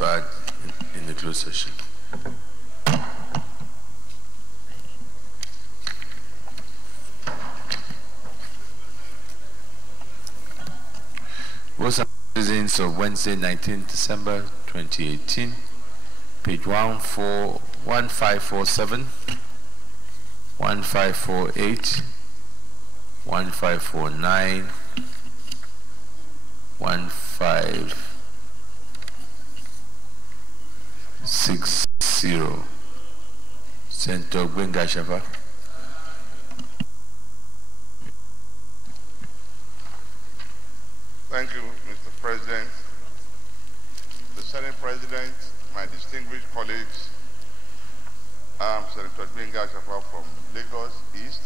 transferred in the closed session. Votes and proceedings of Wednesday, 19th December 2018, page 1547, 1548, 1549, 1560. Senator Gbenga Shafa. Thank you, Mr. President. The Senate President, my distinguished colleagues, I'm Senator Gbenga Shafa from Lagos East.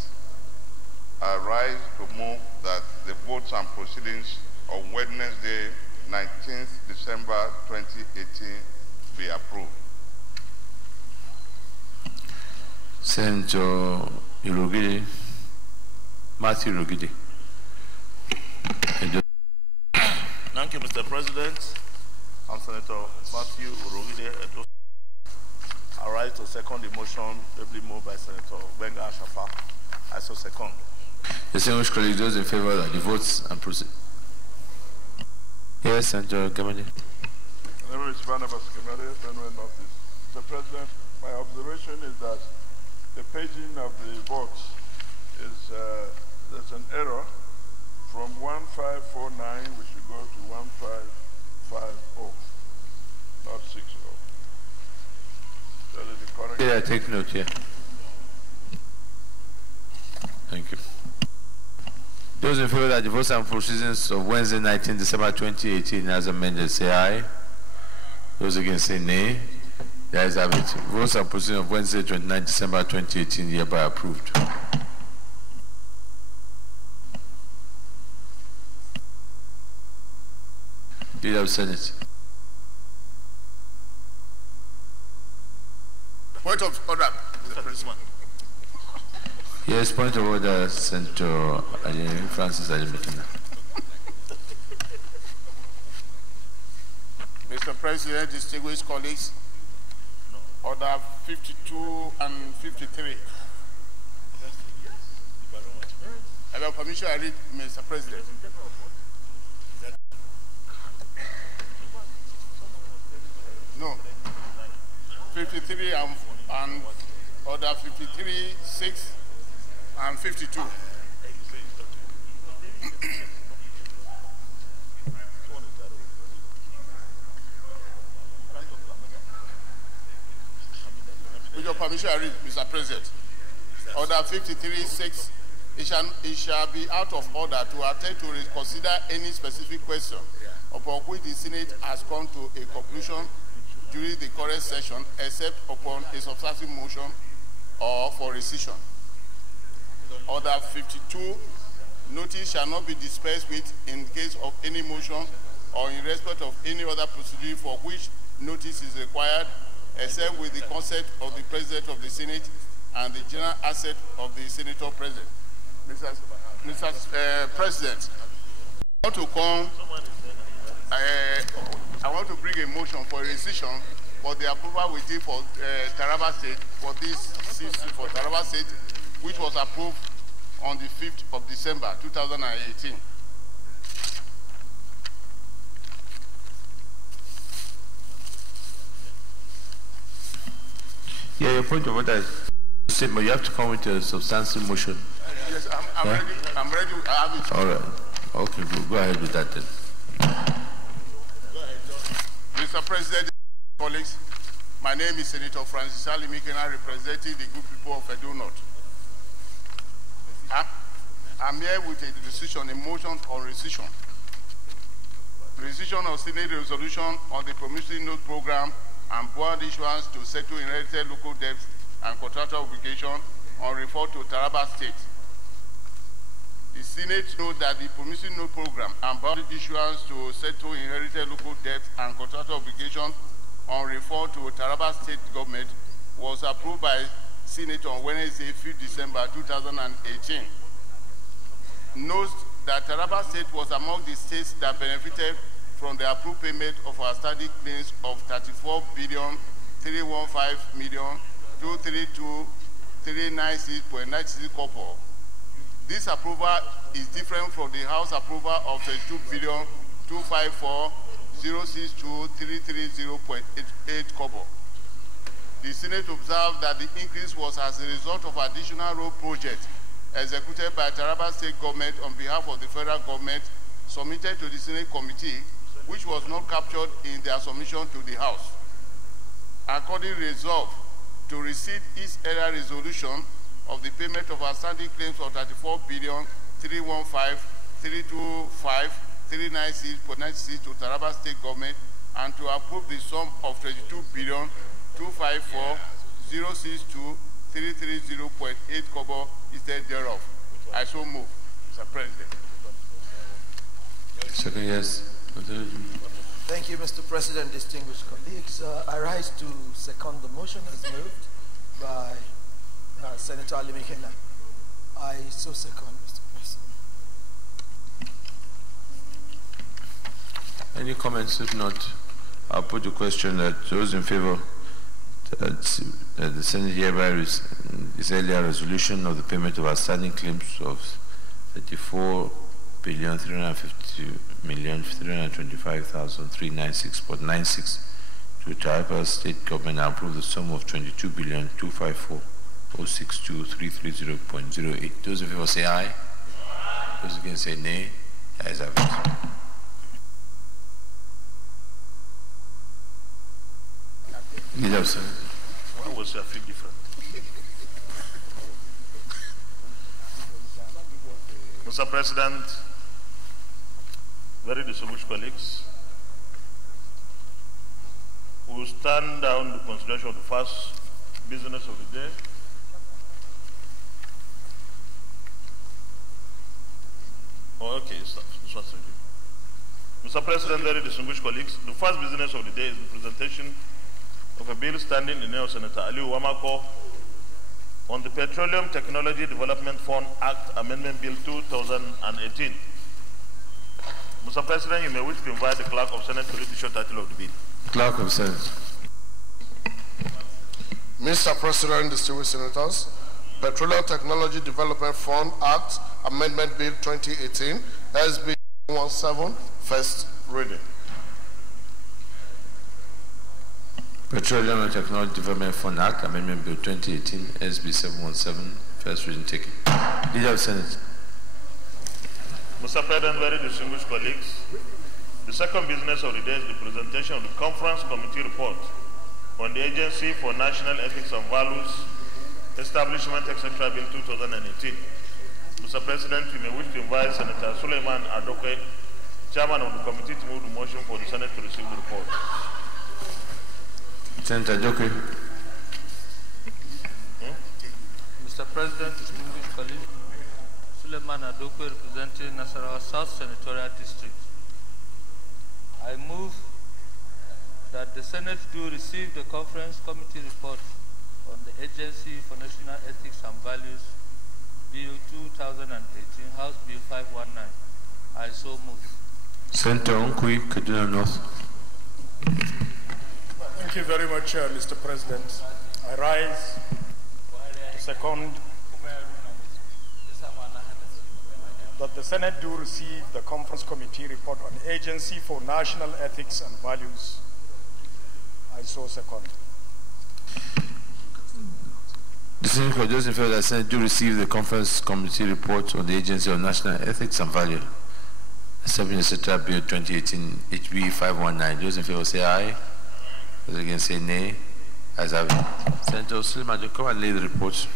I rise to move that the votes and proceedings on Wednesday, 19th December 2018 be approved. Senator Irogide, Matthew Irogide. Thank you, Mr. President. I'm Senator Matthew Irogide. I rise to second the motion ably moved by Senator Gbenga Shafa. I so second. Distinguished colleagues, those in favor of the votes and proceed. Yes, Senator Gamani. Mr. President, my observation is that the paging of the votes is there's an error. From 1549, we should go to 1550, not 60. That is the correct. Yeah, take note here. Thank you. Those in favor that the votes and proceedings of Wednesday, 19 December 2018 as amended, say aye. Those against say nay. The ayes have it. Votes and proceedings of Wednesday, 29 December 2018 hereby approved. Leader of Senate. Point of order, Mr. President. Yes, point of order, Senator Francis Alimekina. Mr. President, distinguished colleagues, order 52 and 53. I have permission to read, Mr. President. No. 53 and order 53, 6 and 52. With your permission, I read, Mr. President. Order 53, 6. It shall be out of order to attempt to reconsider any specific question upon which the Senate has come to a conclusion during the current session, except upon a substantive motion or for rescission. Order 52, notice shall not be dispensed with in case of any motion or in respect of any other procedure for which notice is required, except with the consent of the President of the Senate and the general assent of the Senator President. Mr. President, I want to bring a motion for a rescission for the approval we did for Taraba State, for this CC for Taraba State, which was approved on the 5th of December 2018. Yeah, your point of order is the same, but you have to come with a substantive motion. Yes, I'm ready. I'm ready. I have it. All right. Okay, go ahead with that then. Mr. President, colleagues, my name is Senator Francis Alimekina, representing the good people of Edo North. I'm here with a decision, a motion on rescission. Rescission of Senate resolution on the promissory note program and bond issuance to settle inherited local debts and contractual obligation on refer to Taraba State. The Senate notes that the promissory note program and bond issuance to settle inherited local debts and contractual obligation on refer to Taraba State government was approved by Senate on Wednesday, 5th December 2018. Notes that Taraba State was among the states that benefited from the approved payment of outstanding claims of 34,315,232,396.96 kobo. This approval is different from the House approval of 22,254,062,330.88 kobo. The Senate observed that the increase was as a result of additional road projects executed by Taraba State Government on behalf of the federal government submitted to the Senate Committee, which was not captured in their submission to the House. Accordingly, resolved to receive each area resolution of the payment of outstanding claims of 34,315,325,396.96 to Taraba State Government and to approve the sum of 22,254,062,330.8 kobo instead thereof. I so move, Mr. President. Second, yes. Thank you, Mr. President, distinguished colleagues. I rise to second the motion as moved by Senator Ali Mekena. I so second, Mr. President. Any comments? If not, I'll put the question that those in favor that the Senate hereby is earlier resolution of the payment of outstanding claims of 34,350,325,396.96 to Taraba State Government and approve the sum of 22,254,062,330.08. Those in favor say aye. Those against say nay. The ayes have it. Leader of Senate. Why was your feel different? Mr. President, very distinguished colleagues, we will stand down the consideration of the first business of the day. Oh, okay, Mr. President, very distinguished colleagues, the first business of the day is the presentation of a bill standing in name of Senator Ali Wamako on the Petroleum Technology Development Fund Act Amendment Bill 2018. Mr. President, you may wish to invite the Clerk of Senate to read the short title of the bill. Clerk of Senate. Mr. President, distinguished senators, Petroleum Technology Development Fund Act Amendment Bill 2018, SB 17, first reading. Petroleum and Technology Development Fund Act Amendment Bill 2018, SB 717, first reading taken. Leader of Senate. Mr. President, very distinguished colleagues, the second business of the day is the presentation of the Conference Committee report on the Agency for National Ethics and Values, Establishment, etc. Bill 2018. Mr. President, you may wish to invite Senator Suleiman Adoke, Chairman of the committee, to move the motion for the Senate to receive the report. Senator Adoke. Mr. President, distinguished colleagues, Suleiman Adoke representing Nasarawa South Senatorial District. I move that the Senate do receive the Conference Committee report on the Agency for National Ethics and Values, Bill 2018, House Bill 519. I so move. Senator Onkwi, Kaduna North. Thank you very much, Mr. President. I rise to second that the Senate do receive the Conference Committee report on the Agency for National Ethics and Values. I so second. The Senate for those in favor that the Senate do receive the Conference Committee report on the Agency of National Ethics and Value, accepting etc. Bill 2018 HB 519. Those in favor say aye. Those against say nay. As I have Senator Suleiman, you come and lay the report.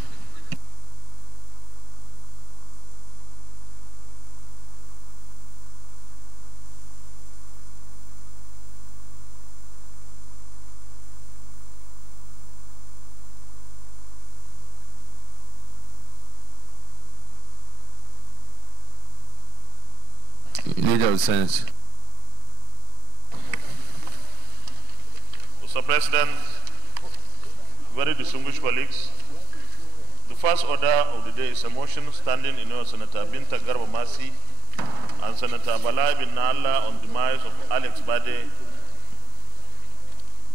Leader of the Senate. Mr. President, very distinguished colleagues, the first order of the day is a motion standing in name of Senator Binta Garba Masi and Senator Balai bin Nalla on demise of Alex Bade,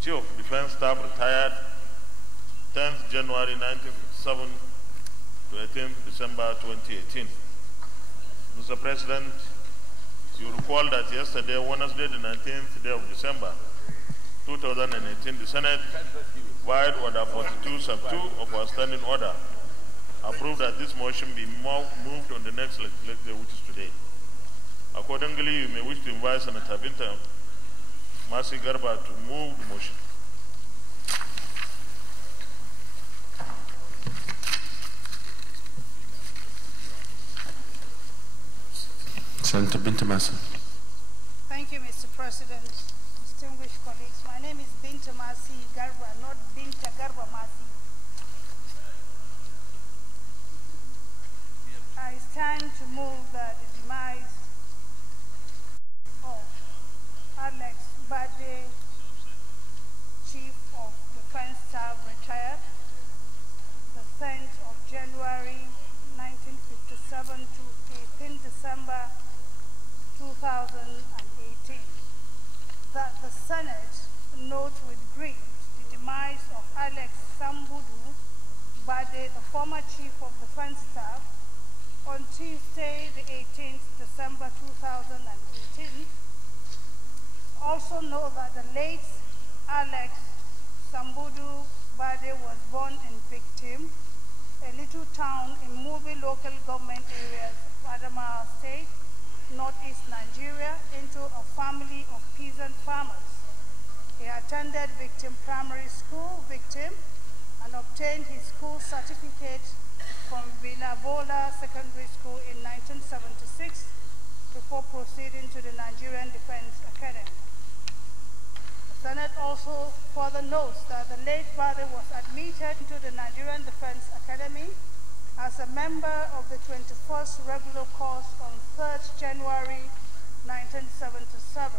Chief of Defense Staff, retired 10th January 1957 to 18th December 2018. Mr. President, you recall that yesterday, Wednesday, the 19th day of December 2018, the Senate, via Order 42 sub 2 of our standing order, approved that this motion be moved on the next legislative day, which is today. Accordingly, you may wish to invite Senator Binta Masi Garba to move the motion. Senator Binta Masi. Thank you, Mr. President. Distinguished colleagues, my name is Binta Masi Garba, not Binta Garba Masi. I stand to move that the demise of Alex Bade, Chief of Defense Staff, retired the 10th of January 1957 to 18th December 2018. That the Senate note with grief the demise of Alex Sambudu Bade, the former Chief of Defense Staff, on Tuesday, the 18th December 2018. Also know that the late Alex Sambudu Bade was born in Victim, a little town in Mubi local government areas of Adamawa State, northeast Nigeria, into a family of peasant farmers. He attended Victim Primary School, Victim, and obtained his school certificate from Vinabola Secondary School in 1976 before proceeding to the Nigerian Defense Academy. The Senate also further notes that the late father was admitted into the Nigerian Defense Academy as a member of the 21st regular course on 3rd January 1977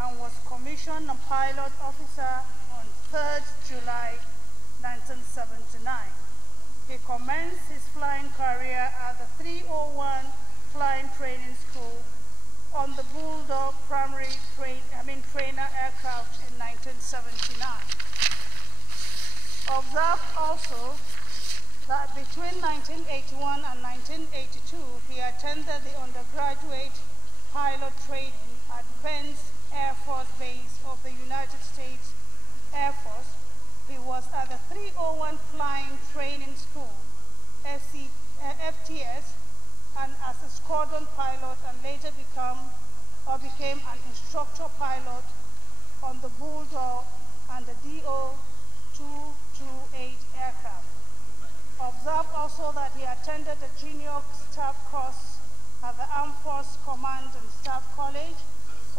and was commissioned a pilot officer on 3rd July 1979. He commenced his flying career at the 301 Flying Training School on the Bulldog trainer aircraft in 1979. Observe also that between 1981 and 1982, he attended the undergraduate pilot training at Benz Air Force Base of the United States Air Force. He was at the 301 Flying Training School, FTS, and as a squadron pilot, and later became an instructor pilot on the Bulldog and the DO-228 aircraft. Observe also that he attended the junior staff course at the Armed Force Command and Staff College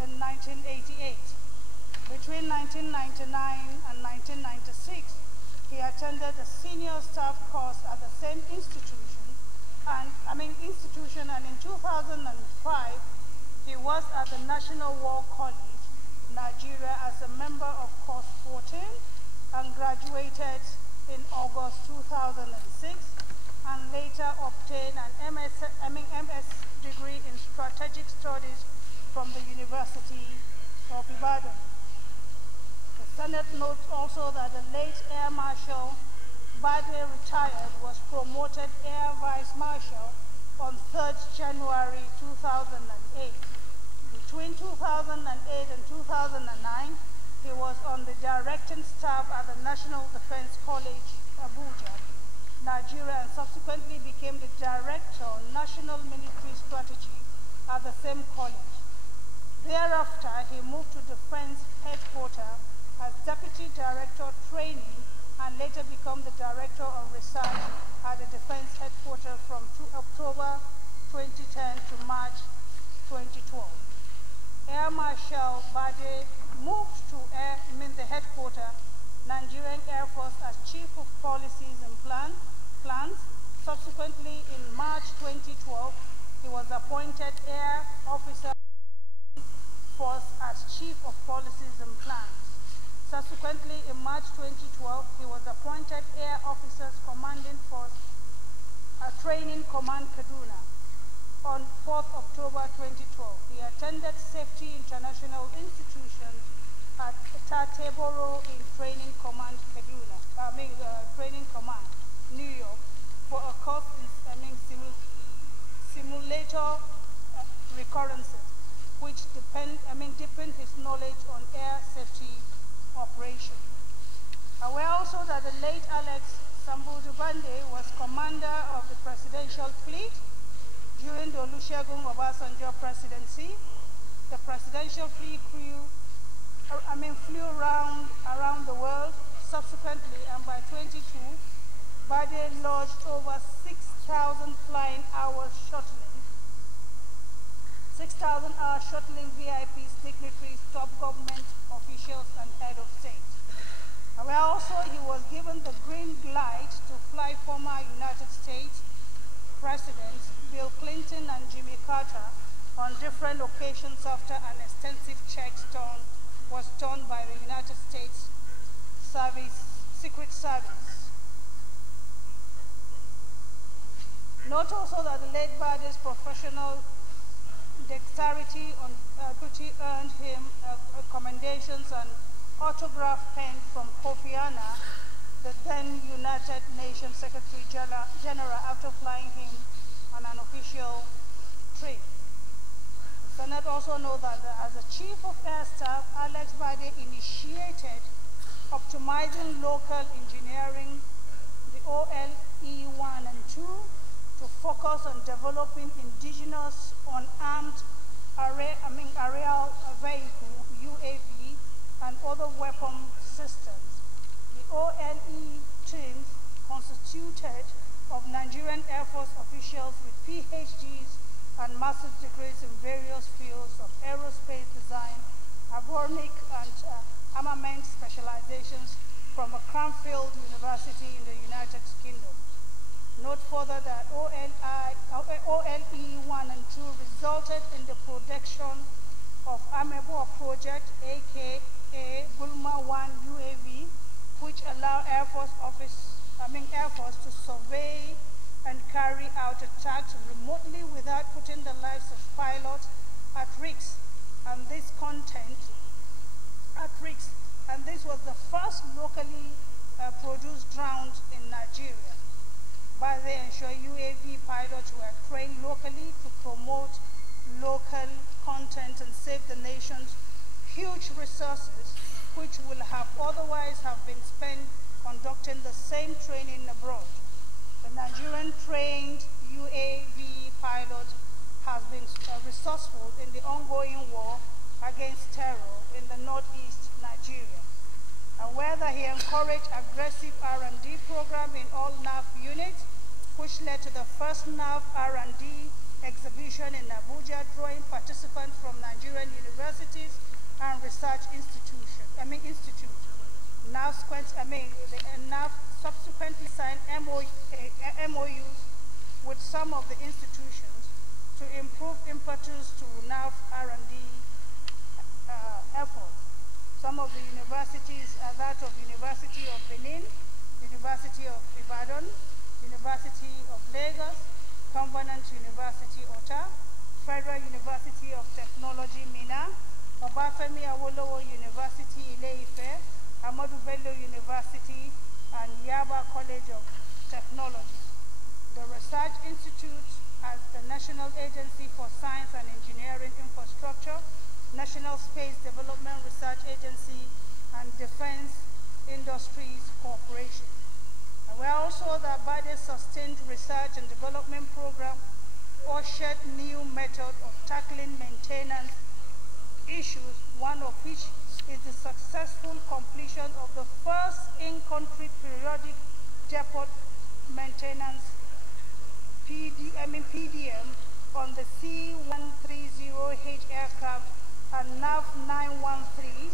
in 1988. Between 1999 and 1996, he attended a senior staff course at the same institution, and in 2005, he was at the National War College, Nigeria, as a member of course 14 and graduated in August 2006, and later obtained an MS degree in strategic studies from the University of Ibadan. The Senate notes also that the late Air Marshal Bade retired, was promoted Air Vice Marshal on 3rd January 2008. Between 2008 and 2009, he was on the directing staff at the National Defense College, Abuja, Nigeria, and subsequently became the Director of National Military Strategy at the same college. Thereafter, he moved to Defense Headquarters as Deputy Director Training and later became the Director of Research at the Defense Headquarters from October 2010 to March 2012. Air Marshal Bade moved to the headquarters, Nigerian Air Force, as Chief of Policies and Plans. Subsequently, in March 2012, he was appointed Air Officer Force as Chief of Policies and Plans. Subsequently, in March 2012, he was appointed Air Officers Commanding Force, Training Command Kaduna. on 4th October 2012. He attended Safety International Institution at Tateboro in Training Command, Training Command, New York, for a course in simulator recurrences, which deepened his knowledge on air safety operation. Aware also that the late Alex Sambudubande was commander of the presidential fleet during the Olusegun Obasanjo presidency. The presidential fleet flew around the world. Subsequently, and by 22, Bade lodged over 6,000 flying hours shuttling, 6,000 hours shuttling VIPs, dignitaries, top government officials, and head of state. Where also he was given the green light to fly former United States Presidents Bill Clinton and Jimmy Carter on different occasions after an extensive check was done by the United States Secret Service. Note also that the late Bade's professional dexterity on duty earned him commendations and autograph pen from Kofi Annan, the then United Nations Secretary General, after flying him on an official trip. The Senate also knows that as the Chief of Air Staff, Alex Bade initiated optimizing local engineering, the OLE-1 and 2, to focus on developing indigenous unarmed aerial vehicle, UAV, and other weapon systems. The OLE teams constituted of Nigerian Air Force officials with PhDs and master's degrees in various fields of aerospace design, avionics, and armament specializations from a Cranfield University in the United Kingdom. Note further that OLE-1 and 2 resulted in the production of Amebo project, aka Bulma 1 UAV, which allow Air Force to survey and carry out attacks remotely without putting the lives of pilots at risk. And this was the first locally produced drones in Nigeria. By the ensure UAV pilots were trained locally to promote local content and save the nation's huge resources, which will have otherwise have been spent conducting the same training abroad. The Nigerian trained UAV pilot has been resourceful in the ongoing war against terror in the northeast Nigeria. And whether he encouraged aggressive R&D program in all NAV units, which led to the first NAV R&D exhibition in Abuja, drawing participants from Nigerian universities and research institutes. NAV subsequently signed MOUs with some of the institutions to improve impetus to NAV R&D efforts. Some of the universities are that of University of Benin, University of Ibadan, University of Lagos, Covenant University Ota, Federal University of Technology Minna, Obafemi Awolowo University Ile-Ife, Ahmadu Bello University, and Yaba College of Technology. The Research Institute as the National Agency for Science and Engineering Infrastructure, National Space Development Research Agency, and Defense Industries Corporation. And we're also the Bade Sustained Research and Development Program ushered new method of tackling maintenance issues, one of which is the successful completion of the first in-country periodic depot maintenance PDM on the C-130H aircraft and NAV 913,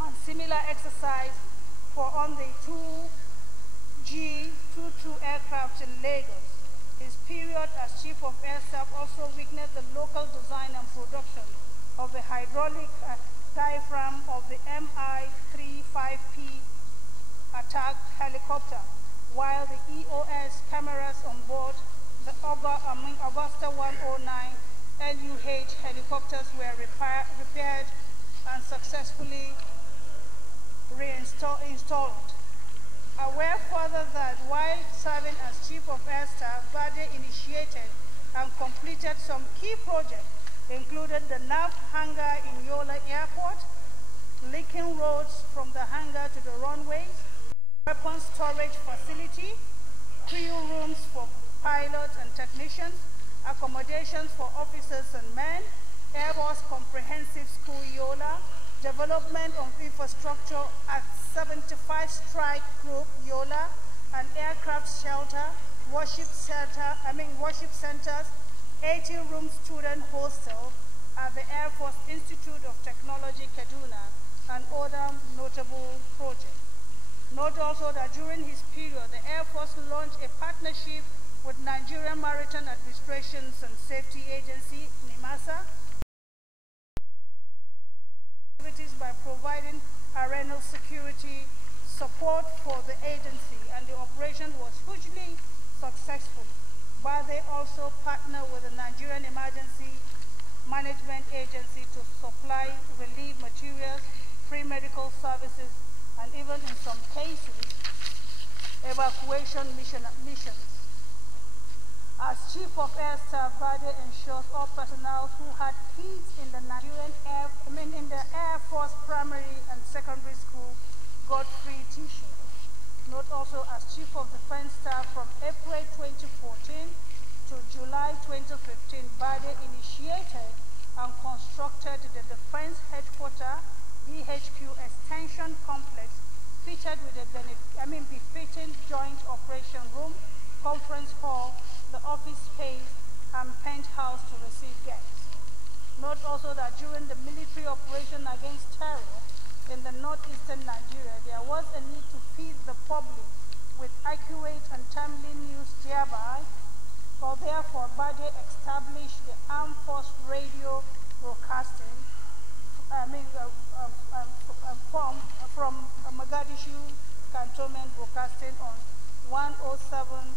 and similar exercise for on the 2G22 aircraft in Lagos. His period as Chief of Air Staff also witnessed the local design and production of the hydraulic diaphragm of the Mi-35P attack helicopter, while the EOS cameras on board the Augusta 109 LUH helicopters were repaired and successfully installed. Aware further that while serving as Chief of Air Staff, Bade initiated and completed some key projects, including the nav hangar in Yola Airport, linking roads from the hangar to the runways, weapons storage facility, crew rooms for pilots and technicians, accommodations for officers and men, Air Force Comprehensive School Yola, development of infrastructure at 75 Strike Group Yola, an aircraft shelter, worship centers, 80-room student hostel at the Air Force Institute of Technology, Kaduna, and other notable projects. Note also that during his period, the Air Force launched a partnership with Nigerian Maritime Administrations and Safety Agency, NIMASA, by providing arenal security support for the agency, and the operation was hugely successful. But they also partner with the Nigerian Emergency Management Agency to supply relief materials, free medical services, and even in some cases, evacuation missions. As Chief of Air Staff, Bade ensures all personnel who had kids in the Air Force primary and secondary school got free t-shirts. Note also, as Chief of Defense Staff from April 2014 to July 2015, Bade initiated and constructed the Defense Headquarters DHQ Extension Complex, fitted with a befitting joint operation room, conference hall, the office space, and penthouse to receive guests. Note also that during the military operation against terror in the northeastern Nigeria, there was a need to feed the public with accurate and timely news thereby. So therefore, Bade established the Armed Force Radio Broadcasting from Mogadishu Cantonment Broadcasting on 107.7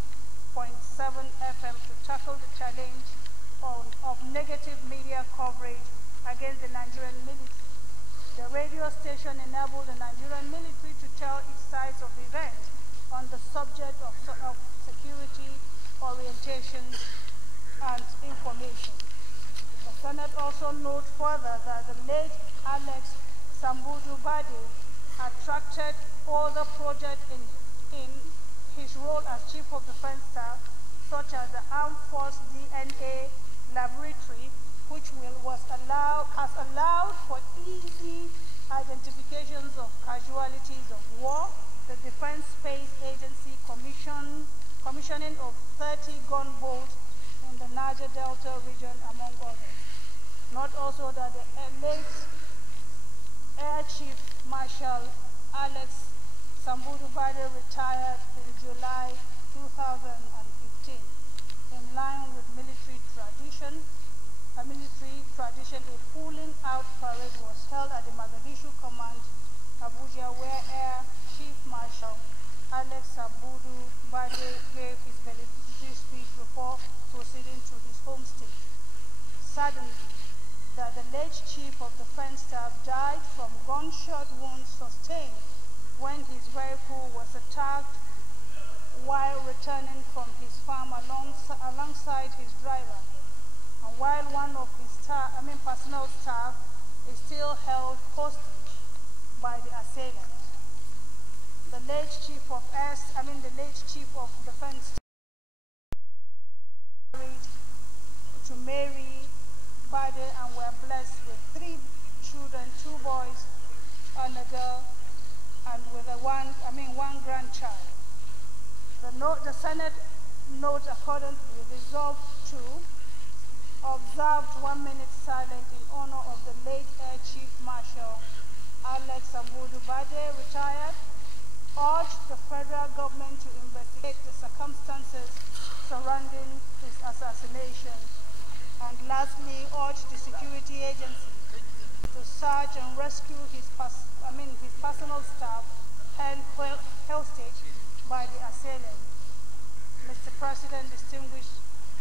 FM to tackle the challenge of negative media coverage against the Nigerian military. The radio station enabled the Nigerian military to tell its sides of events on the subject of security, orientation, and information. The Senate also notes further that the late Alex Sambudu Bade attracted other projects in his role as Chief of Defense Staff, such as the Armed Force DNA Laboratory, which has allowed for easy identifications of casualties of war, the Defense Space Agency commissioning of 30 gunboats in the Niger Delta region, among others. Note also that the late Air Chief Marshal Alex Sambudu Bade retired in July 2015. In line with military tradition, a pulling out parade was held at the Mogadishu Command, Abuja, where Air Chief Marshal Alex Sambudu Bade gave his valedictory speech before proceeding to his home state. Suddenly, that the late Chief of Defense Staff died from gunshot wounds sustained when his vehicle was attacked while returning from his farm alongside his driver, and while one of his personal staff is still held hostage by the assailants. The late Chief of Defense married to Mary Bade and were blessed with 3 children, 2 boys and a girl, and with one grandchild. The Senate note accordingly resolved to observe 1 minute silence in honor of the late Air Chief Marshal Alex Sambudu Bade, retired, urged the federal government to investigate the circumstances surrounding his assassination, and lastly urged the security agency to search and rescue his personal staff held hostage by the assailant. Mr. President, distinguished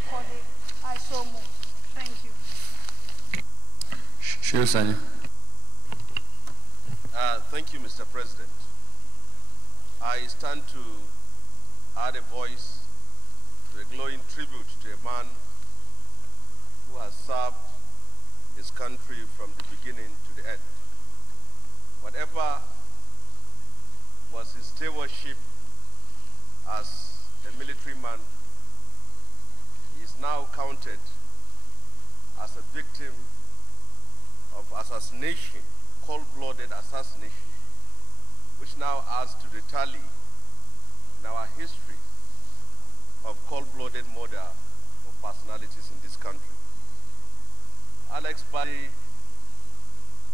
colleague. I so move. Thank you. Shiosani. Thank you, Mr. President. I stand to add a voice to a glowing tribute to a man who has served his country from the beginning to the end. Whatever was his stewardship as a military man, he is now counted as a victim of assassination, cold-blooded assassination, which now adds to the tally in our history of cold-blooded murder of personalities in this country. Alex Badi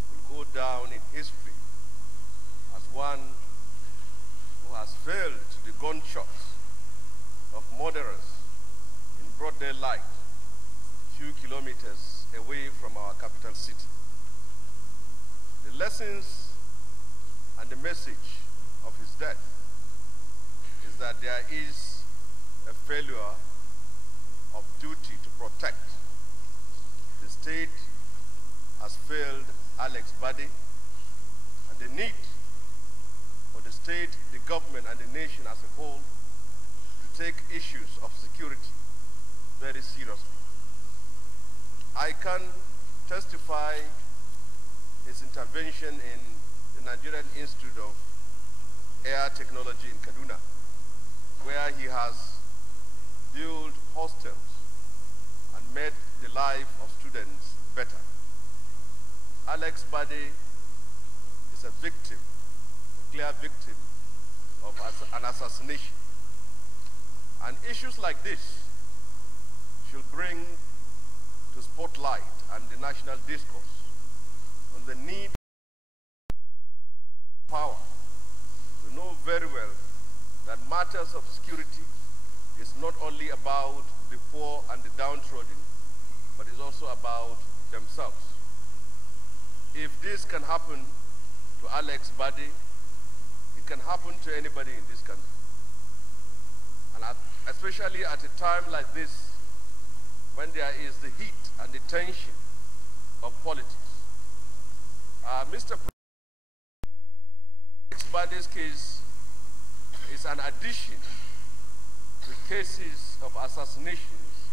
will go down in history as one who has failed to the gunshots of murderers in broad daylight, few kilometers away from our capital city. The lessons and the message of his death is that there is a failure of duty to protect. The state has failed Alex Badi, and the need for the state, the government, and the nation as a whole to take issues of security very seriously. I can testify his intervention in the Nigerian Institute of Air Technology in Kaduna, where he has built hostels and made the life of students better. Alex Badi is a victim, a clear victim of an assassination. And issues like this should bring to spotlight and the national discourse on the need of power to know very well that matters of security is not only about the poor and the downtrodden, but is also about themselves. If this can happen to Alex Badi, it can happen to anybody in this country. And especially at a time like this, when there is the heat and the tension of politics. Mr. President, Alex Badi's case is an addition to cases of assassinations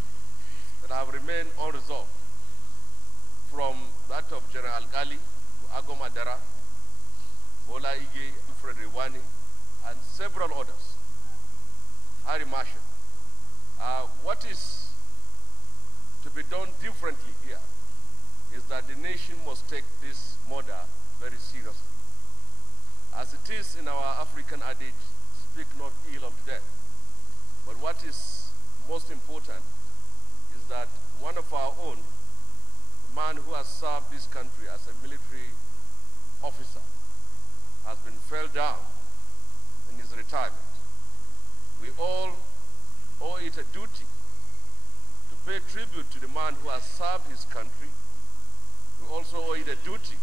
that have remained unresolved, from that of General Gali to Ago Madara, Bola Ige, Alfred Rewani, and several others. Harry Marshal. What is to be done differently here is that the nation must take this murder very seriously. As it is in our African adage, speak not ill of the dead. But what is most important is that one of our own, the man who has served this country as a military officer, has been felled down in his retirement. We all owe it a duty to pay tribute to the man who has served his country. We also owe it a duty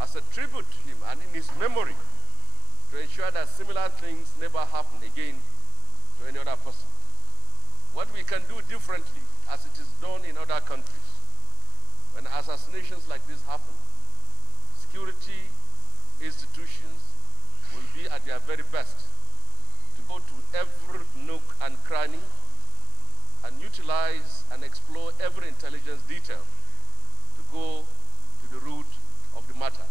as a tribute to him and in his memory to ensure that similar things never happen again to any other person. What we can do differently, as it is done in other countries, when assassinations like this happen, security institutions will be at their very best to go to every nook and cranny and utilize and explore every intelligence detail to go to the root of the matter.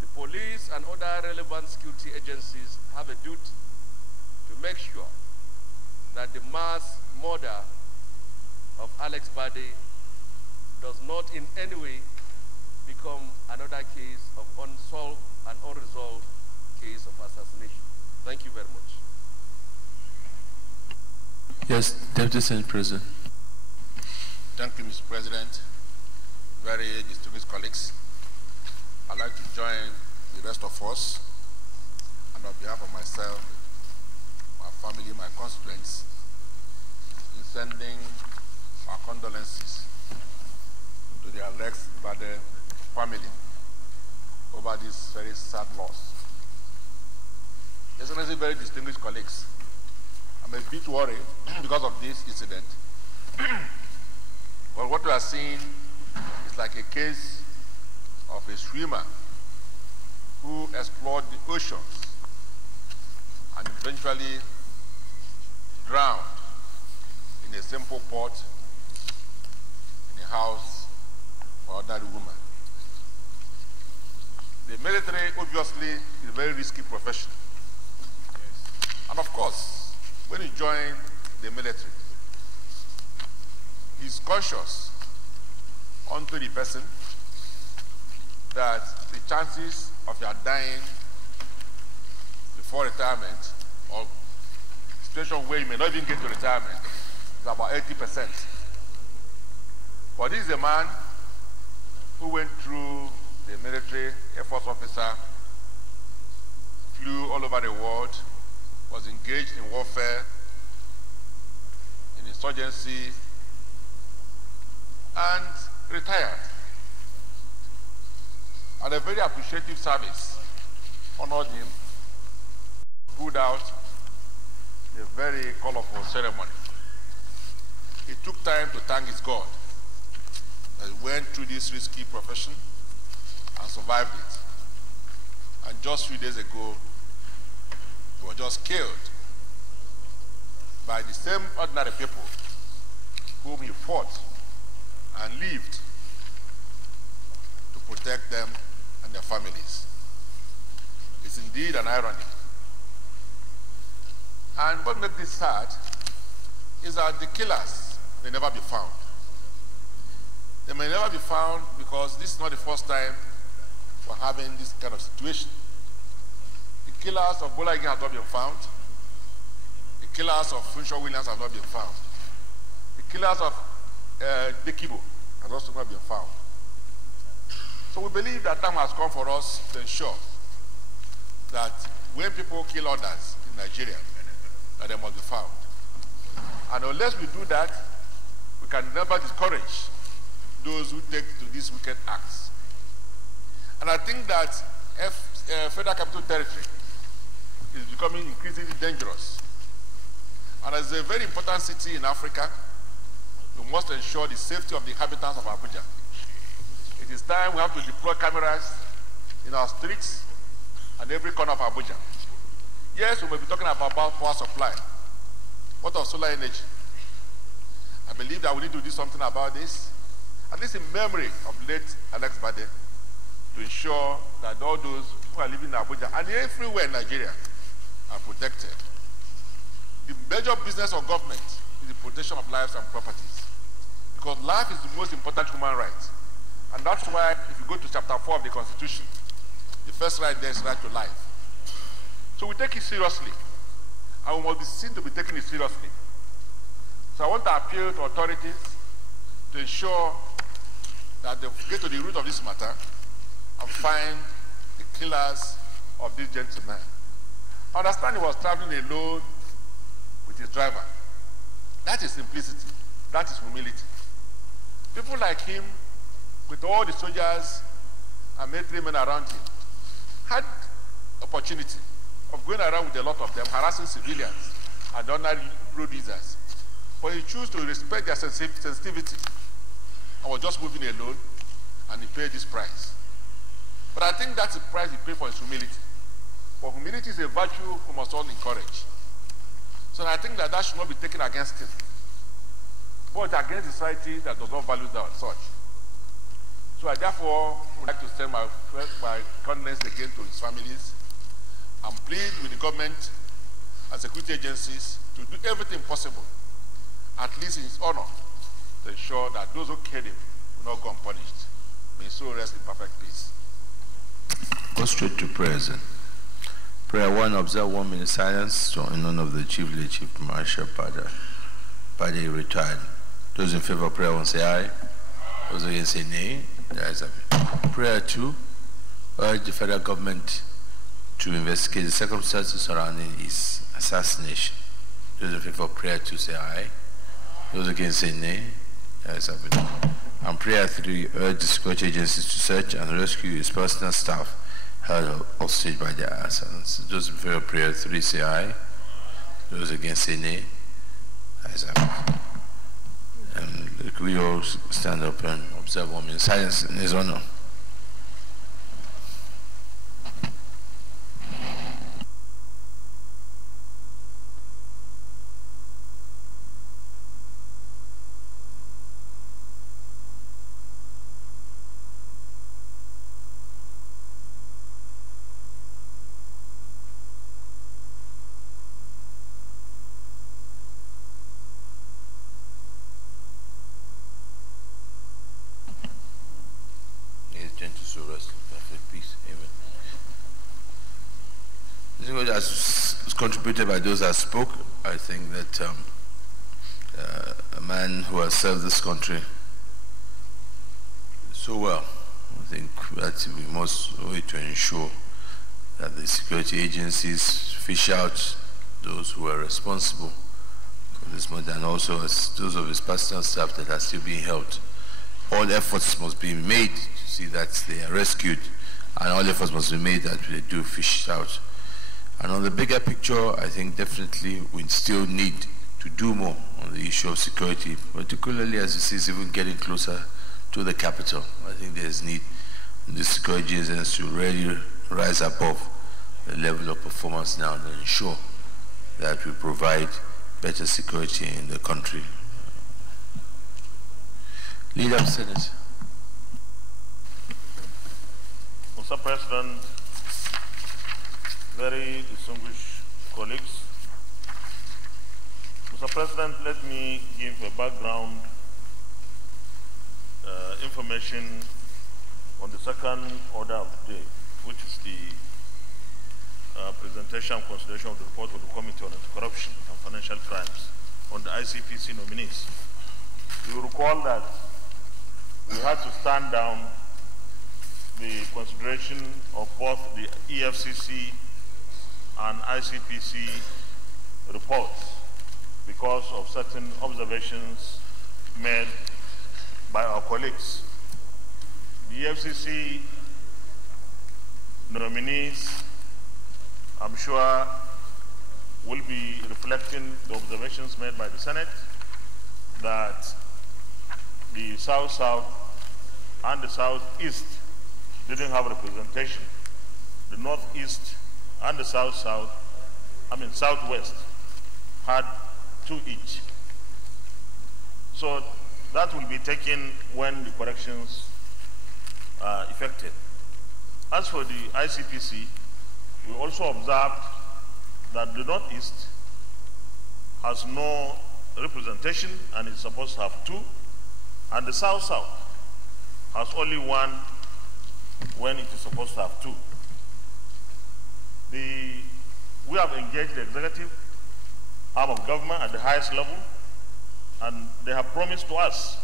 The police and other relevant security agencies have a duty to make sure that the mass murder of Alex Badi does not in any way become another case of unsolved and unresolved case of assassination. Thank you very much. Yes, Deputy Senate President. Thank you, Mr. President. Very distinguished colleagues. I'd like to join the rest of us, and on behalf of myself, my family, my constituents, in sending our condolences to the Alex Badi family over this very sad loss. Excellency, very distinguished colleagues, I'm a bit worried because of this incident Well, what we are seeing is like a case of a swimmer who explored the oceans and eventually drowned in a simple pot in a house for ordinary woman. The military, obviously, is a very risky profession. And of course, when you join the military, he's conscious unto the person that the chances of your dying before retirement or situation where you may not even get to retirement is about 80%. But this is a man who went through the military, Air Force officer, flew all over the world, was engaged in warfare, in insurgency, and retired. And a very appreciative service honored him, pulled out a very colorful ceremony. He took time to thank his God that he went through this risky profession and survived it. And just a few days ago, he was just killed by the same ordinary people whom he fought and lived to protect them and their families. It's indeed an irony. And what makes this sad is that the killers may never be found. They may never be found because this is not the first time we're having this kind of situation. The killers of Bola Ige have not been found. The killers of Funshaw Williams have not been found. The killers of Dekibo has also not been found. So we believe that time has come for us to ensure that when people kill others in Nigeria, that they must be found. And unless we do that, we can never discourage those who take to these wicked acts. And I think that Federal Capital Territory is becoming increasingly dangerous. And as a very important city in Africa, we must ensure the safety of the inhabitants of Abuja. It is time we have to deploy cameras in our streets and every corner of Abuja. Yes, we may be talking about power supply. What of solar energy? I believe that we need to do something about this, at least in memory of late Alex Bade, to ensure that all those who are living in Abuja and everywhere in Nigeria are protected. The major business of government is the protection of lives and properties, because life is the most important human right. And that's why if you go to chapter 4 of the Constitution, the first right there is right to life. So we take it seriously, and we must be seen to be taking it seriously. So I want to appeal to authorities to ensure that they get to the root of this matter and find the killers of this gentleman. I understand he was traveling alone with his driver. That is simplicity. That is humility. People like him, with all the soldiers and military men around him, had opportunity of going around with a lot of them, harassing civilians and ordinary road users. But he chose to respect their sensitivity and was just moving alone, and he paid this price. But I think that's the price he paid for his humility. But humility is a virtue we must all encourage. So I think that should not be taken against him, but against a society that does not value that as such. So I therefore would like to send my condolences again to his families and plead with the government and security agencies to do everything possible, at least in his honor, to ensure that those who killed him will not go unpunished. May his soul rest in perfect peace. Go straight to prayers then. Prayer 1, observe 1 minute silence in honor of the Chief Marshal Padre retired. Those in favor of prayer 1 say aye. Those against say nay. The ayes have it. Prayer 2, urge the federal government to investigate the circumstances surrounding his assassination. Those in favor of prayer 2 say aye. Those against say nay. The ayes have it. And prayer 3, urge the security agencies to search and rescue his personal staff held hostage by their assailants. Those in favor of prayer 3 say aye. Those against say nay. The ayes have it. Could we all stand up and observe 1 minute silence in his honor? As contributed by those that spoke, I think that a man who has served this country so well, I think that we must wait to ensure that the security agencies fish out those who are responsible for this matter, and also as those of his personal staff that are still being held. All efforts must be made to see that they are rescued, and all efforts must be made that they do fish out. And on the bigger picture, I think definitely we still need to do more on the issue of security, particularly as you see it's even getting closer to the capital. I think there's need in the security agencies to really rise above the level of performance now and ensure that we provide better security in the country. Leader of Senate. Mr. President, very distinguished colleagues, Mr. President, let me give a background information on the second order of the day, which is the presentation and consideration of the report of the Committee on Anti-Corruption and Financial Crimes on the ICPC nominees. You recall that we had to stand down the consideration of both the EFCC and ICPC reports because of certain observations made by our colleagues. The EFCC nominees, I'm sure, will be reflecting the observations made by the Senate that the South-South and the South-East didn't have representation. The North-East and the South-South, South-West, had 2 each. So that will be taken when the corrections are effected. As for the ICPC, we also observed that the Northeast has no representation and is supposed to have 2, and the South-South has only 1 when it is supposed to have 2. We have engaged the executive arm of government at the highest level, and they have promised to us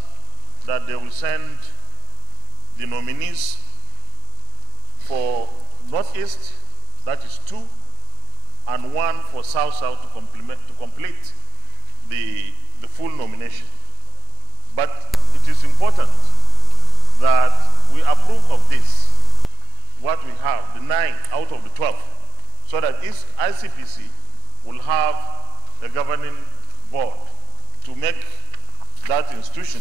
that they will send the nominees for Northeast, that is 2, and 1 for South-South to complete the full nomination. But it is important that we approve of this, what we have, the 9 out of the 12, so that each ICPC will have a governing board to make that institution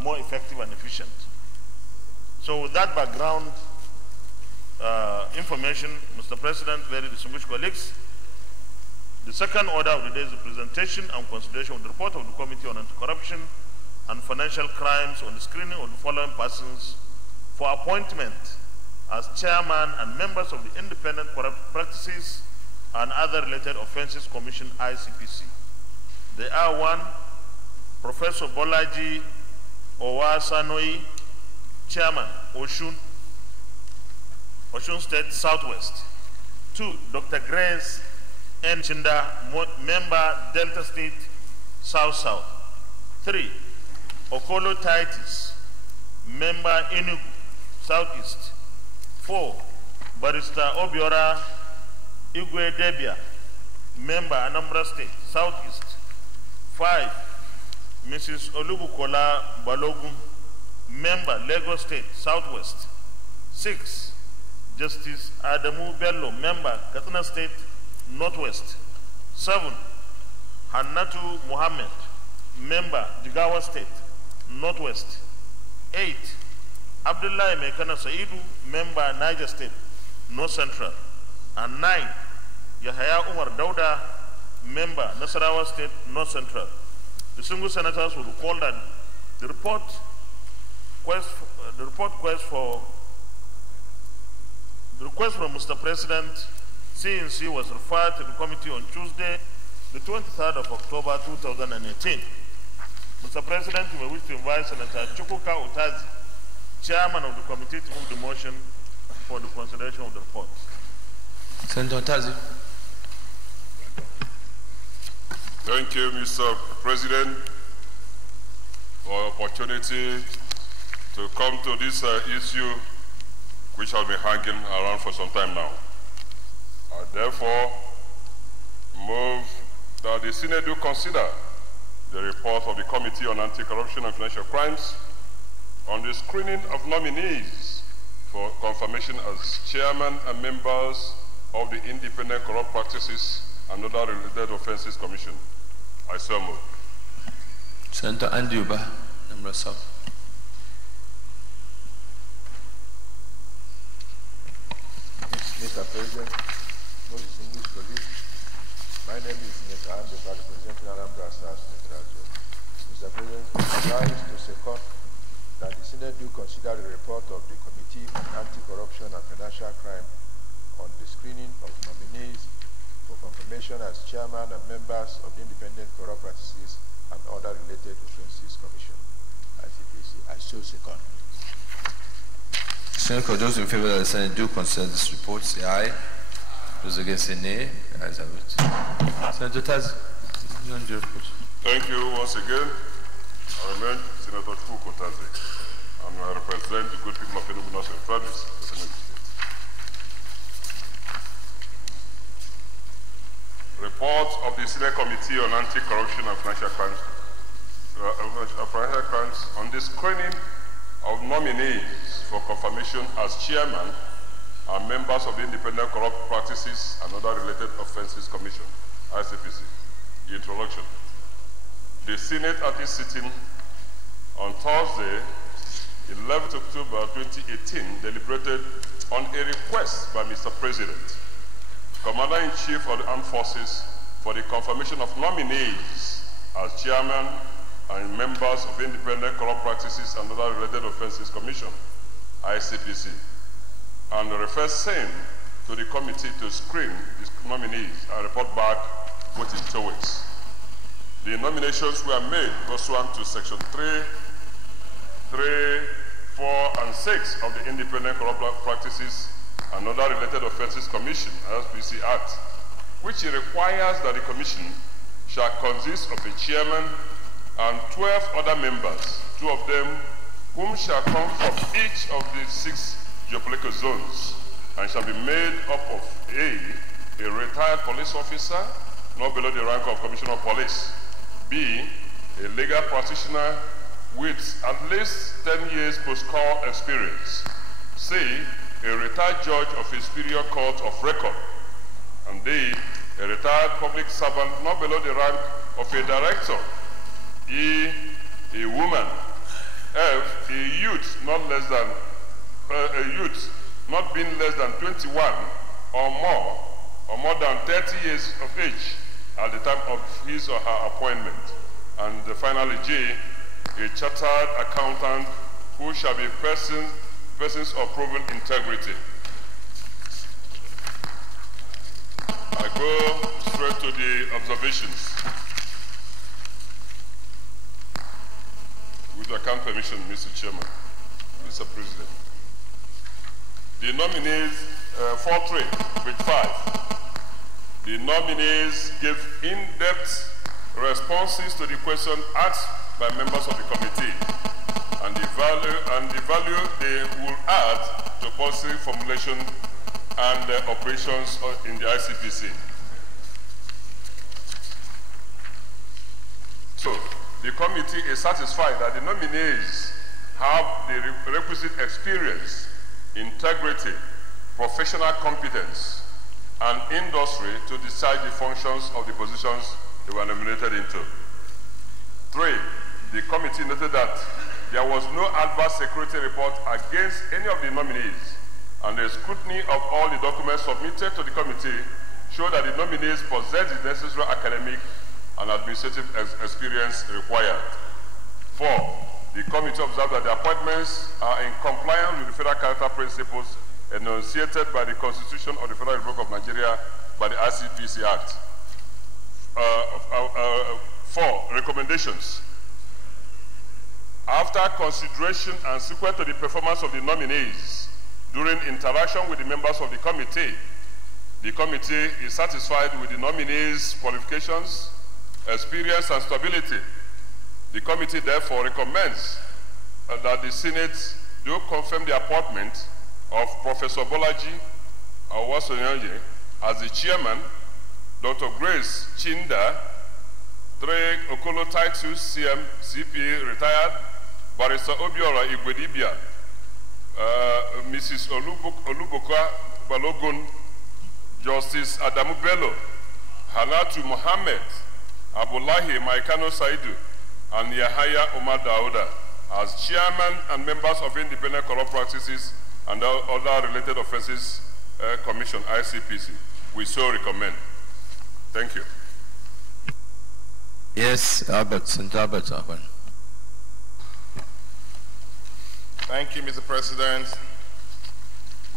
more effective and efficient. So with that background information, Mr. President, very distinguished colleagues, the second order of the day is the presentation and consideration of the report of the Committee on Anti-Corruption and Financial Crimes on the screening of the following persons for appointment as chairman and members of the Independent Corrupt Practices and Other Related Offences Commission, ICPC. They are: 1, Professor Bolaji Owasanoi, Chairman, Osun State Southwest. 2, Dr. Grace N. Chinda, Member, Delta State South-South. 3, Okolo Titus, Member, Enugu Southeast. 4, Barrister Obiora Igwe Debia, Member, Anambra State Southeast. 5, Mrs. Olubukola Balogun, Member, Lagos State Southwest. 6, Justice Adamu Bello, Member, Katsina State Northwest. 7, Hannatu Mohammed, Member, Jigawa State Northwest. 8. Abdullah Mekana Saidu, member Niger State, North Central. And 9. Yahya Umar Dauda, member Nasarawa State, North Central. The single senators will recall that the request from Mr. President, CNC, was referred to the committee on Tuesday, the 23rd of October 2018. Mr. President, you may wish to invite Senator Chukwuka Utazi, Chairman of the committee, to move the motion for the consideration of the report. Senator Utazi. Thank you, Mr. President, for the opportunity to come to this issue which has been hanging around for some time now. I therefore move that the Senate do consider the report of the Committee on Anti-Corruption and Financial Crimes on the screening of nominees for confirmation as chairman and members of the Independent Corrupt Practices and Other Related Offences Commission. I so move. Senator Andiuba, number 7. Mr. President, most distinguished colleagues, my name is Senator Andiuba, representing Anambra South Senatorial Zone. Mr. President, I rise to second that the Senate do consider the report of the Committee on Anti-Corruption and Financial Crime on the screening of nominees for confirmation as chairman and members of the Independent Corrupt Practices and Other Related Offences Commission, ICPC. I so second. Senator, those in favor of the Senate do consider this report, say aye. Those against say nay. The ayes have it. Senator Taz, you want your report? Thank you once again. I remain Senator Chukwuka Utazi, and I represent the good people of Enugu North and Frederick, the Senate State. Report of the Senate Committee on Anti-Corruption and Financial Crimes on the screening of nominees for confirmation as chairman and members of the Independent Corrupt Practices and Other Related Offences Commission, ICPC. The introduction. The Senate at its sitting on Thursday, 11th October 2018, deliberated on a request by Mr. President, Commander-in-Chief of the Armed Forces, for the confirmation of nominees as chairman and members of the Independent Corrupt Practices and Other Related Offences Commission, ICPC, and refers same to the committee to screen these nominees and report back within 2 weeks. The nominations were made pursuant to Section 3, 4, and 6 of the Independent Corrupt Practices and Other Related Offences Commission, ICPC Act, which requires that the Commission shall consist of a chairman and 12 other members, 2 of them whom shall come from each of the 6 geopolitical zones, and shall be made up of A, a retired police officer, not below the rank of Commissioner of Police, B, a legal practitioner with at least 10 years post-call experience, C, a retired judge of a superior court of record, and D, a retired public servant not below the rank of a director, E, a woman, F, a youth not being less than 21 or more than 30 years of age at the time of his or her appointment, and finally J, a chartered accountant who shall be persons of proven integrity. I go straight to the observations. With your kind permission, Mr. Chairman, Mr. President. The nominees, 4-3, page 5. The nominees gave in-depth responses to the question asked by members of the committee and the value they will add to policy formulation and operations in the ICPC. So, the committee is satisfied that the nominees have the requisite experience, integrity, professional competence, and industry to decide the functions of the positions they were nominated into. 3, the committee noted that there was no adverse security report against any of the nominees, and the scrutiny of all the documents submitted to the committee showed that the nominees possessed the necessary academic and administrative experience required. 4, the committee observed that the appointments are in compliance with the federal character principles enunciated by the Constitution of the Federal Republic of Nigeria by the ICPC Act. 4, recommendations. After consideration and subsequent to the performance of the nominees during interaction with the members of the committee is satisfied with the nominees' qualifications, experience, and stability. The committee therefore recommends that the Senate do confirm the appointment of Professor Bolaji Awasonyanje as the chairman, Dr. Grace Chinda, Drake Okolo Titus, CP, retired, Barrister Obiora Igwedibia, Mrs. Oluboka Balogun, Justice Adamu Bello, Halatu Mohammed, Abdullahi Maikano Saidu, and Yahaya Omar Dauda as chairman and members of Independent Corrupt Practices and other related offenses commission, ICPC. We so recommend. Thank you. Yes, Albert, St. Albert. Thank you, Mr. President,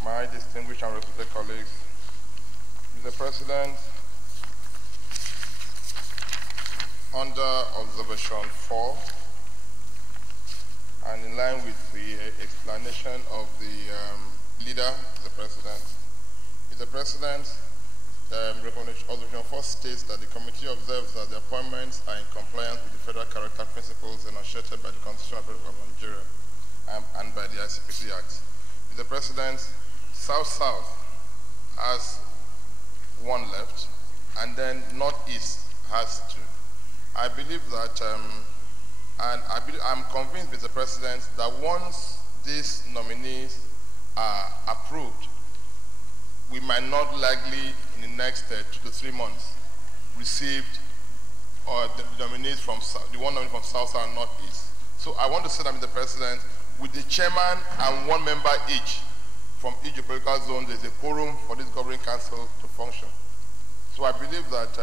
my distinguished and respected colleagues. Mr. President, under observation 4, and in line with the explanation of the leader, Mr. President, recommendation observation 4 states that the committee observes that the appointments are in compliance with the federal character principles enunciated by the Constitution of the Republic of Nigeria and by the ICPC Act. Mr. President, South-South has 1 left, and then Northeast has 2. I believe that, I'm convinced, Mr. President, that once these nominees are approved, we might not likely in the next 2 to 3 months receive the nominees from the one nominee from South and Northeast. So I want to say that, Mr. President, with the chairman and 1 member each from each political zone, there's a quorum for this governing council to function. So I believe that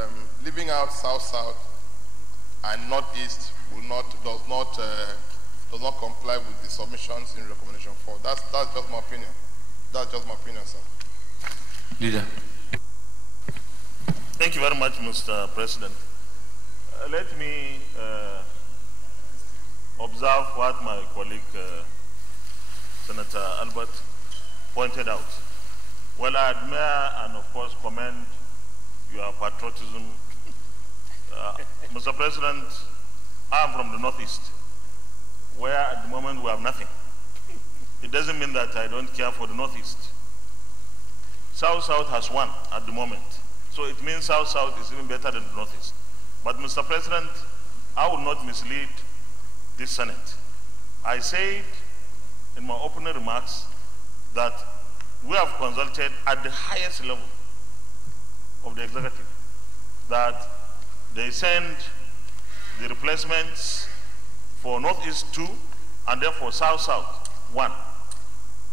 leaving out South-South and Northeast does not comply with the submissions in recommendation 4. That's just my opinion. That's just my opinion, sir. Leader. Thank you very much, Mr. President. Let me observe what my colleague, Senator Albert, pointed out. Well, I admire and, of course, commend your patriotism. Mr. President, I am from the Northeast, where at the moment we have nothing. It doesn't mean that I don't care for the Northeast. South-South has 1 at the moment. So it means South-South is even better than the Northeast. But, Mr. President, I will not mislead this Senate. I said in my opening remarks that we have consulted at the highest level of the executive, that they send the replacements for Northeast 2 and therefore South-South 1.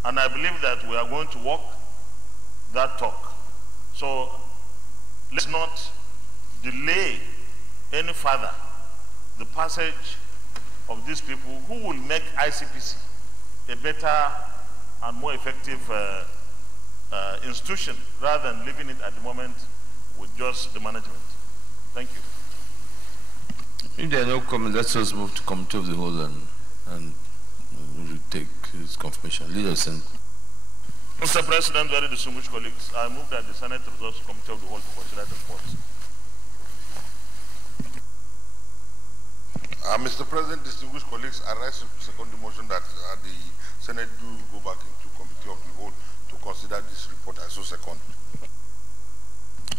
And I believe that we are going to walk that talk. So let's not delay any further the passage of these people who will make ICPC a better and more effective institution rather than leaving it at the moment with just the management. Thank you. If there are no comments, let's just move to committee of the whole and we'll take his confirmation. Leaders and Mr. President, very distinguished colleagues, I move that the Senate resolves committee of the whole to consider the report. Mr. President, distinguished colleagues, I rise to second the motion that the Senate do go back into committee of the whole to consider this report. I so second.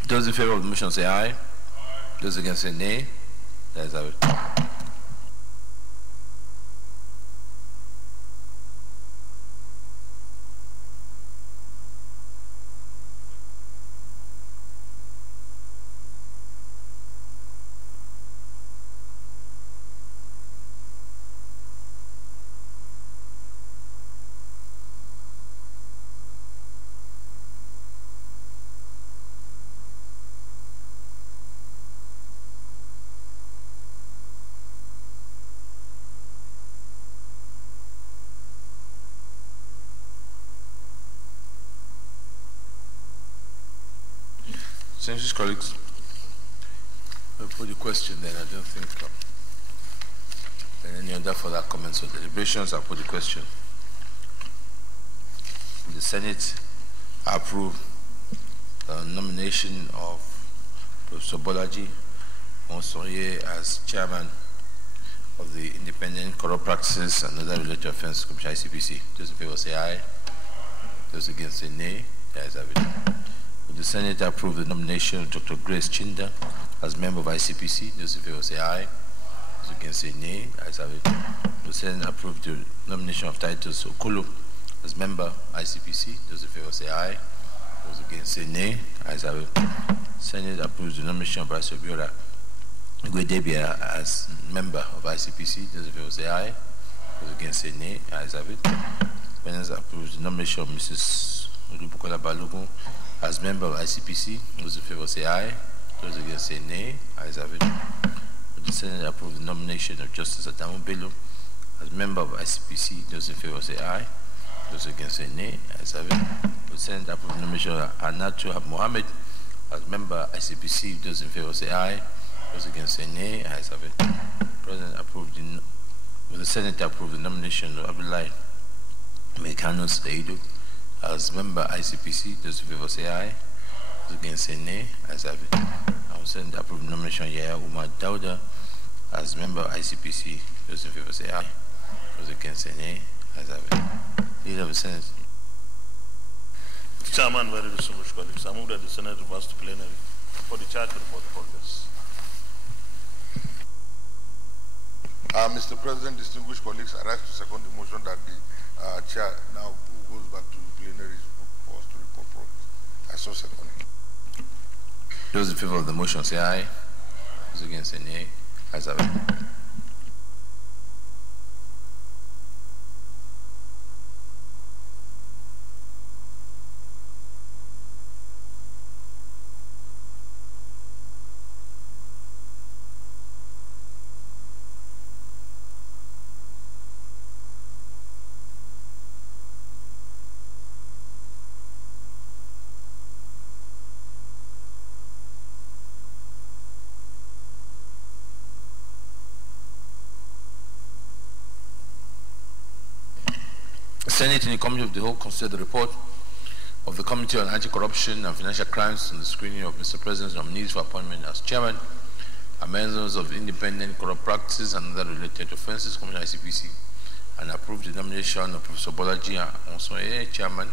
Those in favor of the motion say aye. Those against say nay. That is how it. Distinguished colleagues, I'll put the question then. I don't think any other further comments or deliberations. I'll put the question. The Senate approve the nomination of Professor Bolaji Onsoye as chairman of the Independent Corrupt Practices and Other Related Offences Commission, ICPC. Those in favor say aye. Those against say nay. The ayes have it. Will the Senate approve the nomination of Dr. Grace Chinda as member of ICPC? Those in favor say aye. Those against say nay. The ayes have it. Will the Senate approve the nomination of Titus Okolo as member of ICPC? Those in favor say aye. Those against say nay. The ayes have it. Senate approves the nomination of Bryce Obiora Igwedebia as member of ICPC. Those in favor say aye. Those against say nay. The ayes have it. Senate approves the nomination of Mrs. Olubukola Balogun as member of ICPC. Those in favor say aye. Those against say nay. The ayes have it. The Senate approves the nomination of Justice Adamu Bello as member of ICPC. Those in favor say aye. Those against say nay. The ayes have it. The Senate approves the nomination of Anatu Mohammed as member of ICPC. Those in favor say aye. Those against say nay. The ayes have it. Will the Senate approve the nomination of Abdullahi Mekanos Eido as member ICPC? Those in favor say aye. Those against say nay. The ayes have it. I will Senate approve the nomination of Yaya Umar Dauda as member of ICPC. Those in favor say aye. Those against say nay. The ayes have it. Leader of the Senate. Chairman, very distinguished colleagues, I move that the Senate reverse to plenary for the charge report progress. Mr. President, distinguished colleagues, I rise to second the motion that the chair now goes back to plenary for us to report progress. I so second it. Those in favor of the motion say aye. Those against say nay. The ayes have it. Senate in the Committee of the Whole considered the report of the Committee on Anti-Corruption and Financial Crimes and the screening of Mr. President's nominees for appointment as chairman and members of Independent Corrupt Practices and Other Related Offences Commission, ICPC, and approved the nomination of Professor Bolaji Onsoye, chairman,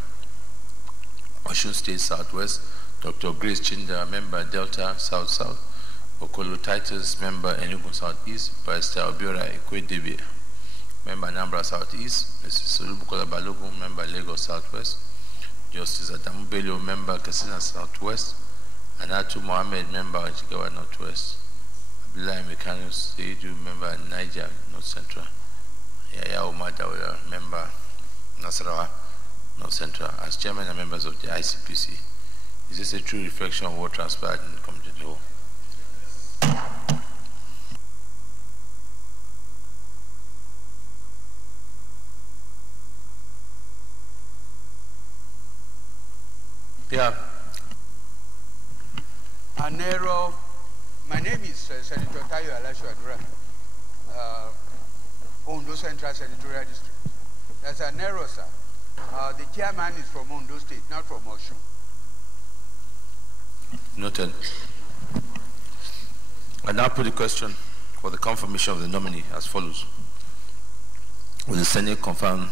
Osun State Southwest, Dr. Grace Chinda, member, Delta South-South, Okolo Titus, member, Enugu Southeast, Barrister Obiora Igwedebia, member, Anambra Southeast, Mrs. Olubukola Balogun, member, Lagos Southwest, Justice Adamu Bello, member, Katsina Southwest, Anatu Mohammed, member, Jigawa Northwest, Abdullahi Mekanos Eidu, member, Niger North Central, Yaya Umar Dauda, member, Nasarawa North Central, as chairman and members of the ICPC. Is this a true reflection of what transpired in the Committee of the Whole? Yeah. An error. My name is Senator Tayo Alashu Adura, Ondo Central Senatorial District. There's an error, sir. The chairman is from Ondo State, not from Osun. Noted. I now put the question for the confirmation of the nominee as follows. Will the Senate confirm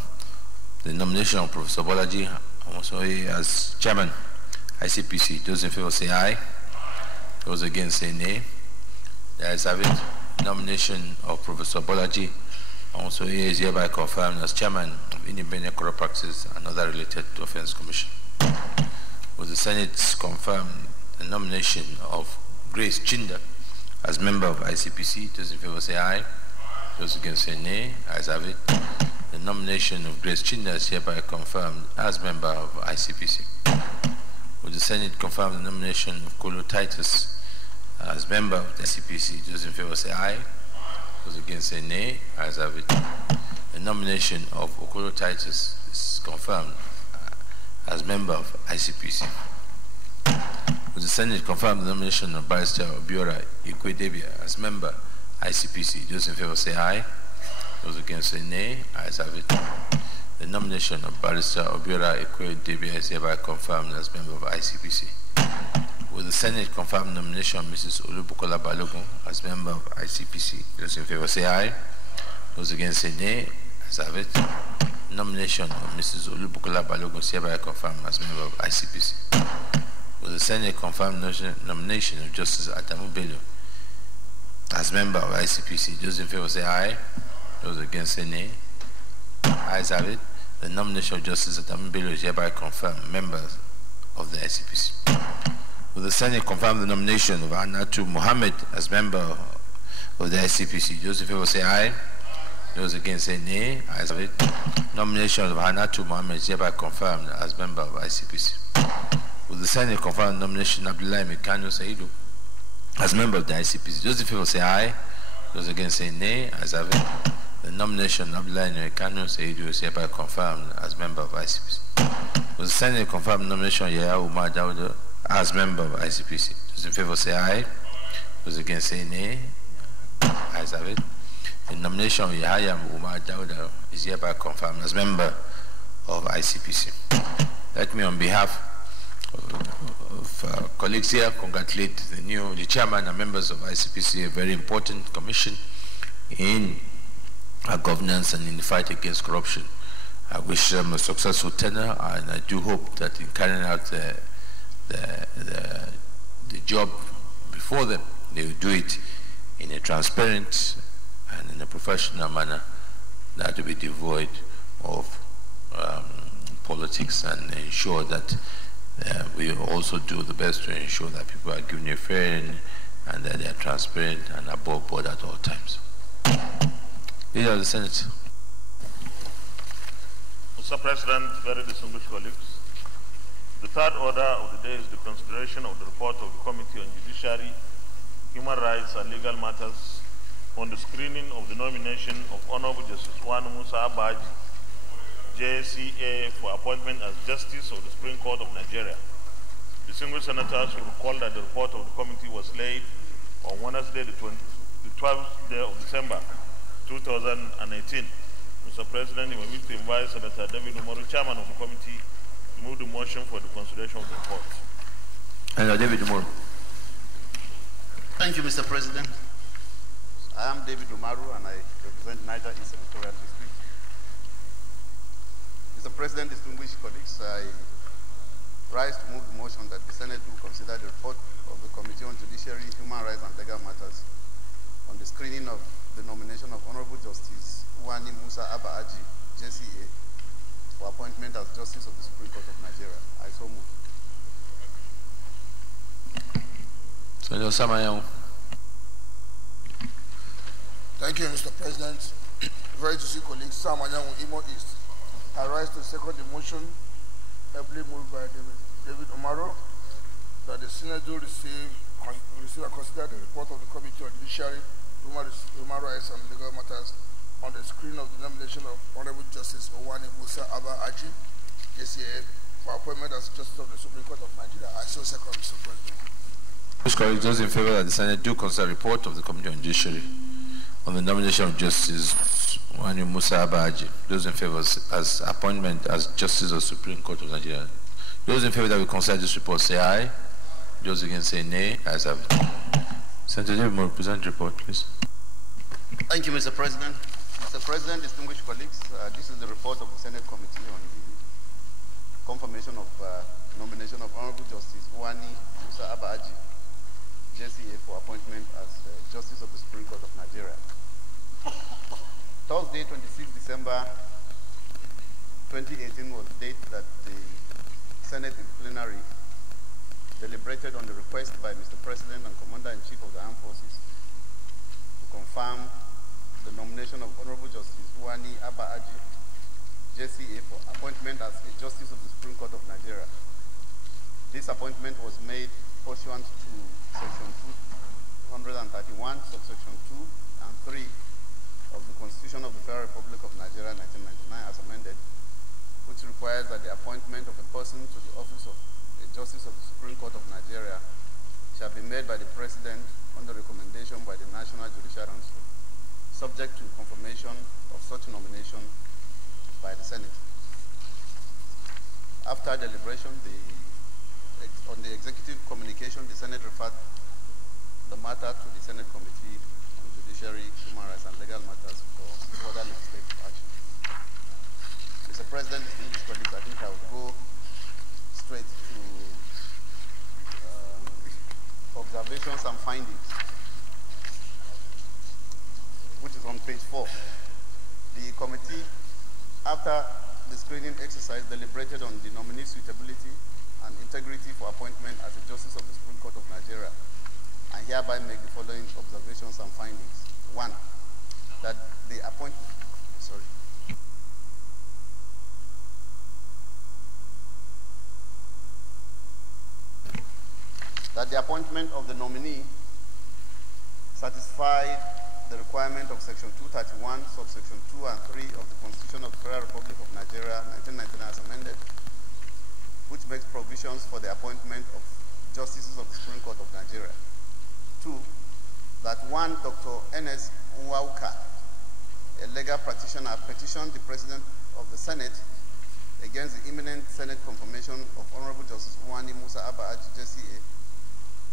the nomination of Professor Bolaji Onsoye as chairman, ICPC? Those in favor say aye. Those against say nay. The ayes have it. Nomination of Professor Bolaji Onsoye is hereby confirmed as chairman of Independent Corrupt Practices and Other Related to Offence Commission. Will the Senate confirm the nomination of Grace Chinda as member of ICPC? Those in favor say aye. Those against say nay. The ayes have it. The nomination of Grace Chinda is hereby confirmed as member of ICPC. Will the Senate confirm the nomination of Kolo Titus as member of the ICPC? Those in favor say aye. Those against say nay. The ayes have it. The nomination of Okolo Titus is confirmed as member of ICPC. Will the Senate confirm the nomination of Barrister Obiora Ikwe-Debia as member ICPC? Those in favor say aye. Those against say nay. Ayes have it. The nomination of Barrister Obiora Ikwe-Debia is hereby confirmed as member of ICPC. Will the Senate confirm the nomination of Mrs. Olubukola Balogun as member of ICPC? Those in favor say aye. Those against say nay. Ayes have it. Nomination of Mrs. Olubukola Balogun is hereby confirmed as member of ICPC. Will the Senate confirm nomination of Justice Adamu Bello as member of ICPC? Those in favor say aye. Those against say nay. Ayes have it. The nomination of Justice Adamu Bello is hereby confirmed members of the ICPC. Will the Senate confirm the nomination of Anatu Mohammed as member of the ICPC? Those in favor say aye. Those against say nay. Ayes have it. Nomination of Anatu Mohammed is hereby confirmed as member of ICPC. Will the Senate confirm the nomination of Abdullahi Mekano Saidu as member of the ICPC? Those in favor say aye. Those against say nay. Ayes have it. The nomination of Abdullahi Mekano Saidu is hereby confirmed as member of ICPC. Will the Senate confirm the nomination of Yahya Umar Dawuda as member of ICPC? Those in favor say aye. Those against say nay. Ayes have it. The nomination of Yahya Umar Dawuda is hereby confirmed as member of ICPC. Let me, on behalf of colleagues here, congratulate the chairman and members of ICPC, a very important commission in our governance and in the fight against corruption. I wish them a successful tenure, and I do hope that in carrying out the job before them, they will do it in a transparent and in a professional manner that will be devoid of politics, and ensure that we also do the best to ensure that people are given a fair and that they are transparent and above board at all times. Leader of the Senate. Mr. President, very distinguished colleagues, the third order of the day is the consideration of the report of the Committee on Judiciary, Human Rights and Legal Matters on the screening of the nomination of Honorable Justice Wani Musa Abaji, JCA, for appointment as Justice of the Supreme Court of Nigeria. Distinguished senators will recall that the report of the committee was laid on Wednesday, the 12th day of December, 2018. Mr. President, you may wish to invite Senator David Umaru, Chairman of the committee, to move the motion for the consideration of the report. Senator David Umaru. Thank you, Mr. President. I am David Umaru, and I represent Niger East Senatorial District. Mr. President, distinguished colleagues, I rise to move the motion that the Senate do consider the report of the Committee on Judiciary, Human Rights and Legal Matters on the screening of the nomination of Honorable Justice Wani Musa Abaji, JCA, for appointment as Justice of the Supreme Court of Nigeria. I so move. Senator Samayahu. Thank you, Mr. President. Very to see colleagues, Samayahu, Imo East. I rise to second the motion, heavily moved by David Umaru, that the Senate do receive and consider the report of the Committee on Judiciary, Human Rights and Legal Matters on the screening of the nomination of Honorable Justice Wani Musa Abaji, JCA, for appointment as Justice of the Supreme Court of Nigeria. I so second, Mr. President. Those in favor that the Senate do consider the report of the Committee on Judiciary on the nomination of Justice Wani Musa Abaji. Those in favor as appointment as Justice of the Supreme Court of Nigeria. Those in favor that we consider this report say aye. Those against say nay. Ayes have it. Senator David Moore, present the report, please. Thank you, Mr. President. Mr. President, distinguished colleagues, this is the report of the Senate Committee on the confirmation of nomination of Honorable Justice Wani Musa Abaji, JCA, for appointment as Justice of the Supreme Court of Nigeria. Thursday, 26 December 2018 was the date that the Senate in plenary deliberated on the request by Mr. President and Commander-in-Chief of the Armed Forces to confirm the nomination of Honorable Justice Wani Abaji, JCA, for appointment as a Justice of the Supreme Court of Nigeria. This appointment was made pursuant to Section 231, Subsection 2 and 3 of the Constitution of the Federal Republic of Nigeria 1999 as amended, which requires that the appointment of a person to the office of a a Justice of the Supreme Court of Nigeria shall be made by the President on the recommendation by the National Judicial Council, subject to confirmation of such nomination by the Senate. After deliberation on the executive communication, the Senate referred the matter to the Senate Committee on Judiciary, Human Rights and Legal Matters for further legislative action. Mr. President, distinguished colleagues, I think I will go straight to observations and findings, which is on page 4. The committee, after the screening exercise, deliberated on the nominee's suitability and integrity for appointment as a Justice of the Supreme Court of Nigeria, and hereby make the following observations and findings. 1, that the appointment, that the appointment of the nominee satisfied the requirement of Section 231, subsection 2 and 3 of the Constitution of the Federal Republic of Nigeria, 1999 as amended, which makes provisions for the appointment of Justices of the Supreme Court of Nigeria. 2, that one Dr. N.S. Nwauka, a legal practitioner, petitioned the President of the Senate against the imminent Senate confirmation of Honorable Justice Uwani Musa Abba Aji JCA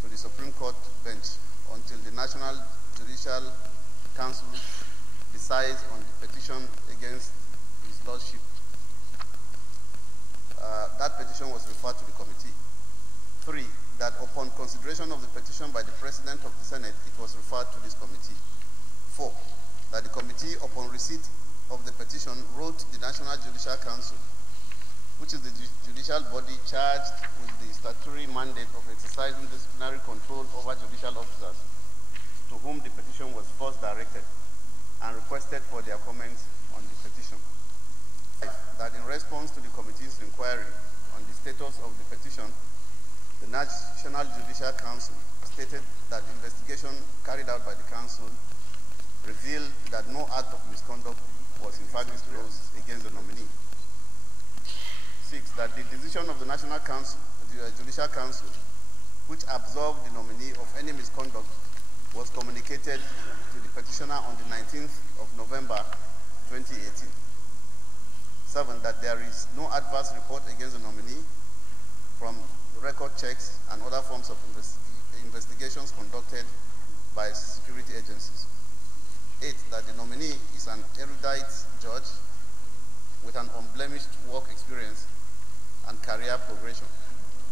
to the Supreme Court bench until the National Judicial Council decides on the petition against His Lordship. That petition was referred to the committee. 3, that upon consideration of the petition by the President of the Senate, it was referred to this committee. 4, that the committee, upon receipt of the petition, wrote the National Judicial Council, which is the judicial body charged with the statutory mandate of exercising disciplinary control over judicial officers, to whom the petition was first directed, and requested for their comments on the petition. 5, that in response to the committee's inquiry on the status of the petition, the National Judicial Council stated that investigation carried out by the Council revealed that no act of misconduct was in fact disclosed against the nominee. 6, that the decision of the National Council, the Judicial Council, which absolved the nominee of any misconduct, was communicated to the petitioner on the 19th of November 2018. 7, that there is no adverse report against the nominee from record checks and other forms of investigations conducted by security agencies. 8, that the nominee is an erudite judge with an unblemished work experience and career progression,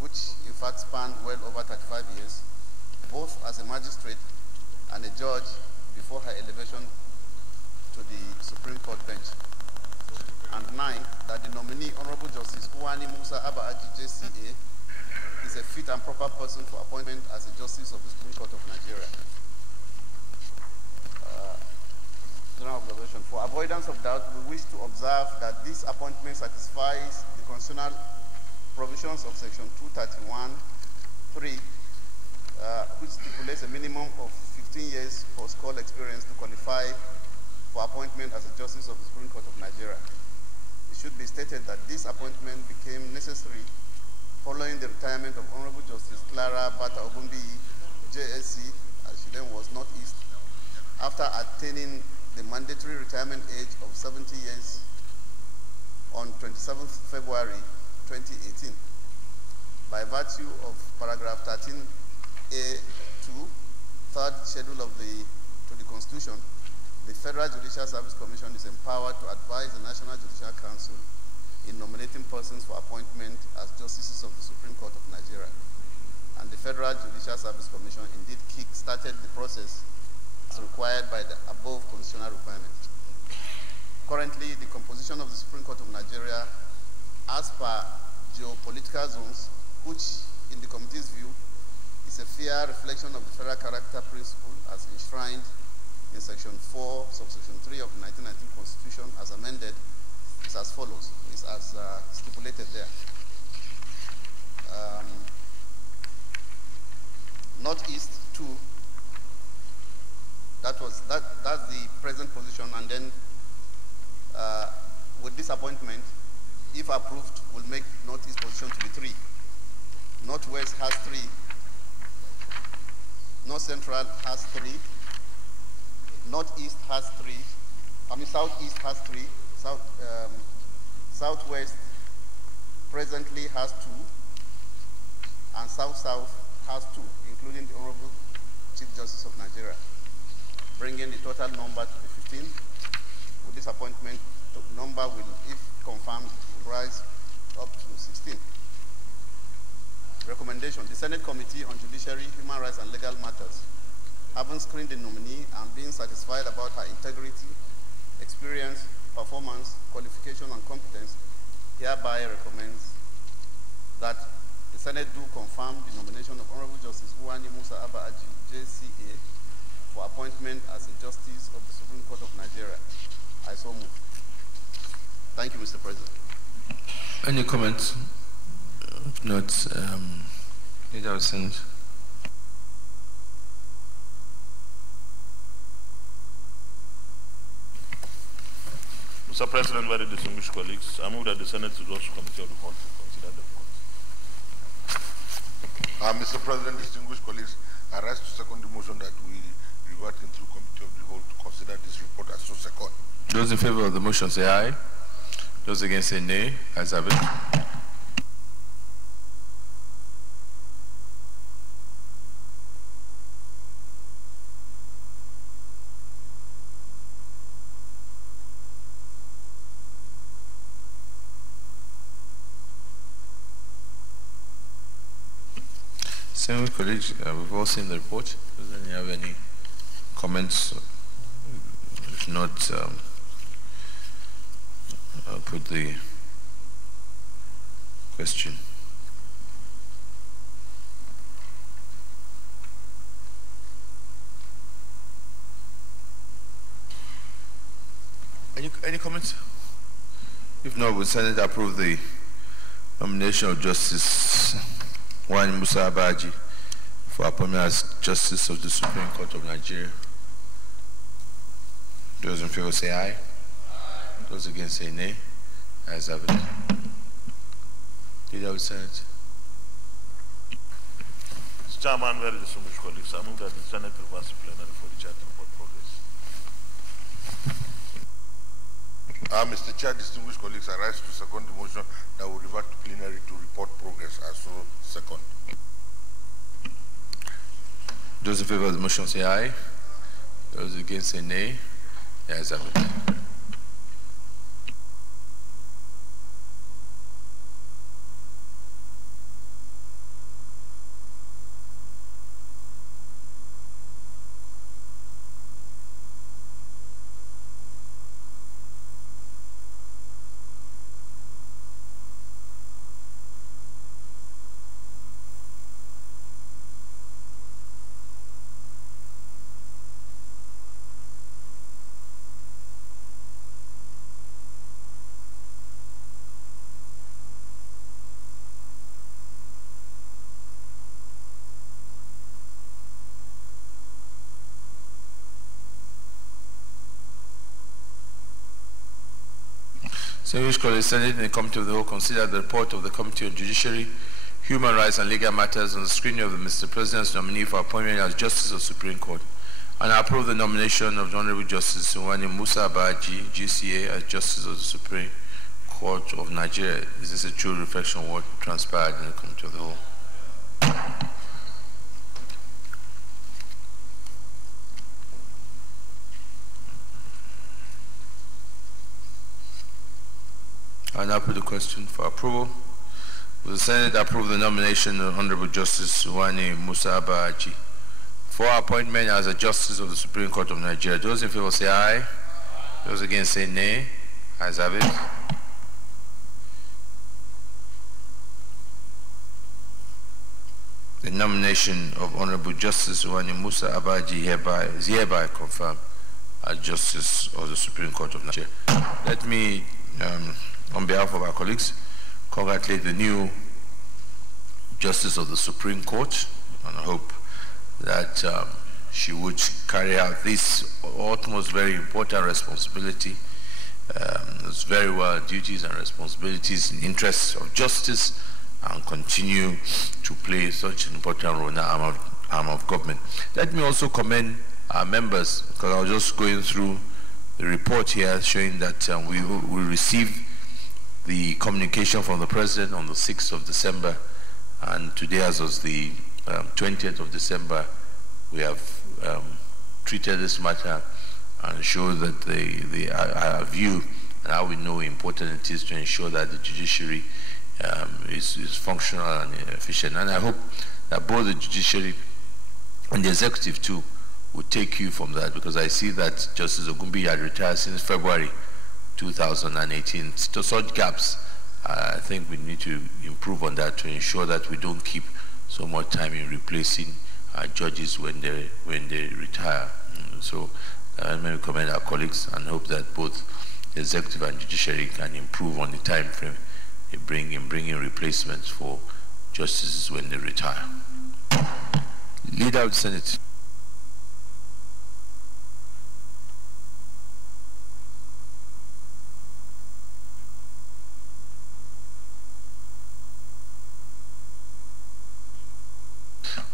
which in fact spanned well over 35 years, both as a magistrate and a judge before her elevation to the Supreme Court bench. And 9, that the nominee, Honorable Justice Uwani Musa Abba Aji JCA, is a fit and proper person for appointment as a Justice of the Supreme Court of Nigeria. General observation. For avoidance of doubt, we wish to observe that this appointment satisfies the constitutional provisions of Section 231(3), which stipulates a minimum of 15 years post-call experience to qualify for appointment as a Justice of the Supreme Court of Nigeria. It should be stated that this appointment became necessary following the retirement of Honorable Justice Clara Bata Ogunbi, JSC, as she then was Northeast, after attaining the mandatory retirement age of 70 years on 27th February 2018. By virtue of paragraph 13A2, third schedule of the Constitution, the Federal Judicial Service Commission is empowered to advise the National Judicial Council in nominating persons for appointment as Justices of the Supreme Court of Nigeria. And the Federal Judicial Service Commission indeed kick-started the process as required by the above constitutional requirements. Currently, the composition of the Supreme Court of Nigeria, as per geopolitical zones, which in the committee's view is a fair reflection of the federal character principle as enshrined in Section 4, subsection 3 of the 1919 Constitution as amended, is as follows, is as stipulated there. Northeast 2, that's the present position, and then with this appointment, if approved, will make Northeast position to be 3. Northwest has 3, North Central has 3, Northeast has 3, Southeast has 3, Southwest presently has 2, and South-South has 2, including the Honorable Chief Justice of Nigeria, bringing the total number to 15. With this appointment, the number will, if confirmed, will rise up to 16. Recommendation: the Senate Committee on Judiciary, Human Rights and Legal Matters, having screened the nominee and being satisfied about her integrity, experience, performance, qualification, and competence, hereby recommends that the Senate do confirm the nomination of Honorable Justice Uwani Musa Abba Aji, JCA, for appointment as a Justice of the Supreme Court of Nigeria. I so move. Thank you, Mr. President. Any comments? If not, Leader of the Senate. Mr. President, very distinguished colleagues, I move that the Senate to go to Committee of the Whole to consider the report. Mr. President, distinguished colleagues, I rise to second the motion that we revert into Committee of the Whole to consider this report as so second. Those in favor of the motion say aye. Those against say nay. Ayes have it. Same colleagues, we've all seen the report. Does anyone have any comments? If not, I'll put the question. Any comments? If not, will Senate approve the nomination of Justice Uwani Musa Abba Aji for appointment as Justice of the Supreme Court of Nigeria? Those in favor say aye. Those against say nay. Ayes have it. Leader of the Senate. Mr. Chairman, very distinguished colleagues, I move that the Senate reverse the plenary for the chart report progress. Mr. Chair, distinguished colleagues, I rise to second the motion that will revert to plenary to report progress as so second. Those in favor of the motion say aye. Those against say nay. Ayes have it. Distinguished colleagues, Senate and the Committee of the Whole consider the report of the Committee on Judiciary, Human Rights and Legal Matters on the screening of the Mr. President's nominee for appointment as Justice of the Supreme Court, and approve the nomination of the Honorable Justice Uwani Musa Abba Aji, GCA, as Justice of the Supreme Court of Nigeria. Is this a true reflection of what transpired in the Committee of the Whole? I now put the question for approval. Will the Senate approve the nomination of Honorable Justice Uwani Musa Abba Aji for appointment as a Justice of the Supreme Court of Nigeria? Those in favor say aye. Those against say nay. Ayes have it. The nomination of Honorable Justice Uwani Musa Abba Aji is hereby confirmed as Justice of the Supreme Court of Nigeria. Let me, on behalf of our colleagues, congratulate the new Justice of the Supreme Court, and I hope that she would carry out this utmost very important responsibility, those very well duties and responsibilities in the interests of justice and continue to play such an important role in the arm of government. Let me also commend our members, because I was just going through the report here showing that we received the communication from the President on the 6th of December, and today, as was the 20th of December, we have treated this matter and showed that our view and how we know important it is to ensure that the judiciary is functional and efficient. And I hope that both the judiciary and the executive too will take you from that, because I see that Justice Ogumbi had retired since February 2018. To such gaps, I think we need to improve on that to ensure that we don't keep so much time in replacing judges when they retire. So let me commend our colleagues and hope that both the executive and judiciary can improve on the time frame in bringing replacements for justices when they retire. Leader of the Senate.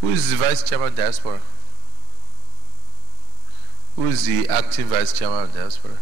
Who is the Vice Chairman of Diaspora? Who is the acting Vice Chairman of Diaspora?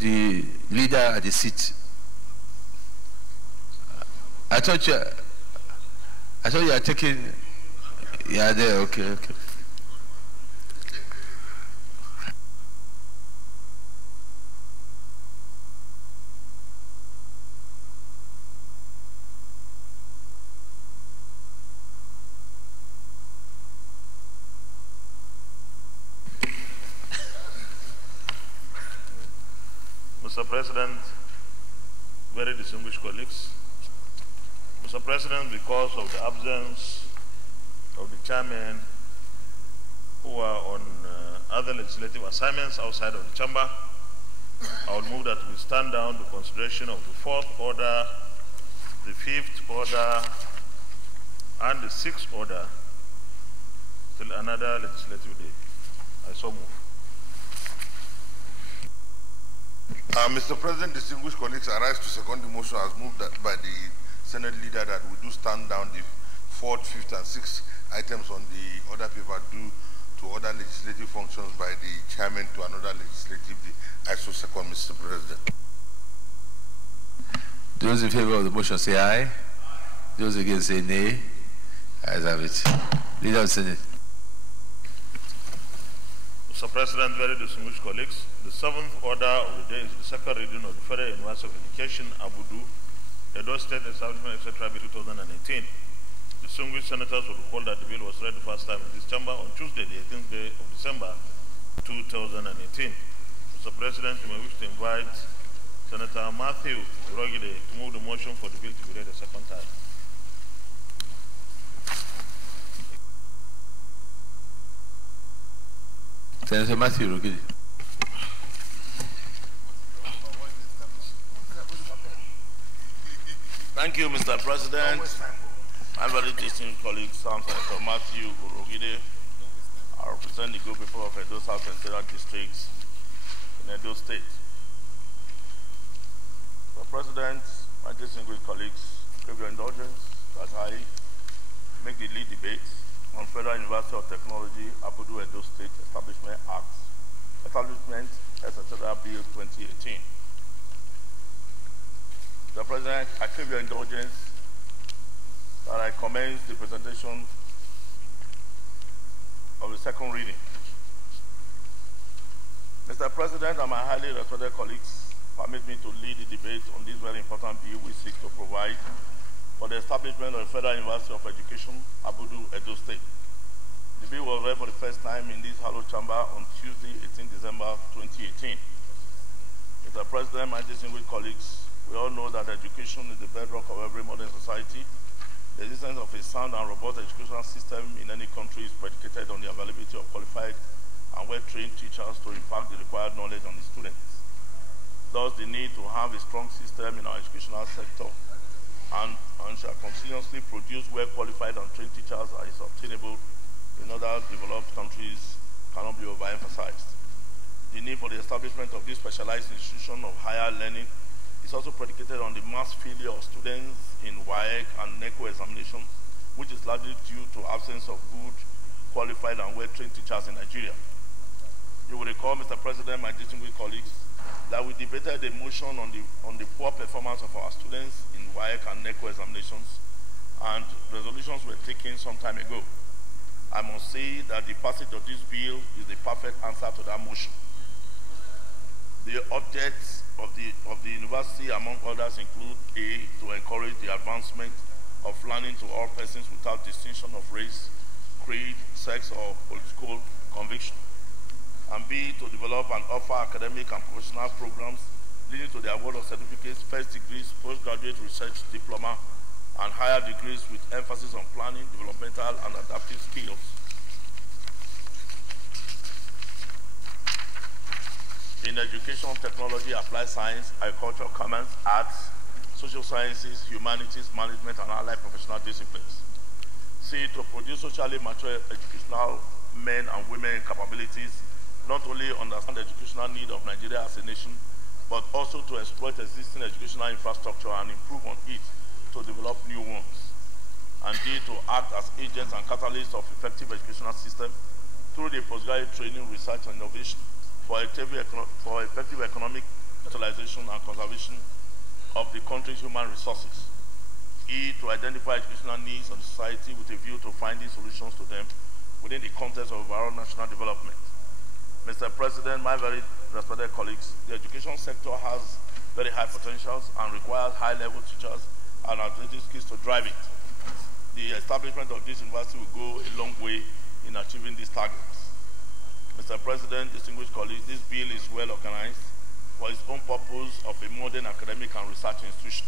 The leader at the seat. I thought you are taking. Yeah, there. Okay. Mr. President, very distinguished colleagues, Mr. President, because of the absence of the chairman who are on other legislative assignments outside of the chamber, I will move that we stand down the consideration of the fourth order, the fifth order, and the sixth order till another legislative day. I so move. Mr. President, distinguished colleagues, I rise to second the motion as moved by the Senate leader that we do stand down the fourth, fifth, and sixth items on the order paper due to other legislative functions by the chairman to another legislative day. I so second, Mr. President. Those in favor of the motion say aye. Those against say nay. Ayes have it. Leader of the Senate. Mr. President, very distinguished colleagues, the seventh order of the day is the second reading of the Federal University of Education, Abudu, Edo State Establishment, etc. Bill 2018. Distinguished senators will recall that the bill was read the first time in this chamber on Tuesday, the 18th day of December, 2018. Mr. President, you may wish to invite Senator Matthew Urogide to move the motion for the bill to be read a second time. Senator Matthew Urogide. Thank you, Mr. President. My very distinguished colleague, Senator Matthew Urogide. I represent the good people of Edo South and Central Districts in Edo State. Mr. President, my distinguished colleagues, give your indulgence as I make the lead debate on Federal University of Technology, Abudu Edo State Establishment Act, Establishment etc. Bill 2018. Mr. President, I crave your indulgence that I commence the presentation of the second reading Mr. President and my highly respected colleagues, permit me to lead the debate on this very important bill we seek to provide for the establishment of the Federal University of Education, Abudu, Edo State. The bill was read for the first time in this hallowed chamber on Tuesday, 18 December 2018. Mr. President, my distinguished colleagues, we all know that education is the bedrock of every modern society. The existence of a sound and robust educational system in any country is predicated on the availability of qualified and well-trained teachers to impart the required knowledge on the students. Thus, the need to have a strong system in our educational sector and shall continuously produce well-qualified and trained teachers is obtainable in other developed countries cannot be overemphasized. The need for the establishment of this specialized institution of higher learning is also predicated on the mass failure of students in WAEC and NECO examination, which is largely due to absence of good, qualified and well-trained teachers in Nigeria. You will recall, Mr. President, my distinguished colleagues, that we debated a motion on the poor performance of our students in WAEC and NECO examinations, and resolutions were taken some time ago. I must say that the passage of this bill is the perfect answer to that motion. The objects of the university, among others, include A, to encourage the advancement of learning to all persons without distinction of race, creed, sex, or political conviction, and B, to develop and offer academic and professional programs leading to the award of certificates, first degrees, postgraduate research diploma, and higher degrees with emphasis on planning, developmental, and adaptive skills. In education, technology, applied science, agriculture, commerce, arts, social sciences, humanities, management, and allied professional disciplines. C, to produce socially mature educational men and women capabilities, not only understand the educational need of Nigeria as a nation, but also to exploit existing educational infrastructure and improve on it to develop new ones. And D, to act as agents and catalysts of effective educational system through the postgraduate training, research, and innovation for effective economic utilization and conservation of the country's human resources. E, to identify educational needs of the society with a view to finding solutions to them within the context of overall national development. Mr. President, my very respected colleagues, the education sector has very high potentials and requires high-level teachers and athletic skills to drive it. The establishment of this university will go a long way in achieving these targets. Mr. President, distinguished colleagues, this bill is well organized for its own purpose of a modern academic and research institution.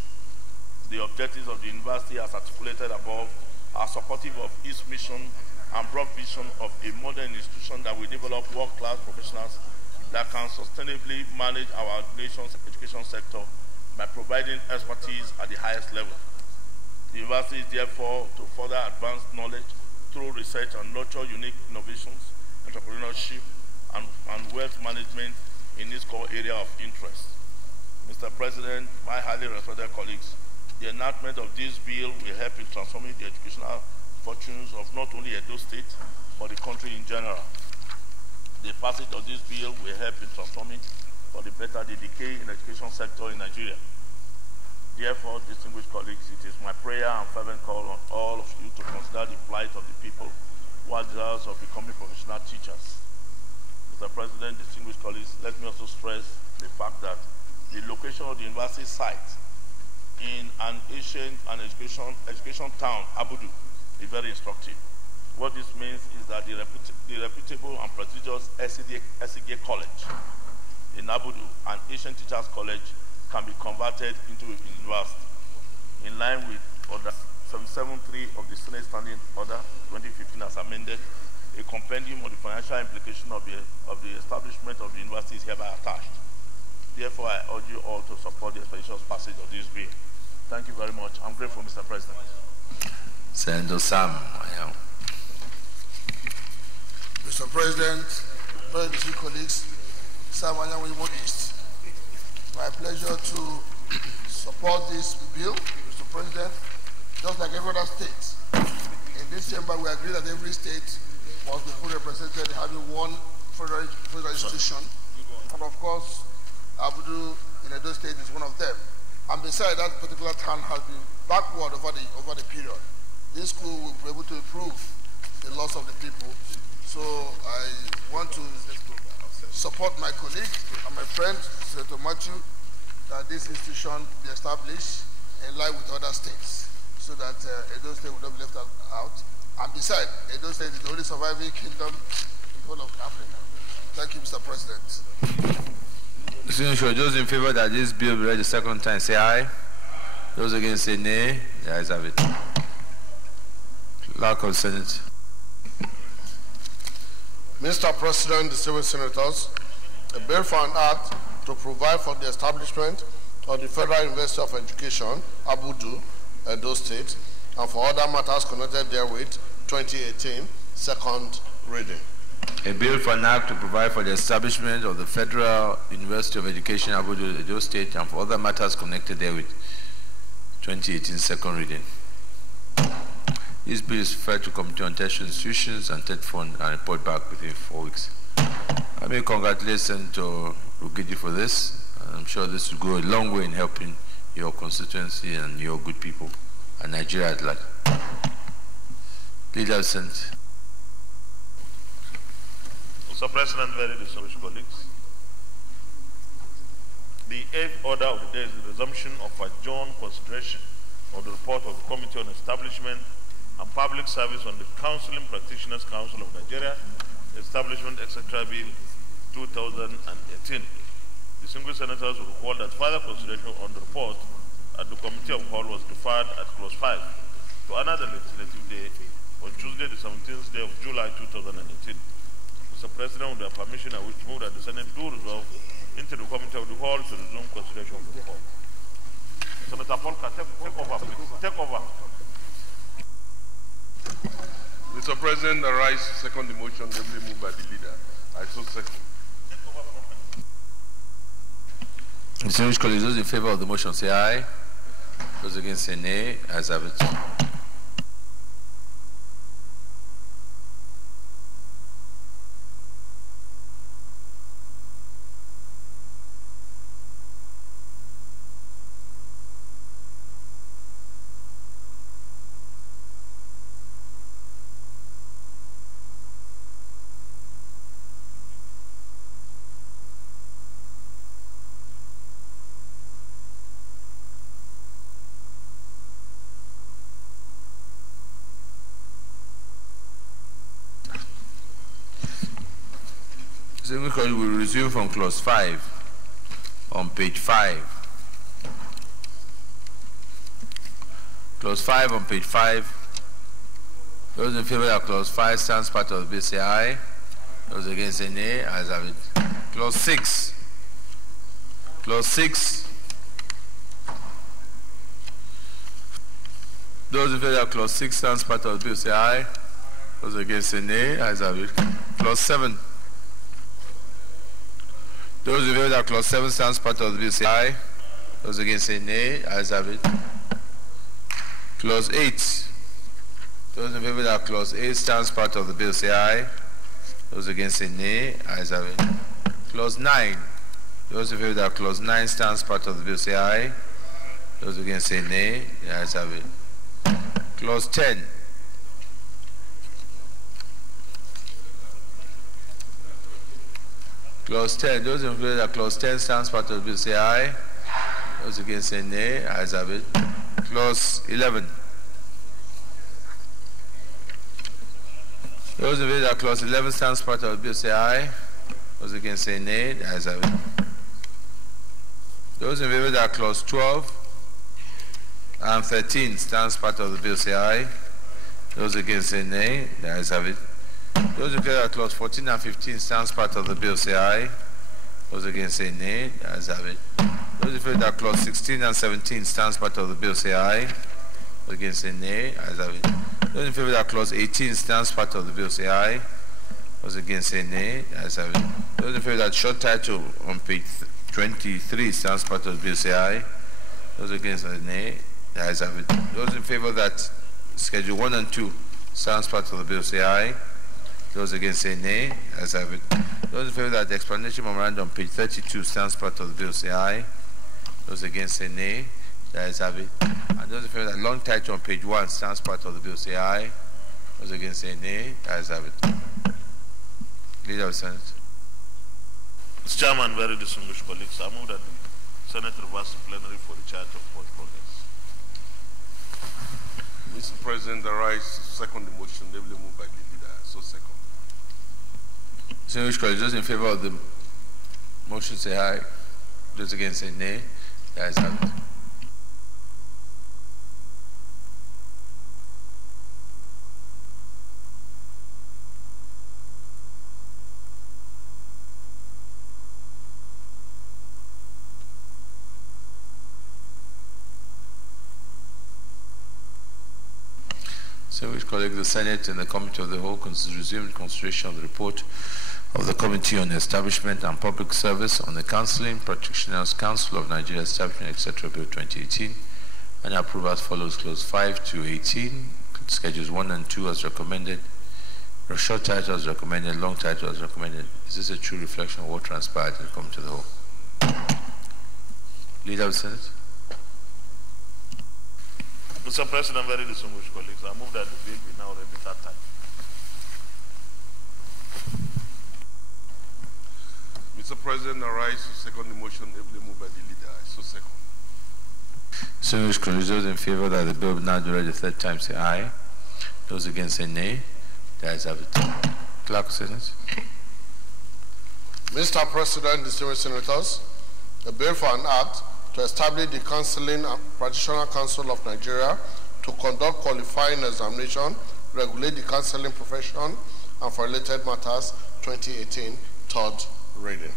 The objectives of the university, as articulated above, are supportive of its mission and broad vision of a modern institution that will develop world-class professionals that can sustainably manage our nation's education sector by providing expertise at the highest level. The university is therefore to further advance knowledge through research and nurture unique innovations, entrepreneurship, and wealth management in its core area of interest. Mr. President, my highly respected colleagues, the enactment of this bill will help in transforming the educational fortunes of not only Edo State, but the country in general. The passage of this bill will help in transforming for the better the decay in the education sector in Nigeria. Therefore, distinguished colleagues, it is my prayer and fervent call on all of you to consider the plight of the people who are desirous of becoming professional teachers. Mr. President, distinguished colleagues, let me also stress the fact that the location of the university site in an ancient and education town, Abudu, is very instructive. What this means is that the reputable and prestigious SCG College in Abudu, an Asian Teachers College, can be converted into a university in line with Order 773 of the Senate Standing Order 2015 as amended. A compendium of the financial implication of the establishment of the university is hereby attached. Therefore, I urge you all to support the expeditious passage of this bill. Thank you very much. I'm grateful, Mr. President. Senator Sam. Mr. President, very distinguished colleagues, Sam Imo East. My pleasure to support this bill, Mr. President. Just like every other state, in this chamber we agree that every state must be fully represented in having one federal institution. And of course, Abudu in Edo State is one of them. And besides, that particular town has been backward over the period. This school will be able to improve the loss of the people. So I want to support my colleague and my friend, Senator Matthew, that this institution be established in line with other states, so that Edo State will not be left out. And besides, Edo State is the only surviving kingdom in the whole of Africa. Thank you, Mr. President. Those in favor that this bill be read the second time, say aye. Those against, say nay. The ayes have it. Clerk of Senate. Mr. President, distinguished senators, a bill for an act to provide for the establishment of the Federal University of Education, Abudu, Edo State, and for other matters connected therewith, 2018, second reading. A bill for an act to provide for the establishment of the Federal University of Education, Abudu, Edo State, and for other matters connected therewith, 2018, second reading. This bill is referred to Committee on Tertiary Institutions and TED Fund and report back within 4 weeks. I may congratulate Senator Rugidi for this. I'm sure this will go a long way in helping your constituency and your good people and Nigeria at large. Leader of Senate. Mr. President, very distinguished colleagues. The 8th order of the day is the resumption of adjourned consideration of the report of the Committee on Establishment and Public Service on the Counseling Practitioners Council of Nigeria, Establishment, etc. Bill 2018. Distinguished senators will recall that further consideration on the report at the Committee of Whole was deferred at clause 5 to another legislative day on Tuesday, the 17th day of July 2018. Mr. President, with your permission, I wish to move that the Senate do resolve into the Committee of the Whole to resume consideration of the report. Senator Polka, take over, please. Take over. Mr. President, I rise to second the motion ably moved by the leader. I so second. Distinguished colleagues, those in favor of the motion say aye. Those against say nay. Ayes have it. We will resume from clause 5 on page 5. Clause 5 on page 5. Those in favor of clause 5 stands part of the bill say aye. Those against say nay. Ayes have it. Clause 6. Clause 6. Those in favor of clause 6 stands part of the bill say aye. Those against say nay. Ayes have it. Clause 7. Those in favor that clause 7 stands part of the bill say aye. Those against say nay. Ayes have it. Clause 8. Those in favor that clause 8 stands part of the bill say aye. Those against say nay. Ayes have it. Clause 9. Those in favor that clause 9 stands part of the bill say aye. Those against say nay. The ayes have it. Clause 10. Clause 10. Those in favor that clause 10 stands part of the bill say aye. Those against say nay. Ayes have it. Clause 11. Those in favor that clause 11 stands part of the bill say aye. Those against say nay. The ayes have it. Those in favor that clause 12 and 13 stands part of the bill say aye. Those against say nay. The ayes have it. Those in favor that clause 14 and 15 stands part of the bill say aye. Those against say nay. The ayes have it. Those in favor that clause 16 and 17 stands part of the bill say aye. Those against say nay. The ayes have it. Those in favor that clause 18 stands part of the bill say aye. Those against say nay. The ayes have it. Those in favor that short title on page 23 stands part of the bill say aye. Those against say nay. The ayes have it. Those in favor that schedule 1 and 2 stands part of the bill say aye. Those against say nay. The ayes have it. Those in favor that the explanatory memorandum on page 32 stands part of the bill say aye. Those against say nay. The ayes have it. And those in favor that long title on page 1 stands part of the bill say aye. Those against say nay. The ayes have it. Leader of the Senate. Mr. Chairman, very distinguished colleagues, I move that the Senate reverse the plenary for the charge of court progress. Mr. President, I rise to second the motion, ably moved by the leader. So second. Distinguished colleagues, those in favor of the motion say aye. Those against say nay. The ayes have it. Distinguished colleagues, the Senate and the Committee of the Whole resumed consideration of the report of the Committee on Establishment and Public Service on the Counseling Practitioners Council of Nigeria Establishment, etc. Bill 2018, and approve as follows: Clause 5 to 18, Schedules 1 and 2 as recommended, short title as recommended, long title as recommended. Is this a true reflection of what transpired in the Committee of the Whole? Leader of the Senate. Mr. President, very distinguished colleagues, I move that the bill be now read the third time. Mr. President, I rise to second the motion, ably moved by the leader. I so second. Distinguished colleagues, those in favor that the bill be now read the third time say aye. Those against say nay. The ayes have it. Clerk of Senate. Mr. President, distinguished senators, a bill for an act to establish the Counseling and Practitioner Council of Nigeria to conduct qualifying examination, regulate the counseling profession, and for related matters, 2018, third reading.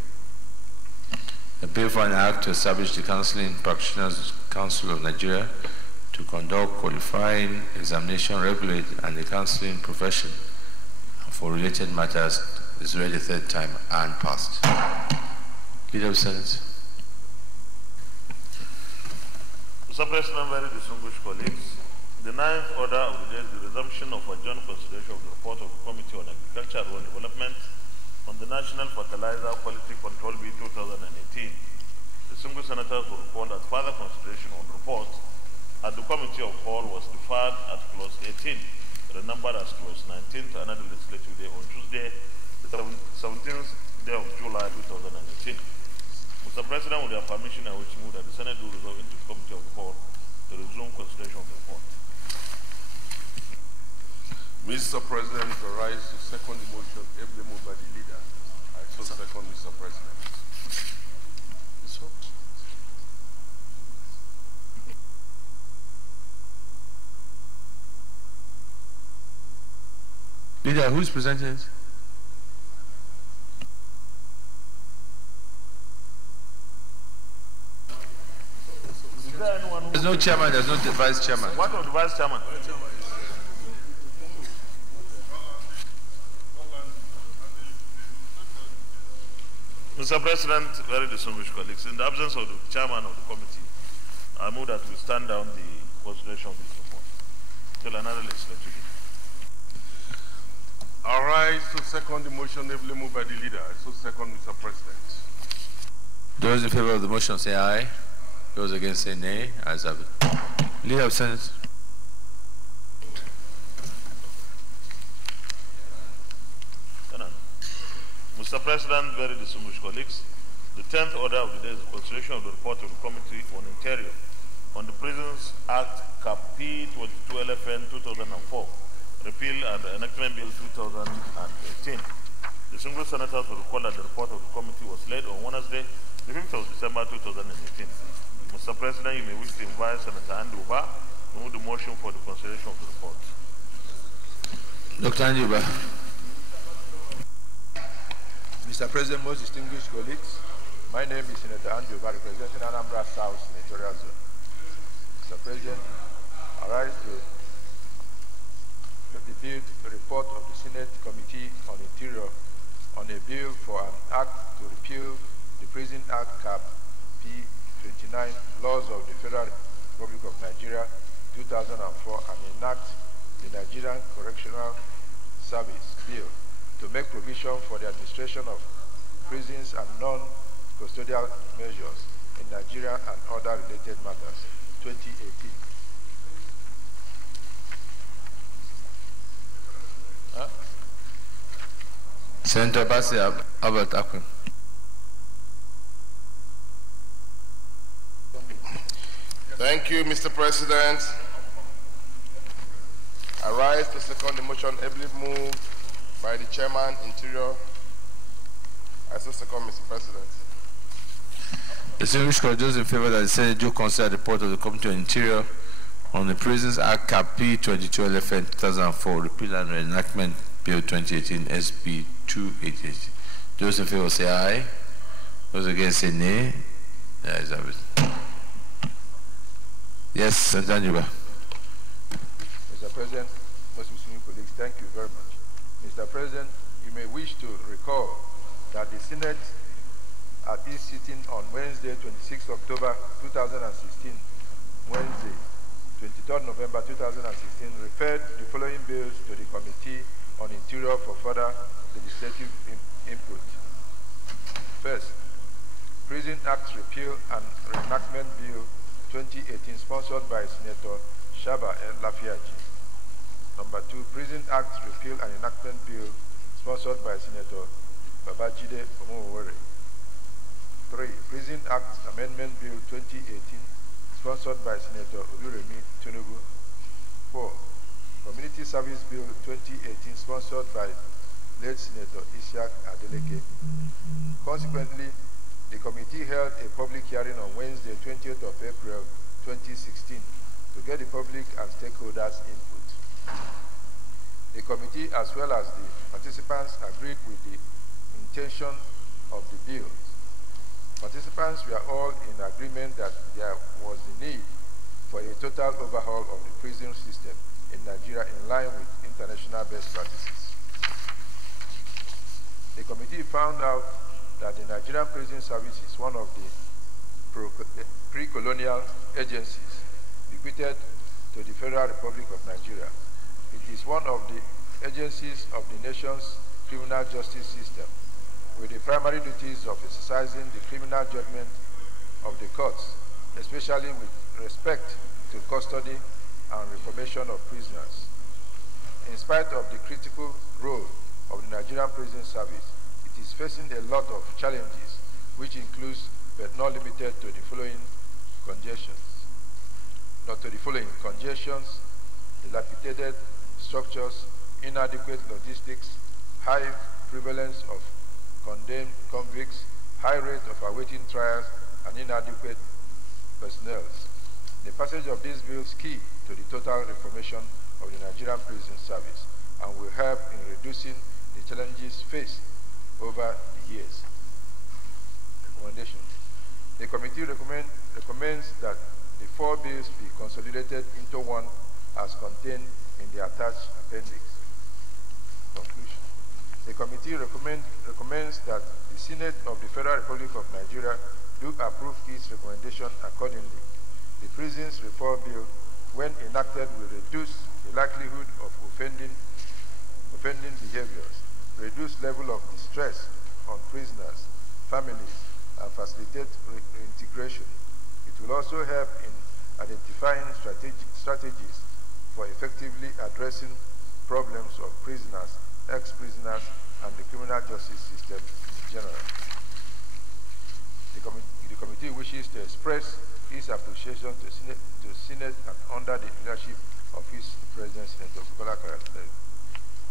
A bill for an act to establish the Counseling Practitioners Council of Nigeria to conduct qualifying examination, regulate, and the counseling profession, and for related matters is read the third time and passed. Leader of the Senate. Mr. President, very distinguished colleagues, the ninth order of the day is the resumption of adjourned consideration of the report of the Committee on Agriculture and Rural Development on the National Fertilizer Quality Control Bill 2018. Distinguished senators will recall that further consideration on the report at the Committee of Whole was deferred at clause 18, renumbered as clause 19 to another legislative day on Tuesday, the 17th day of July 2018. Mr. President, with your permission, I wish to move that the Senate do resolve into the Committee of the Whole to resume consideration of the report. Mr. President, I rise to second the motion, ably moved by the leader. I so second, Mr. President. Leader, who is presenting it? There's no chairman, there's no vice chairman. What of the vice chairman? Mr. President, very distinguished colleagues, in the absence of the chairman of the committee, I move that we stand down the consideration of this report till another legislature. I rise to second the motion, ably moved by the leader. I so second, Mr. President. Those in favor of the motion say aye. Those against say nay. Ayes have it. Leader of Senate. Mr. President, very distinguished colleagues, the 10th order of the day is the consideration of the report of the Committee on Interior on the Prisons Act Cap P 22LFN 2004, repeal and enactment bill 2018. Distinguished senators will recall that the report of the committee was laid on Wednesday, the 5th of December 2018. Mr. President, you may wish to invite Senator Anduba to move the motion for the consideration of the report. Dr. Anduba. Mr. President, most distinguished colleagues, my name is Senator Anduba, representing Anambra South Senatorial Zone. Mr. President, I rise to the report of the Senate Committee on Interior on a bill for an act to repeal the Prison Act Cap P 29, laws of the Federal Republic of Nigeria 2004, and enact the Nigerian Correctional Service Bill to make provision for the administration of prisons and non-custodial measures in Nigeria and other related matters, 2018. Senator Bassi Albert Akun. Thank you, Mr. President. I rise to second the motion ably moved by the Chairman, Interior. I so second, Mr. President. Distinguished colleagues, those in favor that the Senate do consider the report of the Committee on Interior on the Prisons Act Cap P 22 LFN 2004, repeal and reenactment Bill 2018 SB 288. Those in favor say aye. Those against say nay. The ayes have it. Yes, Senator Njuba. Mr. President, most distinguished colleagues, thank you very much. Mr. President, you may wish to recall that the Senate at its sitting on Wednesday, 26 October 2016, Wednesday, 23 November 2016, referred the following bills to the Committee on Interior for further legislative input. First, Prison Act Repeal and Reenactment Bill 2018, sponsored by Senator Shaba Lafiaji. Number 2, Prison Act Repeal and Enactment Bill, sponsored by Senator Babajide Omowore. 3, Prison Act Amendment Bill 2018, sponsored by Senator Oluremi Tinubu. 4, Community Service Bill 2018, sponsored by late Senator Isiaq Adeleke. Consequently, the committee held a public hearing on Wednesday, 20th of April 2016, to get the public and stakeholders' input. The committee, as well as the participants, agreed with the intention of the bills. Participants were all in agreement that there was the need for a total overhaul of the prison system in Nigeria in line with international best practices. The committee found out that the Nigerian Prison Service is one of the pre-colonial agencies bequeathed to the Federal Republic of Nigeria. It is one of the agencies of the nation's criminal justice system, with the primary duties of exercising the criminal judgment of the courts, especially with respect to custody and reformation of prisoners. In spite of the critical role of the Nigerian Prison Service, it is facing a lot of challenges, which includes, but not limited to, the following congestions. Dilapidated structures, inadequate logistics, high prevalence of condemned convicts, high rate of awaiting trials, and inadequate personnel. The passage of these bills is key to the total reformation of the Nigerian Prison Service and will help in reducing the challenges faced over the years. Recommendation. The committee recommends that the 4 bills be consolidated into one as contained in the attached appendix. Conclusion. The committee recommends that the Senate of the Federal Republic of Nigeria do approve its recommendation accordingly. The Prisons Reform Bill, when enacted, will reduce the likelihood of offending behaviors, reduce level of distress on prisoners, families, and facilitate reintegration. It will also help in identifying strategies for effectively addressing problems of prisoners, ex-prisoners, and the criminal justice system in general. The committee wishes to express its appreciation to Senate and under the leadership of its President, Senator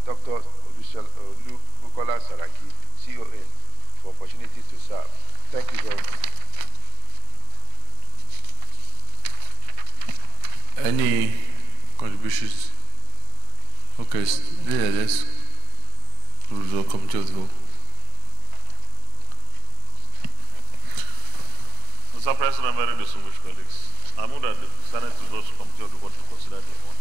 Dr. Bukola Saraki, CON, for opportunity to serve. Thank you very much. Any contributions? Okay, let's go to the committee of the vote. Mr. President, very distinguished colleagues, I move that the Senate reverse committee of the vote to consider the report.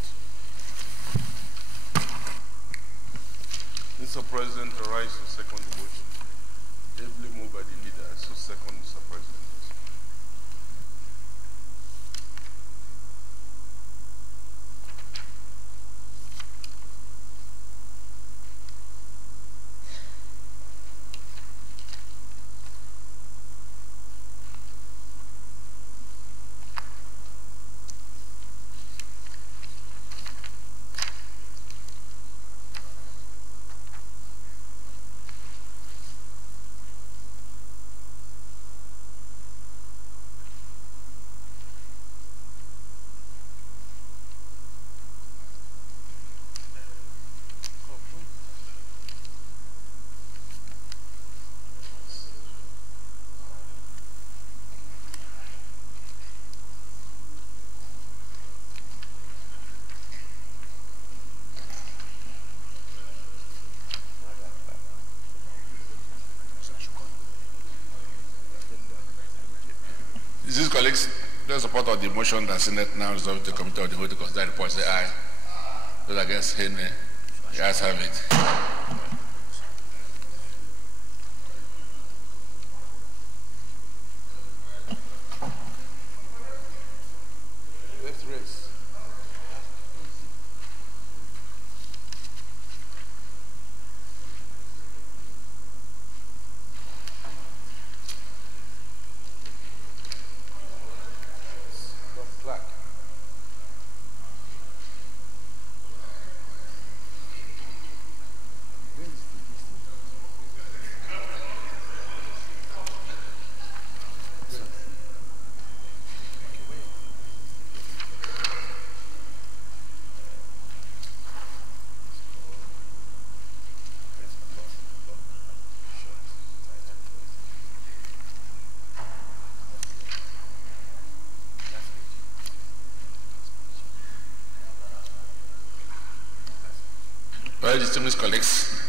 Mr. President, I rise to second the motion. Ably moved by the leader, I so second, Mr. President. colleagues, those support of the motion that Senate now resolved the committee of the whole to consider the report, say aye. Those against, say nay. The ayes have it. Let's race. Well, distinguished colleagues,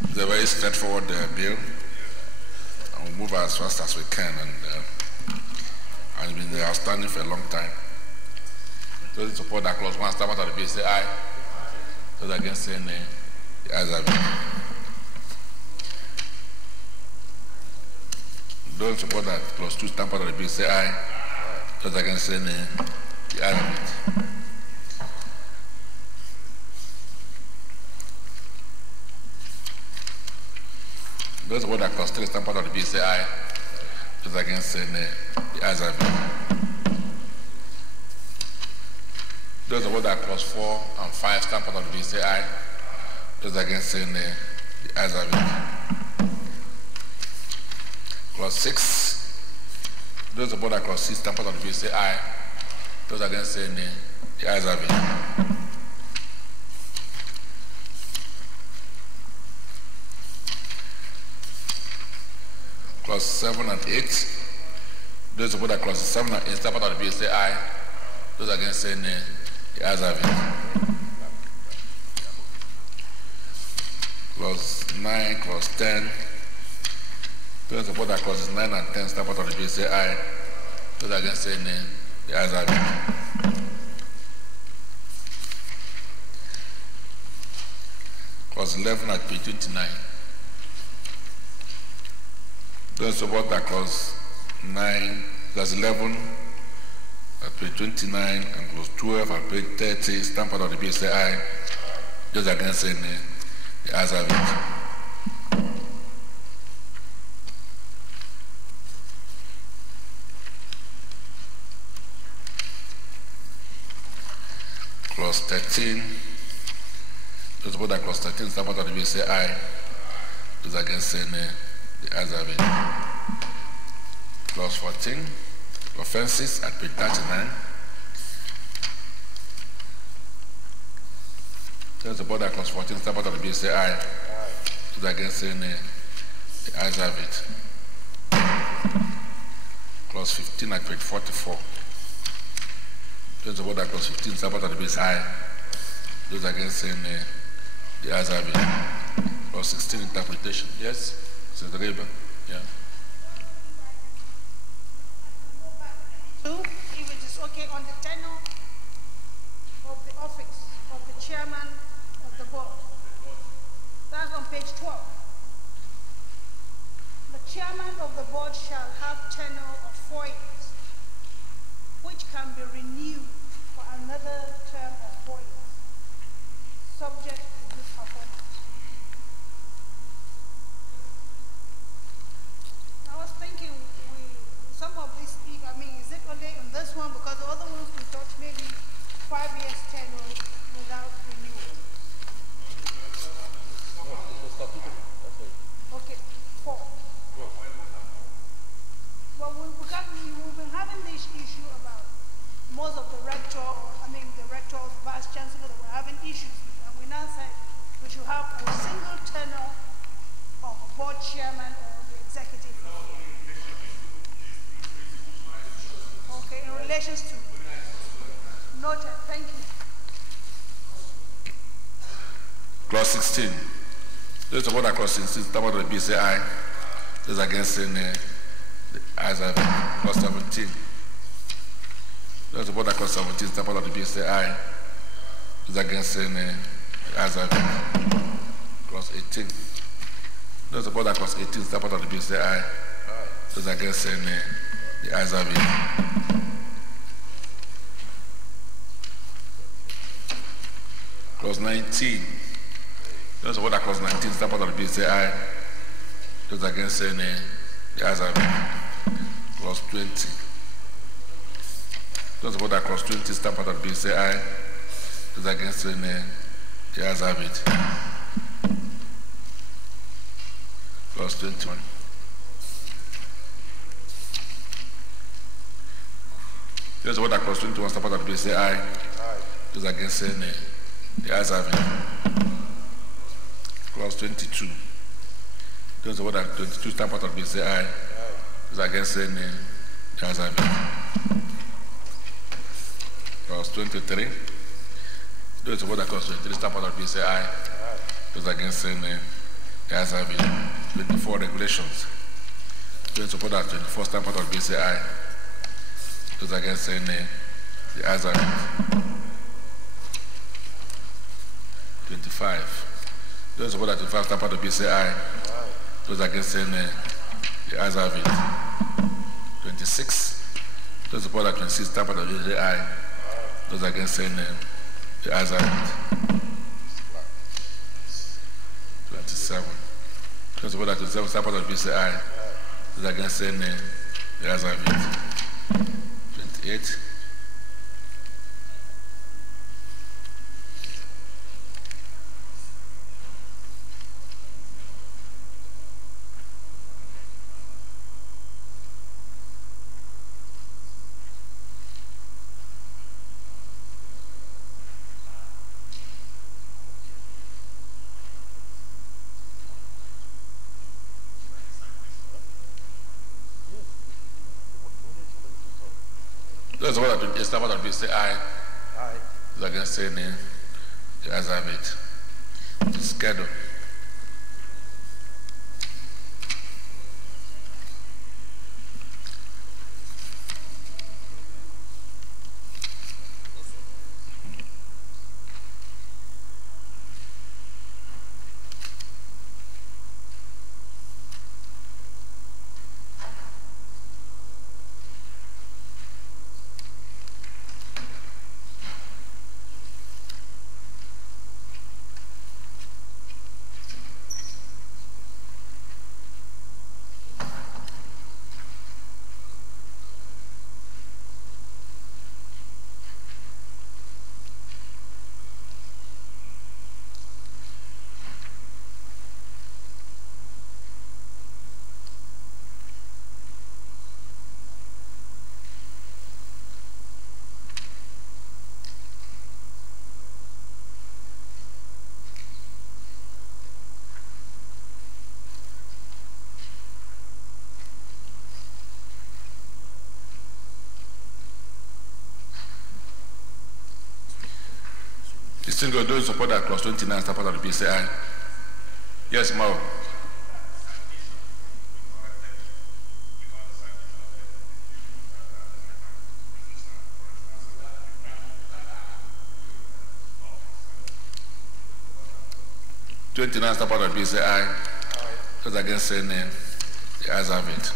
it's a very straightforward bill, and we'll move as fast as we can, and it's been outstanding for a long time. Those in support that clause 1, step out of the bill, say aye. Those against, say nay. The ayes have it. Those in support that clause 2, stamp out of the bill, say aye. Those against, say nay. The ayes have it. Those who that clause 3 stamp out of the bill, say aye. Those against, say nay. The ayes have it. Those who that clause 4 and 5 stamp out of the bill, say aye. Those against, say nay. The ayes have it. Clause 6. Those who that clause 6 stamp out of the bill, say aye. Those against, say nay. The ayes have it. Clause 7 and 8. Those who put that clause 7 and 8 step out of the bill, say aye. Those against, say nay. The ayes have it. Clause 9, clause 10. Those who put that clauses 9 and 10 step out of the bill, say aye. Those against, say nay. The ayes have it. Clause 11 at page 29. Those support that clause 9, clause 11 at page 29 and clause 12 at page 30, stamp out of the bill, say aye. Those against, say nay. The ayes have it. Clause 13. Those support that clause 13, stamp out of the bill, say aye. Those against, say nay. The ayes have it. Clause 14, offences at page 39. Those support that clause 14, step out of the bill, say aye. Those against, say nay. The ayes have it. Clause 15 at page 44. Those support that clause 15, step out of the bill, say aye. Those against, say nay. The ayes have it. Clause 16, interpretation. Yes? Senator Reba. Yeah. If it is okay, on the tenure of the office of the chairman of the board. That's on page 12. The chairman of the board shall have tenure of 4 years, which can be renewed for another term of 4 years, subject to good performance. I was thinking some of these, I mean, is it only on this one? Because the other ones we thought maybe 5 years tenure without renewal. Okay, 4. Well, we've been having this issue about most of the rector, the rector or the vice chancellor that we're having issues with, and we now said we should have a single tenure of a board chairman or the executive. Okay, in relation to noted, thank you. Clause 16. Those support that clause 16, step out of the bill, say aye. Those against, say nay. The ayes have it. Clause 17. Those support that clause 17, stamp out of the bill say aye. Those against say nay. The ayes have it. Clause 18. Those support that clause 18, stamp out of the bill say aye. Those against say nay. The ayes have it. Clause 19. Those support that clause 19, stamp out of the bill say aye. Those against say nay. The ayes have it. Clause 20. Those support that clause 20, stamp out of the bill say aye. Those against say nay. The ayes have it. Clause 21. Those support that clause 21, stamp out of the bill say aye. Those against say nay. The ayes have it. Clause 22. Those support that 22, stamp out of the bill say aye. Those against say nay. The ayes have it. Clause 23. Those support that clause 23, stamp out of the bill say aye. Those against say nay. The ayes have it. 24 regulations. Those support that 24, stamp out of the bill say aye. Those against say nay. The ayes have it. 25. Those support that 25, stamp out of the bill say aye. Those against say nay. The ayes have it. 26. Those support that 26, stamp out of the bill say aye. Those against say nay. The ayes have it. 27. Those support that 27, stamp out of the bill say aye. Those against say nay. The ayes have it. 28. Those what I do, stamp out of the bill say aye. Aye. Those against say nay. The ayes have it. The schedule. Distinguished those who support that clause 29, stamp out of the bill say aye. Yes, Mao. Stamp out of the bill say aye. Those against say nay. The ayes have it.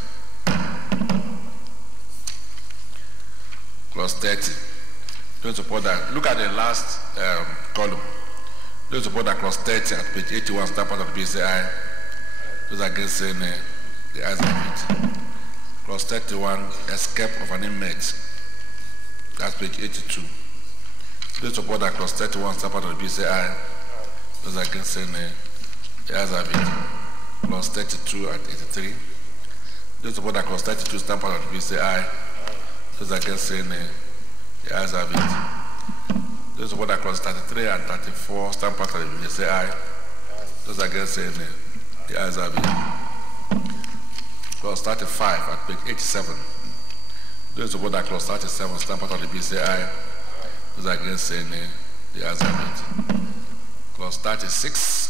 Clause 30. Don't support that. Look at the last column. Don't support that clause 30 at page 81, stamp out of the bill say aye. Those against say nay. The ayes have it. Clause 31, escape of an inmate. That's page 82. Don't support that clause 31, stamp out of the bill say aye. Those against say nay. The ayes have it. Clause 32 at 83. Don't support that clause 32, stamp out of the bill say aye. Those against say nay. The ayes have it. Those support that clause 33 and 34, stamp out of the bill say aye. Those against say nay. The ayes have it. Clause 35 at page 87. Those support that clause 37, stamp out of the bill say aye. Those against say nay. The ayes have it. Clause 36.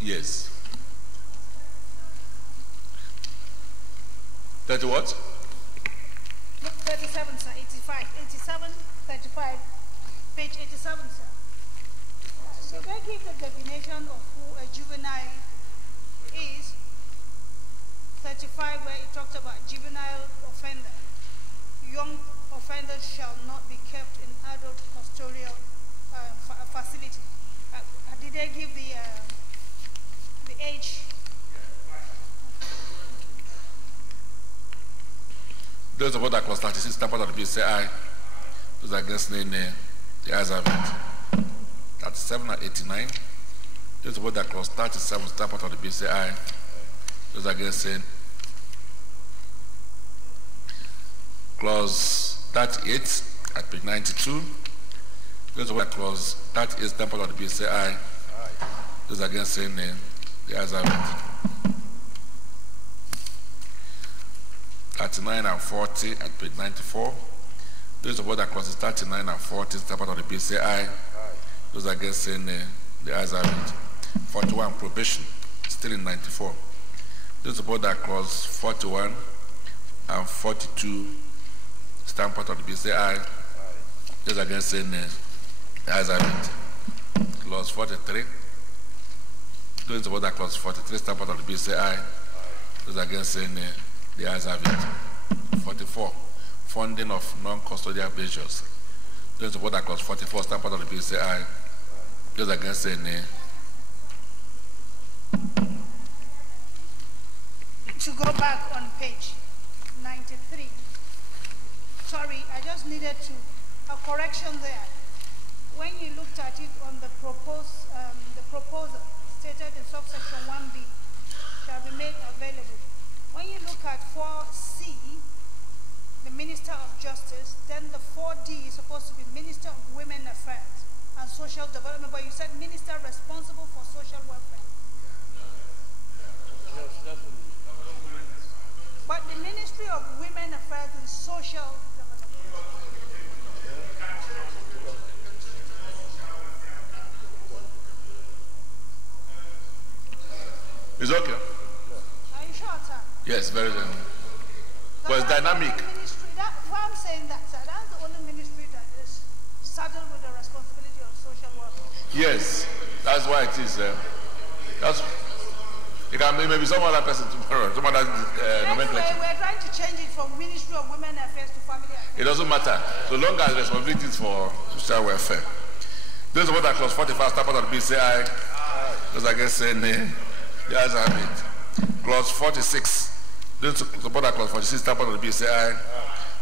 Yes. 30 what? 37, sir. 85, 87, 35, page 87, sir. So they give the definition of who a juvenile is. 35, where it talks about juvenile offender. Young offenders shall not be kept in adult custodial facility. Did they give the age? Those of that clause 36, part of the bill say aye. Those against the ayes have it. 37 and 89. Those of that clause 37, part of the bill say aye. Those against saying clause 38 at page 92. Those of that clause 38, part of the bill say aye. Those against saying the ayes have it. 39 and 40 at page 94. Those of that clauses 39 and 40, part of the bill say aye. Those against saying the ayes have it. 41 probation, still in 94. Those of that clause 41 and 42, stand part of the bill say aye. Those against saying the ayes have it. Clause 43. Those of that clause 43, stand part of the bill say aye. Those against saying the ayes have it. 44, funding of non-custodial measures. Those of that clause 44, stand part of the bill say aye. Those against say nay. To go back on page 93. Sorry, I just needed a correction there. When you looked at it on the proposal stated in subsection 1B shall be made available. When you look at 4C, the Minister of Justice, then the 4D is supposed to be Minister of Women Affairs and Social Development, but you said Minister responsible for social welfare. Yes, definitely. But the Ministry of Women Affairs and Social Development. It's okay. Are you sure, sir? Yes, very good. Well, it's dynamic. Why I'm saying that, sir, that's the only ministry that is saddled with the responsibility of social welfare. Yes, that's why it is. That's it can be maybe some other person tomorrow, some other nomenclature. We're trying to change it from Ministry of Women Affairs to Family Affairs. It doesn't matter, so long as responsibilities for social welfare. Those about that clause 45, start part of the bill say aye. Those against say nay. The ayes have it. Clause 46. Those support that clause 46, start part of the bill say aye.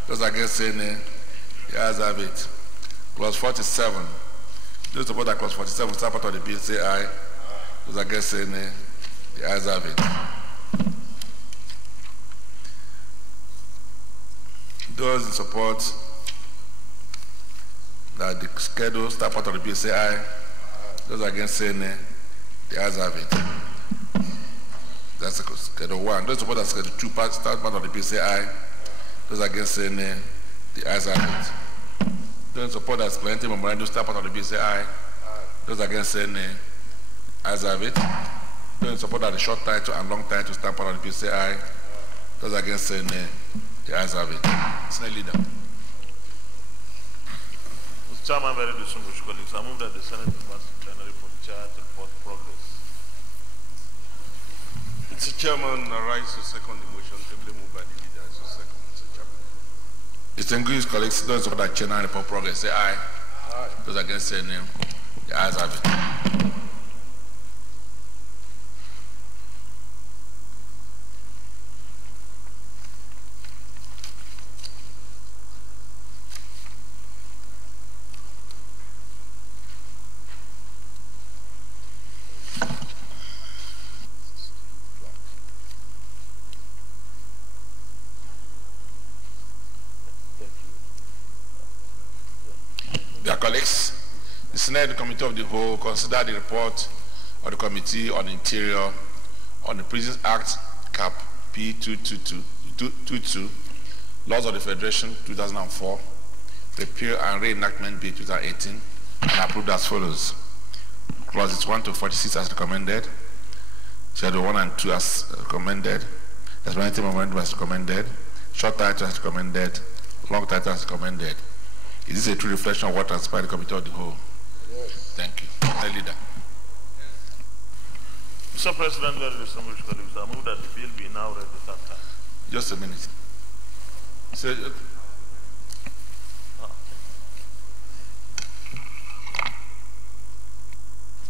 Those against say nay. The ayes have it. Clause 47. Those support that clause 47, start part of the bill say aye. Those against say nay. The ayes have it. Those in support that the schedule start part of the bill say aye. Those against say nay. The ayes have it. That's schedule 1. Those support that schedule 2 start part of the bill say aye. Those against say nay. The ayes have it. Those support that plenty memorandum start part of the bill say aye. Those against say nay. Ayes have it. Those support that the short title and long title start part of the bill say aye. Those against say nay. The ayes have it. Senate Leader. Mr. Chairman, very distinguished colleagues, I move that the Senate invites the plenary for the chair to report progress. Mr. Chairman, I rise to second the motion, ably moved by the leader. So second, Mr. Chairman. Distinguished colleagues, those support that chair and report progress say aye. Aye. Those against say nay. The ayes have it. Dear colleagues, the Senate Committee of the Whole considered the report of the Committee on Interior on the Prisons Act, Cap P222, Laws of the Federation 2004, Repeal and Reenactment Bill 2018, and approved as follows. Clauses 1 to 46 as recommended, Schedule 1 and 2 as recommended, Explanatory Memorandum as recommended, Short Title as recommended, long titles recommended. Is this a true reflection of what transpired in the committee of the whole? Yes. Thank you. The leader. Mr. President, very distinguished colleagues, I move that the bill be now read the third time. Just a minute.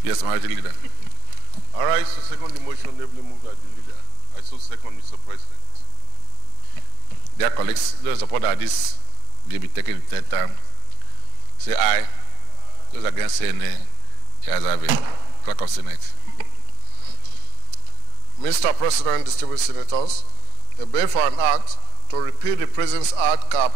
Yes, Majority Leader. I rise to second the motion, ably moved by the leader. I so second, Mr. President. Dear colleagues, those support that this bill be taken the third time, say aye. Those against say nay. Yes, I have it. Clerk of Senate. Mr. President, distinguished senators, a bill for an act to repeal the Prisons Act Cap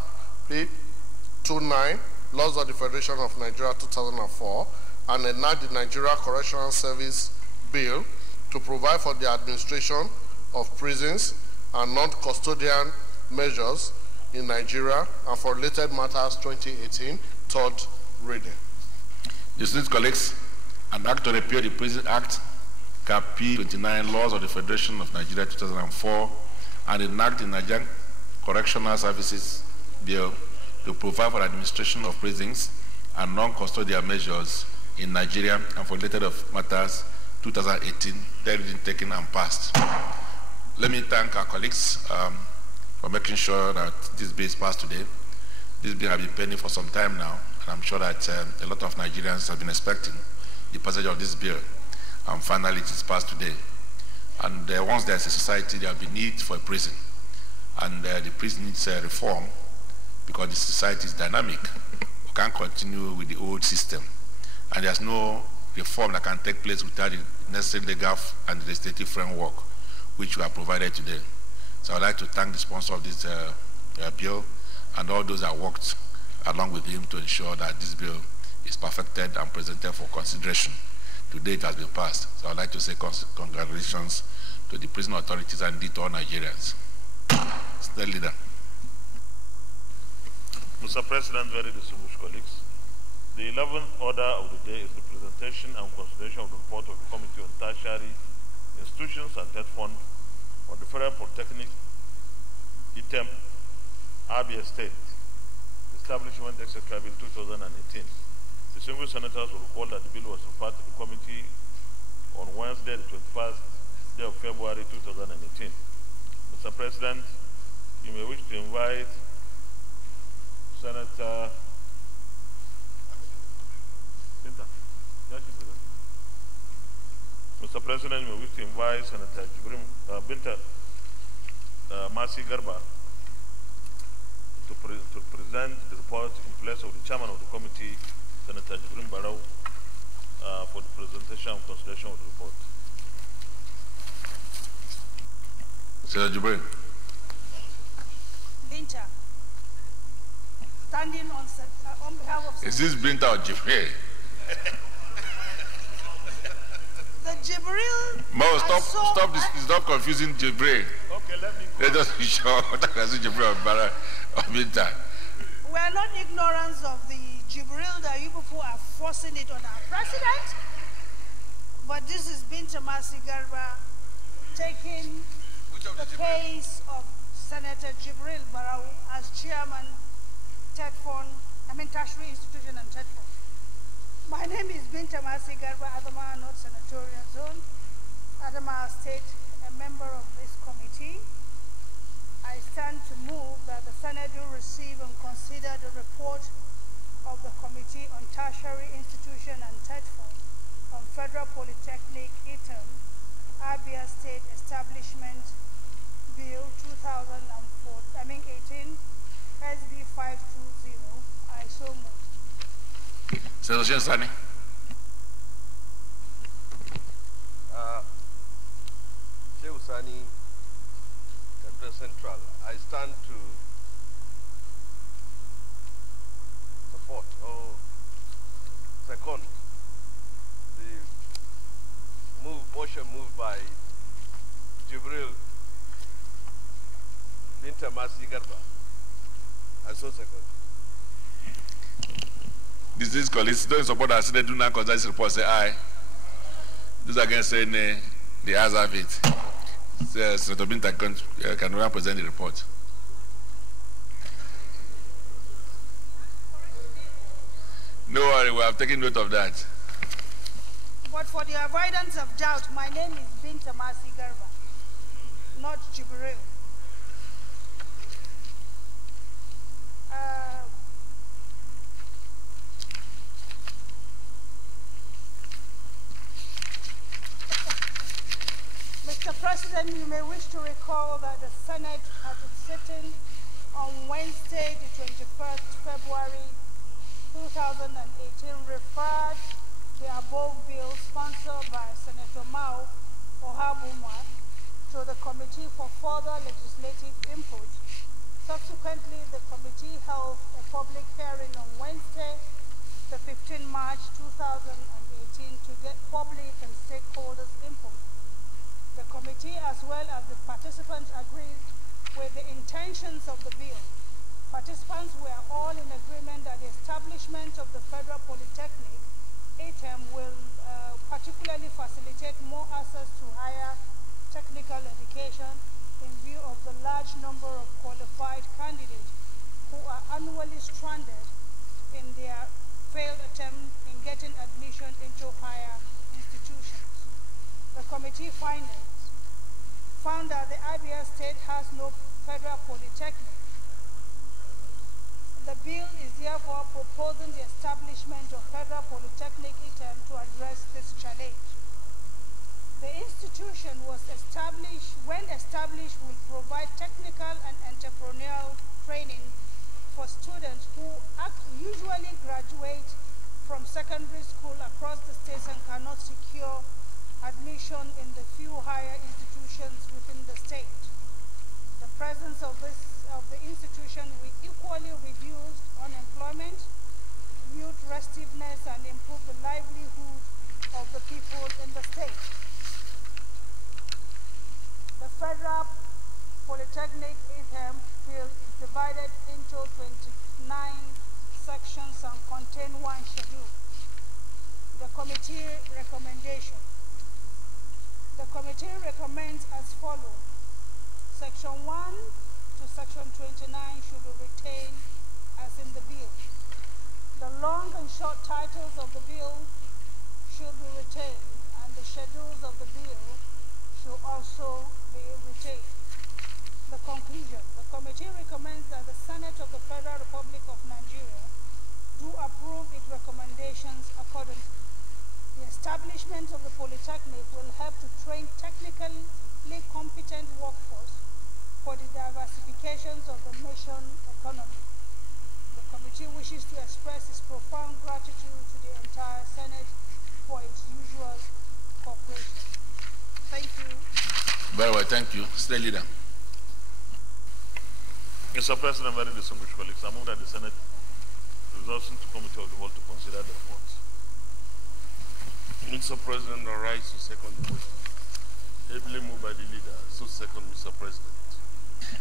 P29, Laws of the Federation of Nigeria 2004, and enact the Nigeria Correctional Service Bill to provide for the administration of prisons and non-custodian measures in Nigeria and for related matters 2018, third reading. Distinguished colleagues, an act to repeal the Prison Act Cap P29, Laws of the Federation of Nigeria 2004, and enact the Nigerian Correctional Services Bill to provide for the administration of prisons and non-custodial measures in Nigeria and for related matters 2018, third reading taken and passed. Let me thank our colleagues for making sure that this bill is passed today. This bill has been pending for some time now, and I'm sure that a lot of Nigerians have been expecting the passage of this bill, and finally it is passed today. And once there's a society, there will be need for a prison, and the prison needs reform because the society is dynamic. We can't continue with the old system, and there's no reform that can take place without the necessary legal and legislative framework which we have provided today. So I'd like to thank the sponsor of this bill and all those that worked along with him to ensure that this bill is perfected and presented for consideration. Today it has been passed. So I'd like to say congratulations to the prison authorities and indeed to all Nigerians. Mr. Leader. Mr. President, very distinguished colleagues, the 11th order of the day is the presentation and consideration of the report of the Committee on Tertiary Institutions and Debt Fund of the Federal Polytechnic, ITEM, Abia State, Establishment, etc. Bill 2018. Distinguished senators will recall that the bill was referred to the committee on Wednesday, the 21st day of February 2018. Mr. President, you may wish to invite Senator Mr. President, we wish to invite Senator Binta Masi Garba to present the report in place of the chairman of the committee, Senator Jibrim Barau, for the presentation and consideration of the report. Senator Jibrim. Binta, standing on behalf of... Is this Binta or Jibrim? The Jibril... Mo, stop this. Stop confusing Jibril. Okay, let me go. Let us be sure that I see Jibril or Binta. We are not ignorant of the Jibril that you people are forcing it on our president. But this is Binta Masi Garba taking the case of Senator Jibril Barau as chairman, Tertiary Institution and TED Fund. My name is Binta Masi Garba, Adamawa North Senatorial Zone, Adamawa State, a member of this committee. I stand to move that the Senate do receive and consider the report of the Committee on Tertiary Institution and TED Fund on Federal Polytechnic, ITEM, Abia State Establishment Bill 2018, SB 520. I so move. Senator Sani. Sheikh Sani, Capital Central, I stand to support or second the motion moved by Jibril Binta Masi Garba. I so second. These colleagues don't support our Senate do not consider this report, say aye. Those against say nay, the ayes have it. Senator Binta can present the report. we have taken note of that. But for the avoidance of doubt, my name is Binta Masi Garba, not Jibril. Mr. President, you may wish to recall that the Senate at its sitting on Wednesday, the 21st February 2018, referred the above bill sponsored by Senator Mao Ohabuma to the Committee for further legislative input. Subsequently, the committee held a public hearing on Wednesday, the 15th March 2018 to get public and stakeholders' input. The committee, as well as the participants, agreed with the intentions of the bill. Participants were all in agreement that the establishment of the Federal Polytechnic ATEM will particularly facilitate more access to higher technical education in view of the large number of qualified candidates who are annually stranded in their failed attempt in getting admission into higher institutions. The committee findings found that the Abia State has no Federal Polytechnic. The bill is therefore proposing the establishment of Federal Polytechnic ITEM to address this challenge. The institution was established, when established, will provide technical and entrepreneurial training for students who usually graduate from secondary school across the states and cannot secure admission in the few higher institutions within the state. The presence of the institution will equally reduce unemployment, youth restiveness, and improve the livelihood of the people in the state. The Federal Polytechnic ITEM bill is divided into 29 sections and contain one schedule. The committee recommendation. The committee recommends as follows. Section 1 to Section 29 should be retained as in the bill. The long and short titles of the bill should be retained, and the schedules of the bill should also be retained. The conclusion. The committee recommends that the Senate of the Federal Republic of Nigeria do approve its recommendations accordingly. The establishment of the Polytechnic will help to train technically competent workforce for the diversifications of the nation economy. The committee wishes to express its profound gratitude to the entire Senate for its usual cooperation. Thank you. Very well, thank you. State Leader. Mr. President, very distinguished colleagues, I move that the Senate resolves into Committee of the Whole to consider the report. Mr. President, I rise to second the motion. Ably moved by the leader. So second, Mr. President.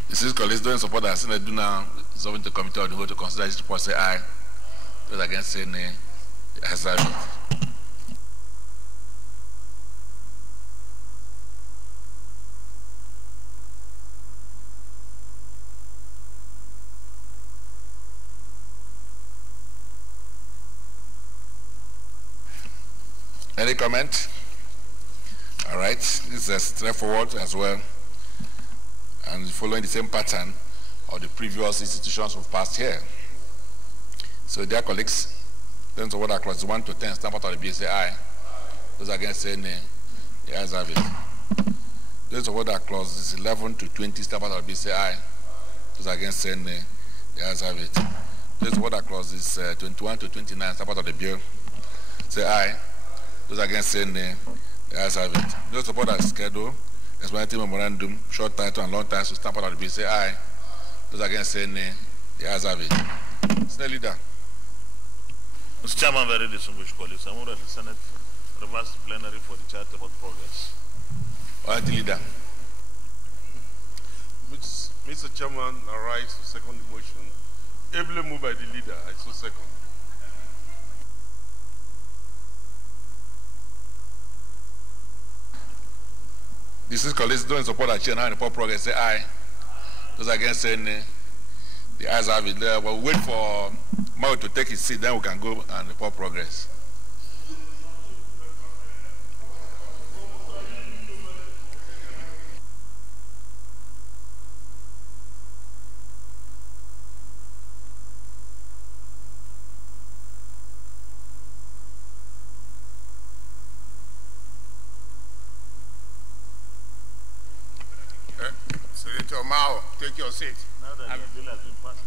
This is colleagues don't support that Senate do now resolving the Committee of the Whole to consider this report, say aye. Those against say nay. The ayes have it. Any comment? All right, this is straightforward as well, and following the same pattern of the previous institutions we've passed here. So, dear colleagues, those of what clause 1 to 10 stamp out of the bill say aye. Those against say nay. The ayes have it. Those of what clauses 11 to 20 stamp out of the bill say aye. Those against say nay. The ayes have it. Those of what clauses 21 to 29 stamp out of the bill say aye. Those against say nay. The ayes have it. Those support that schedule, explanatory memorandum, short title and long title stamp out of the bill say aye. Those against say nay. The ayes have it. State Leader. Mr. Chairman, very distinguished colleagues, I move that the Senate reverse the plenary for the charitable progress. Alright, Leader. Mr. Chairman, I rise to second the motion. Ably moved by the leader. I so second. This is colleagues don't support that chair now in the report progress say aye. Those against say nay. The ayes have it. We'll wait for Mao to take his seat, then we can go and report progress. Senator Mao, take your seat. Now that your bill has been passed.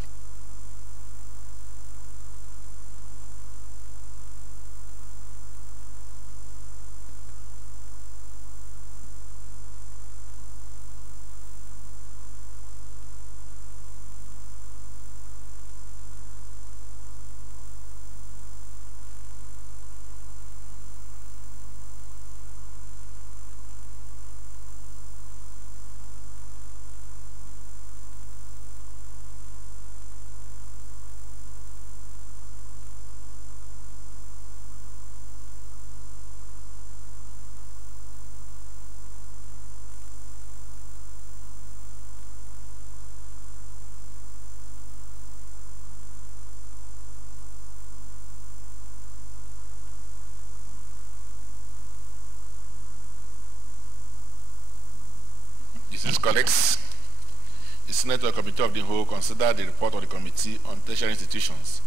Distinguished colleagues, the Senator Committee of the Whole considered the report of the Committee on Tertiary Institutions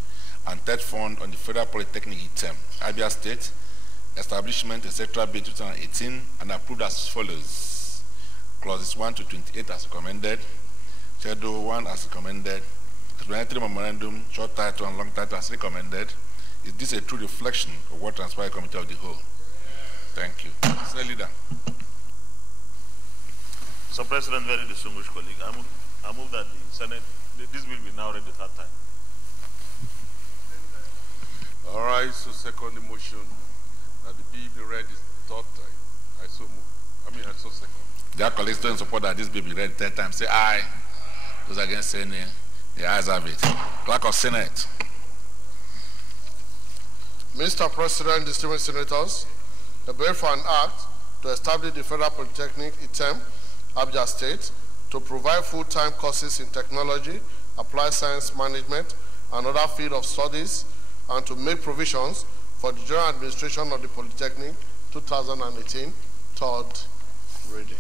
and Third Fund on the Federal Polytechnic ITEM, Abia State, Establishment, etc. Bill 2018, and approved as follows. Clauses 1 to 28 as recommended, Schedule 1 as recommended, explanatory memorandum, short title and long title as recommended. Is this a true reflection of what transpired Committee of the Whole? Thank you. Senate Leader. Mr. President, very distinguished colleague, I move that the Senate, this will be now read the third time. All right, so second the motion that the bill be read the third time. I so move. I so second. Their colleagues don't support that this bill be read the third time. Say aye. Those against say nay. The ayes have it. Clerk of Senate. Mr. President, distinguished senators, the bill for an act to establish the Federal Polytechnic ITEM, Abia State, to provide full-time courses in technology, applied science management, and other fields of studies, and to make provisions for the general administration of the Polytechnic 2018, third reading.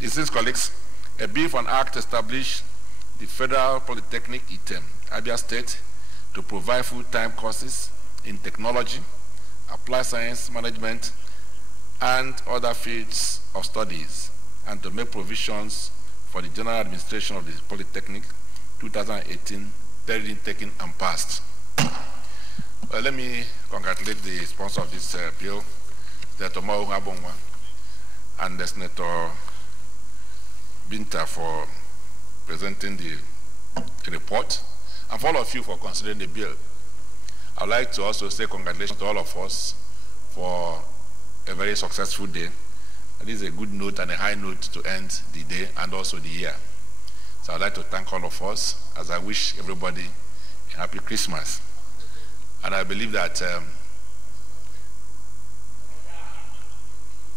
Distinguished colleagues, a bill for an act to establish the Federal Polytechnic ITEM, Abia State, to provide full-time courses in technology, applied science management, and other fields of studies, and to make provisions for the general administration of the Polytechnic 2018, third reading taken and passed. Well, let me congratulate the sponsor of this bill, Senator Mao Ngabongwa, and Senator Binta for presenting the report, and for all of you for considering the bill. I'd like to also say congratulations to all of us for a very successful day. And this is a good note and a high note to end the day and also the year. So I'd like to thank all of us as I wish everybody a happy Christmas. And I believe that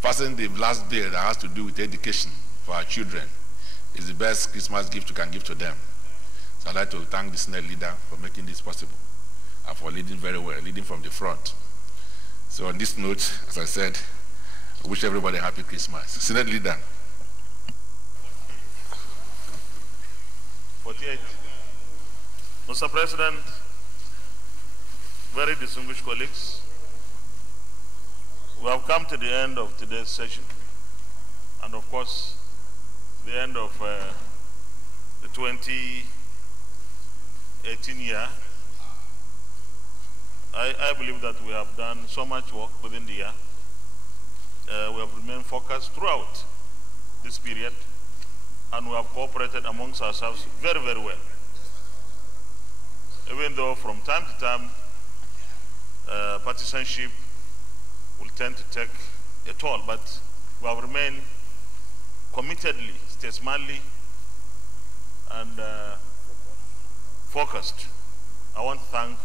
passing the last bill that has to do with education for our children is the best Christmas gift you can give to them. So I'd like to thank the Senate leader for making this possible and for leading very well, leading from the front. So on this note, as I said, I wish everybody a happy Christmas. Senate leader. 48. Mr. President, very distinguished colleagues, we have come to the end of today's session, and of course, the end of the 2018 year. I believe that we have done so much work within the year. We have remained focused throughout this period, and we have cooperated amongst ourselves very, very well. even though from time to time partisanship will tend to take a toll, but we have remained committedly, statesmanly, and focused. I want to thank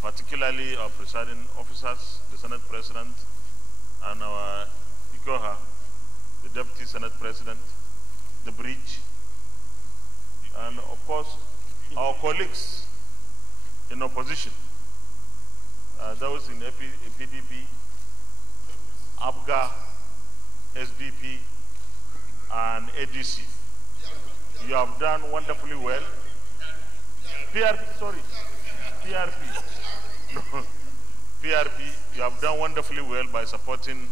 particularly our presiding officers, the Senate President, and our Ikoha, the Deputy Senate President, the Bridge, and of course, our colleagues in opposition, those in PDP, ABGA, SDP, and ADC. You have done wonderfully well. PRP, you have done wonderfully well by supporting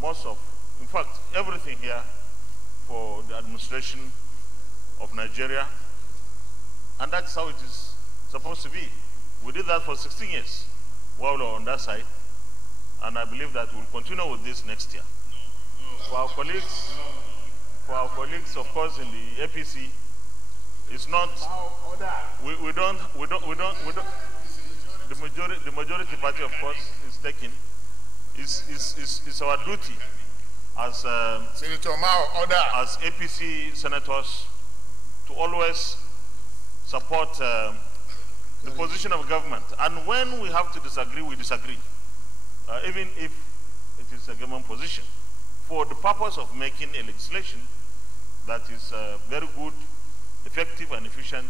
most of, in fact, everything here for the administration of Nigeria. And that's how it is supposed to be. We did that for 16 years while we were on that side. And I believe that we'll continue with this next year. For our colleagues, of course, in the APC, it's not, the majority party, of course, is taking. It's our duty as Senator Mao, as APC senators to always support the position of government. And when we have to disagree, we disagree, even if it is a government position, for the purpose of making a legislation that is very good, effective, and efficient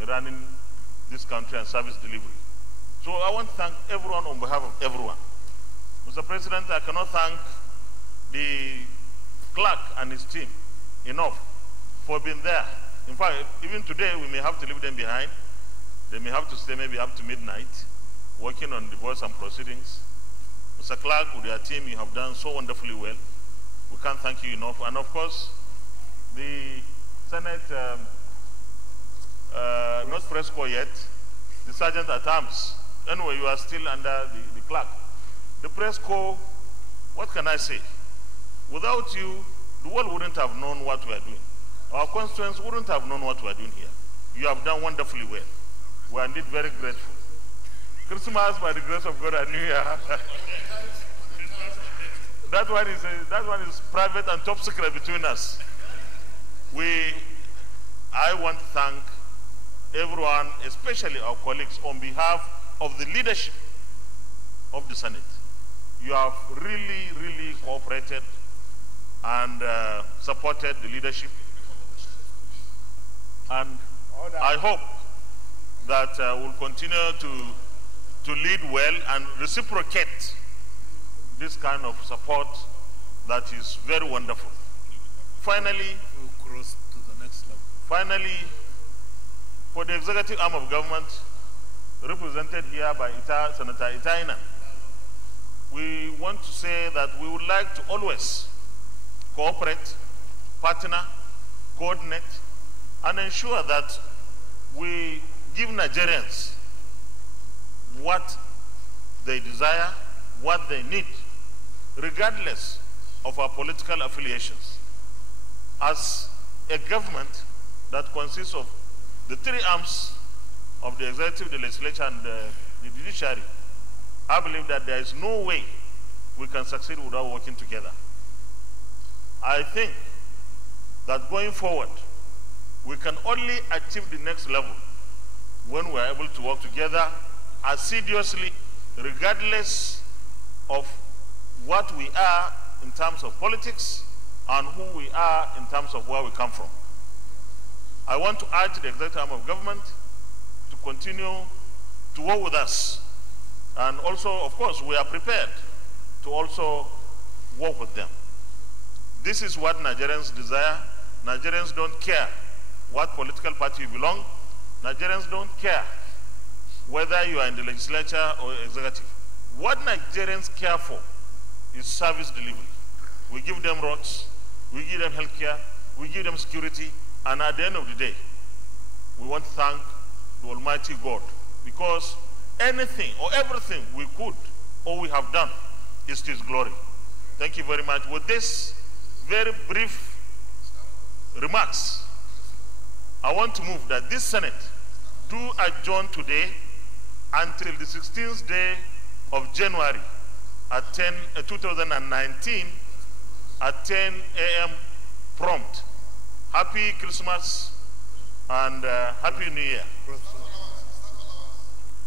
in running this country and service delivery. So I want to thank everyone on behalf of everyone. Mr. President, I cannot thank the clerk and his team enough for being there. In fact, even today, we may have to leave them behind. They may have to stay maybe up to midnight, working on divorce and proceedings. Mr. Clark, with your team, you have done so wonderfully well. We can't thank you enough. And of course, the Senate, not press corps yet, the Sergeant at Arms. Anyway, you are still under the clerk. The press corps, what can I say? Without you, the world wouldn't have known what we are doing. Our constituents wouldn't have known what we are doing here. You have done wonderfully well. We are indeed very grateful. Christmas, by the grace of God, and New Year. That one is private and top secret between us. I want to thank everyone, especially our colleagues, on behalf of the leadership of the Senate. You have really, really cooperated and supported the leadership. And I hope that we'll continue to lead well and reciprocate this kind of support that is very wonderful. Finally, we'll cross to the next level. Finally, for the executive arm of government, represented here by Senator Itaina, we want to say that we would like to always cooperate, partner, coordinate, and ensure that we give Nigerians what they desire, what they need, regardless of our political affiliations. As a government that consists of the three arms of the executive, the legislature, and the judiciary, I believe that there is no way we can succeed without working together. I think that going forward, we can only achieve the next level when we are able to work together assiduously, regardless of what we are in terms of politics and who we are in terms of where we come from. I want to urge the executive arm of government to continue to work with us. And also, of course, we are prepared to also work with them. This is what Nigerians desire. Nigerians don't care what political party you belong. Nigerians don't care whether you are in the legislature or executive. What Nigerians care for is service delivery. We give them roads, we give them health care, we give them security, and at the end of the day, we want to thank the Almighty God, because anything or everything we could or we have done is to His glory. Thank you very much. With this very brief remarks, I want to move that this Senate do adjourn today until the 16th day of January at 2019 at 10 a.m. prompt. Happy Christmas and Happy New Year.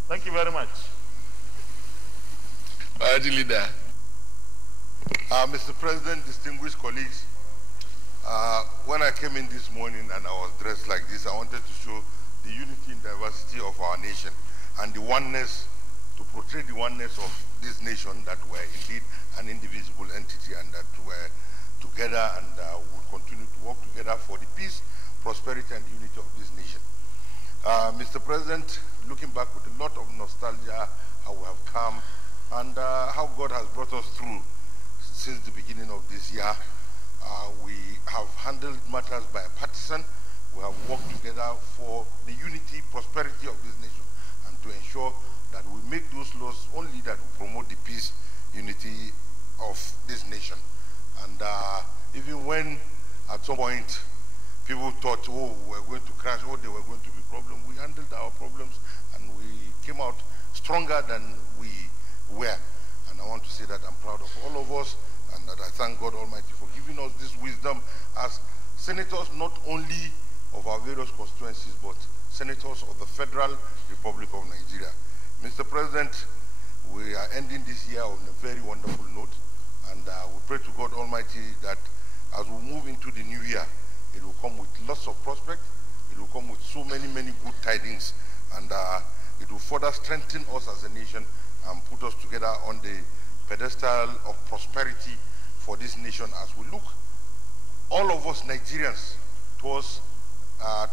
Thank you very much. Leader. Mr. President, distinguished colleagues, when I came in this morning and I was dressed like this, I wanted to show the unity and diversity of our nation and the oneness, to portray the oneness of this nation, that we're indeed an indivisible entity and that we're together and will continue to work together for the peace, prosperity, and unity of this nation. Mr. President, looking back with a lot of nostalgia, how we have come and how God has brought us through since the beginning of this year. We have handled matters bipartisan. We have worked together for the unity, prosperity of this nation, and to ensure that we make those laws only that will promote the peace, unity of this nation. And even when at some point people thought, oh, we're going to crash, oh, there were going to be problems, we handled our problems and we came out stronger than we were. And I want to say that I'm proud of all of us and that I thank God Almighty for giving us this wisdom as senators, not only of our various constituencies, but senators of the Federal Republic of Nigeria. Mr. President, we are ending this year on a very wonderful note, and we pray to God Almighty that as we move into the new year, it will come with lots of prospect, it will come with so many, many good tidings, and it will further strengthen us as a nation and put us together on the pedestal of prosperity for this nation as we look, all of us Nigerians, towards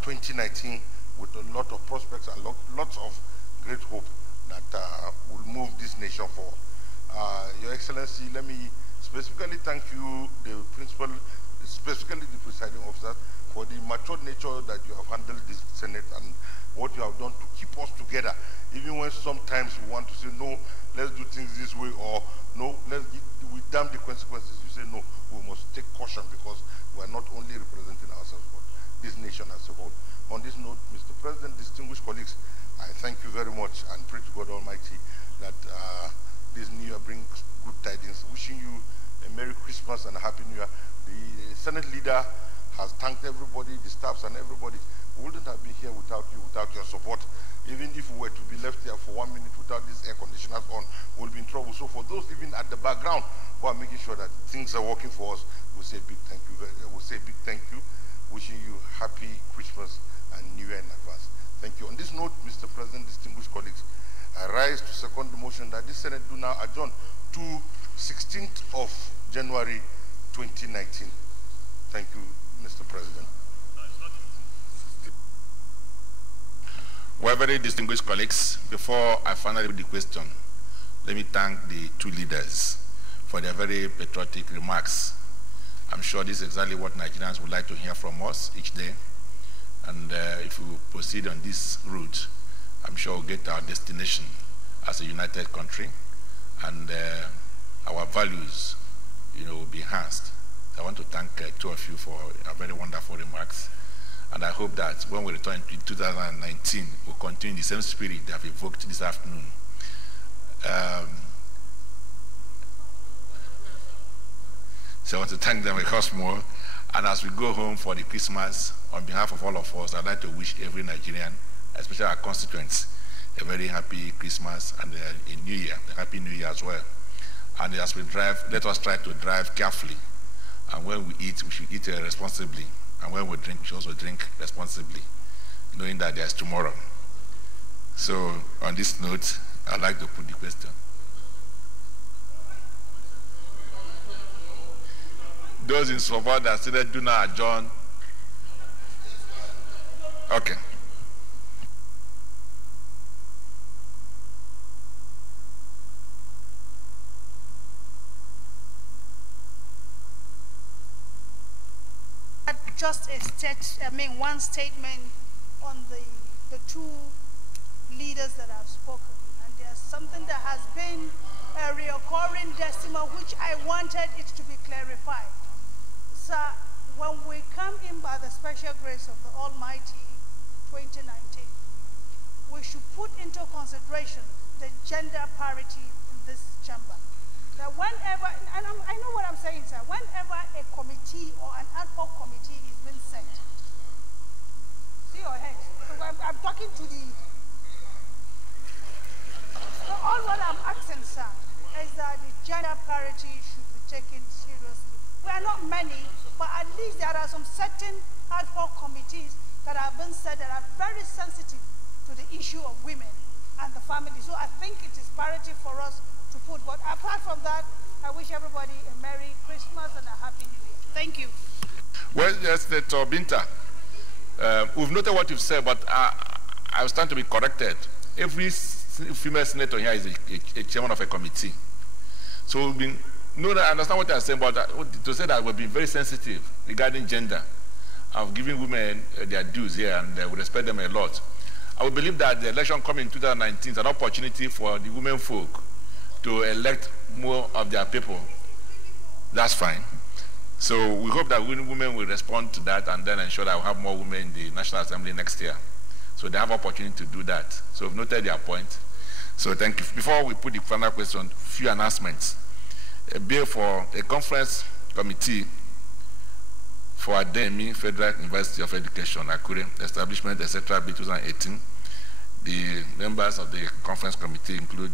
2019 with a lot of prospects and lots of great hope that will move this nation forward. Your Excellency, let me specifically thank you, the principal, specifically the presiding officer, for the mature nature that you have handled this Senate and what you have done to keep us together, even when sometimes we want to say, no, let's do things this way, or no, we damn the consequences. You say, no, we must take caution because we are not only representing ourselves, but this nation as a whole. On this note, Mr. President, distinguished colleagues, I thank you very much and pray to God Almighty that this new year brings good tidings. Wishing you a Merry Christmas and a Happy New Year. The Senate leader has thanked everybody, the staffs and everybody. We wouldn't have been here without you, without your support. Even if we were to be left here for 1 minute without these air conditioners on, we'll be in trouble. So for those even at the background who are making sure that things are working for us, we'll say a big thank you. We'll say a big thank you. Wishing you Happy Christmas and New Year in advance. Thank you. On this note, Mr. President, distinguished colleagues, I rise to second the motion that this Senate do now adjourn to 16th of January 2019. Thank you, Mr. President. Well, very distinguished colleagues, before I finally read the question, let me thank the two leaders for their very patriotic remarks. I'm sure this is exactly what Nigerians would like to hear from us each day. And if we proceed on this route, I'm sure we'll get our destination as a united country, and our values, will be enhanced. I want to thank two of you for your very wonderful remarks. And I hope that when we return in 2019, we'll continue in the same spirit that I've evoked this afternoon. So I want to thank them once more. And as we go home for the Christmas, on behalf of all of us, I'd like to wish every Nigerian, especially our constituents, a very happy Christmas and a New Year, a happy New Year as well. And as we drive, let us try to drive carefully. And when we eat, we should eat responsibly. And when we drink, we should also drink responsibly, knowing that there's tomorrow. So on this note, I'd like to put the question. Those in support that said do not adjourn. Okay. Just one statement on the two leaders that have spoken. And there's something that has been a recurring decimal which I wanted it to be clarified. Sir, when we come in by the special grace of the Almighty 2019, we should put into consideration the gender parity in this chamber. That whenever, and I know what I'm saying, sir, whenever a committee or an ad hoc committee is being set, see your head. So I'm talking to the, so all what I'm asking, sir, is that the gender parity should be taken seriously. We are not many, but at least there are some certain ad hoc committees that have been set that are very sensitive to the issue of women and the family. So I think it is parity for us to put. But apart from that, I wish everybody a Merry Christmas and a Happy New Year. Thank you. Well, yes, Binta, we've noted what you've said, but I stand to be corrected. Every female senator here is a chairman of a committee. So we've been, no, I understand what you're saying, but to say that we've been very sensitive regarding gender, of giving women their dues here, and we respect them a lot. I would believe that the election coming in 2019 is an opportunity for the women folk to elect more of their people. That's fine. So we hope that women will respond to that and then ensure that we'll have more women in the National Assembly next year. So they have opportunity to do that. So we've noted their point. So thank you. Before we put the final question, a few announcements. A bill for a conference committee for Ademi Federal University of Education, Akure, establishment, etc., Bill 2018. The members of the conference committee include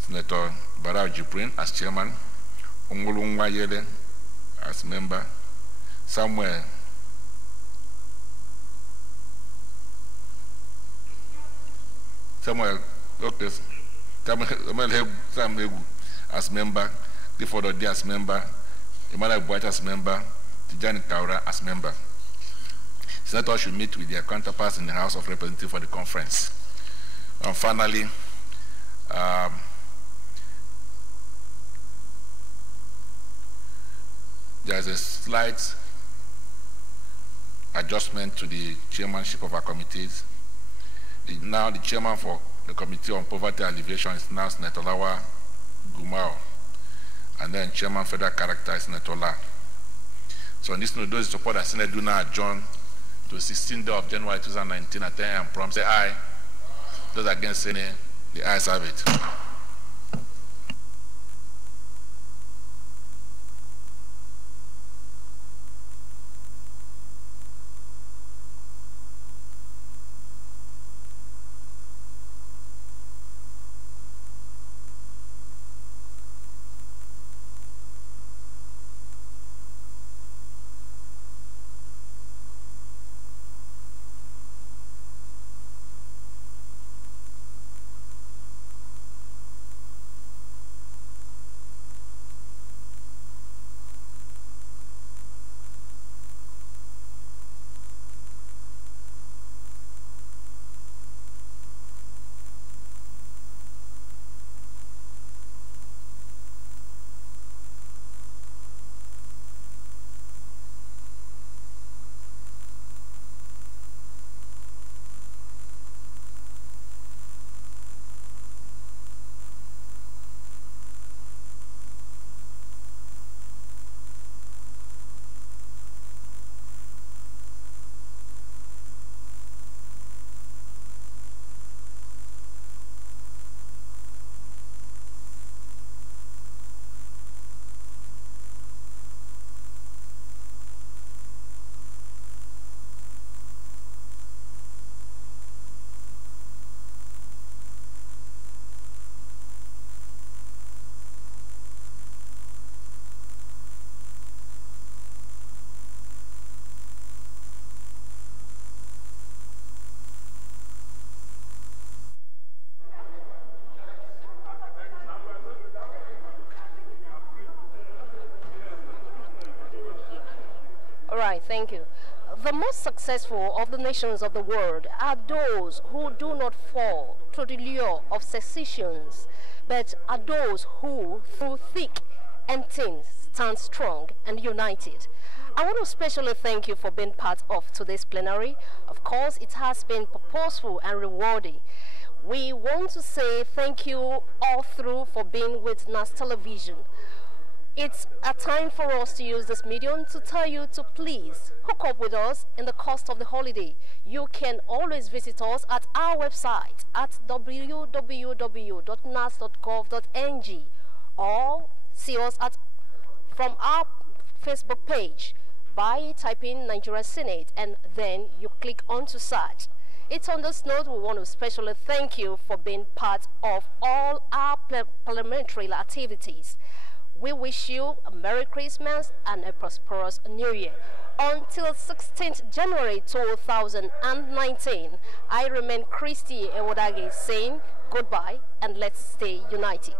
Senator Barao Jibrin as chairman, Ongolungwa Yele as member, Samuel Hegu as member, Clifford Odi as member, Emmanuel Boyd as member, Tijani Kaura as member. Senators should meet with their counterparts in the House of Representatives for the conference. And finally, there is a slight adjustment to the chairmanship of our committees. Now the chairman for the Committee on Poverty Alleviation is now Senator Lawa Gumao, and then chairman Federal Character is Senator La. So on this note, those support that Senate do now adjourn to 16th day of January 2019 at 10 a.m. prompt, say aye. Those against say nay, the ayes have it. Right, thank you. The most successful of the nations of the world are those who do not fall to the lure of secessions, but are those who, through thick and thin, stand strong and united. I want to especially thank you for being part of today's plenary. Of course, it has been purposeful and rewarding. We want to say thank you all through for being with NAS Television. It's a time for us to use this medium to tell you to please hook up with us in the course of the holiday. You can always visit us at our website at www.nas.gov.ng or see us from our Facebook page by typing Nigeria Senate and then you click on to search. It's on this note we want to especially thank you for being part of all our parliamentary activities. We wish you a Merry Christmas and a prosperous New Year. Until 16th January 2019, I remain Christy Ewodage saying goodbye and let's stay united.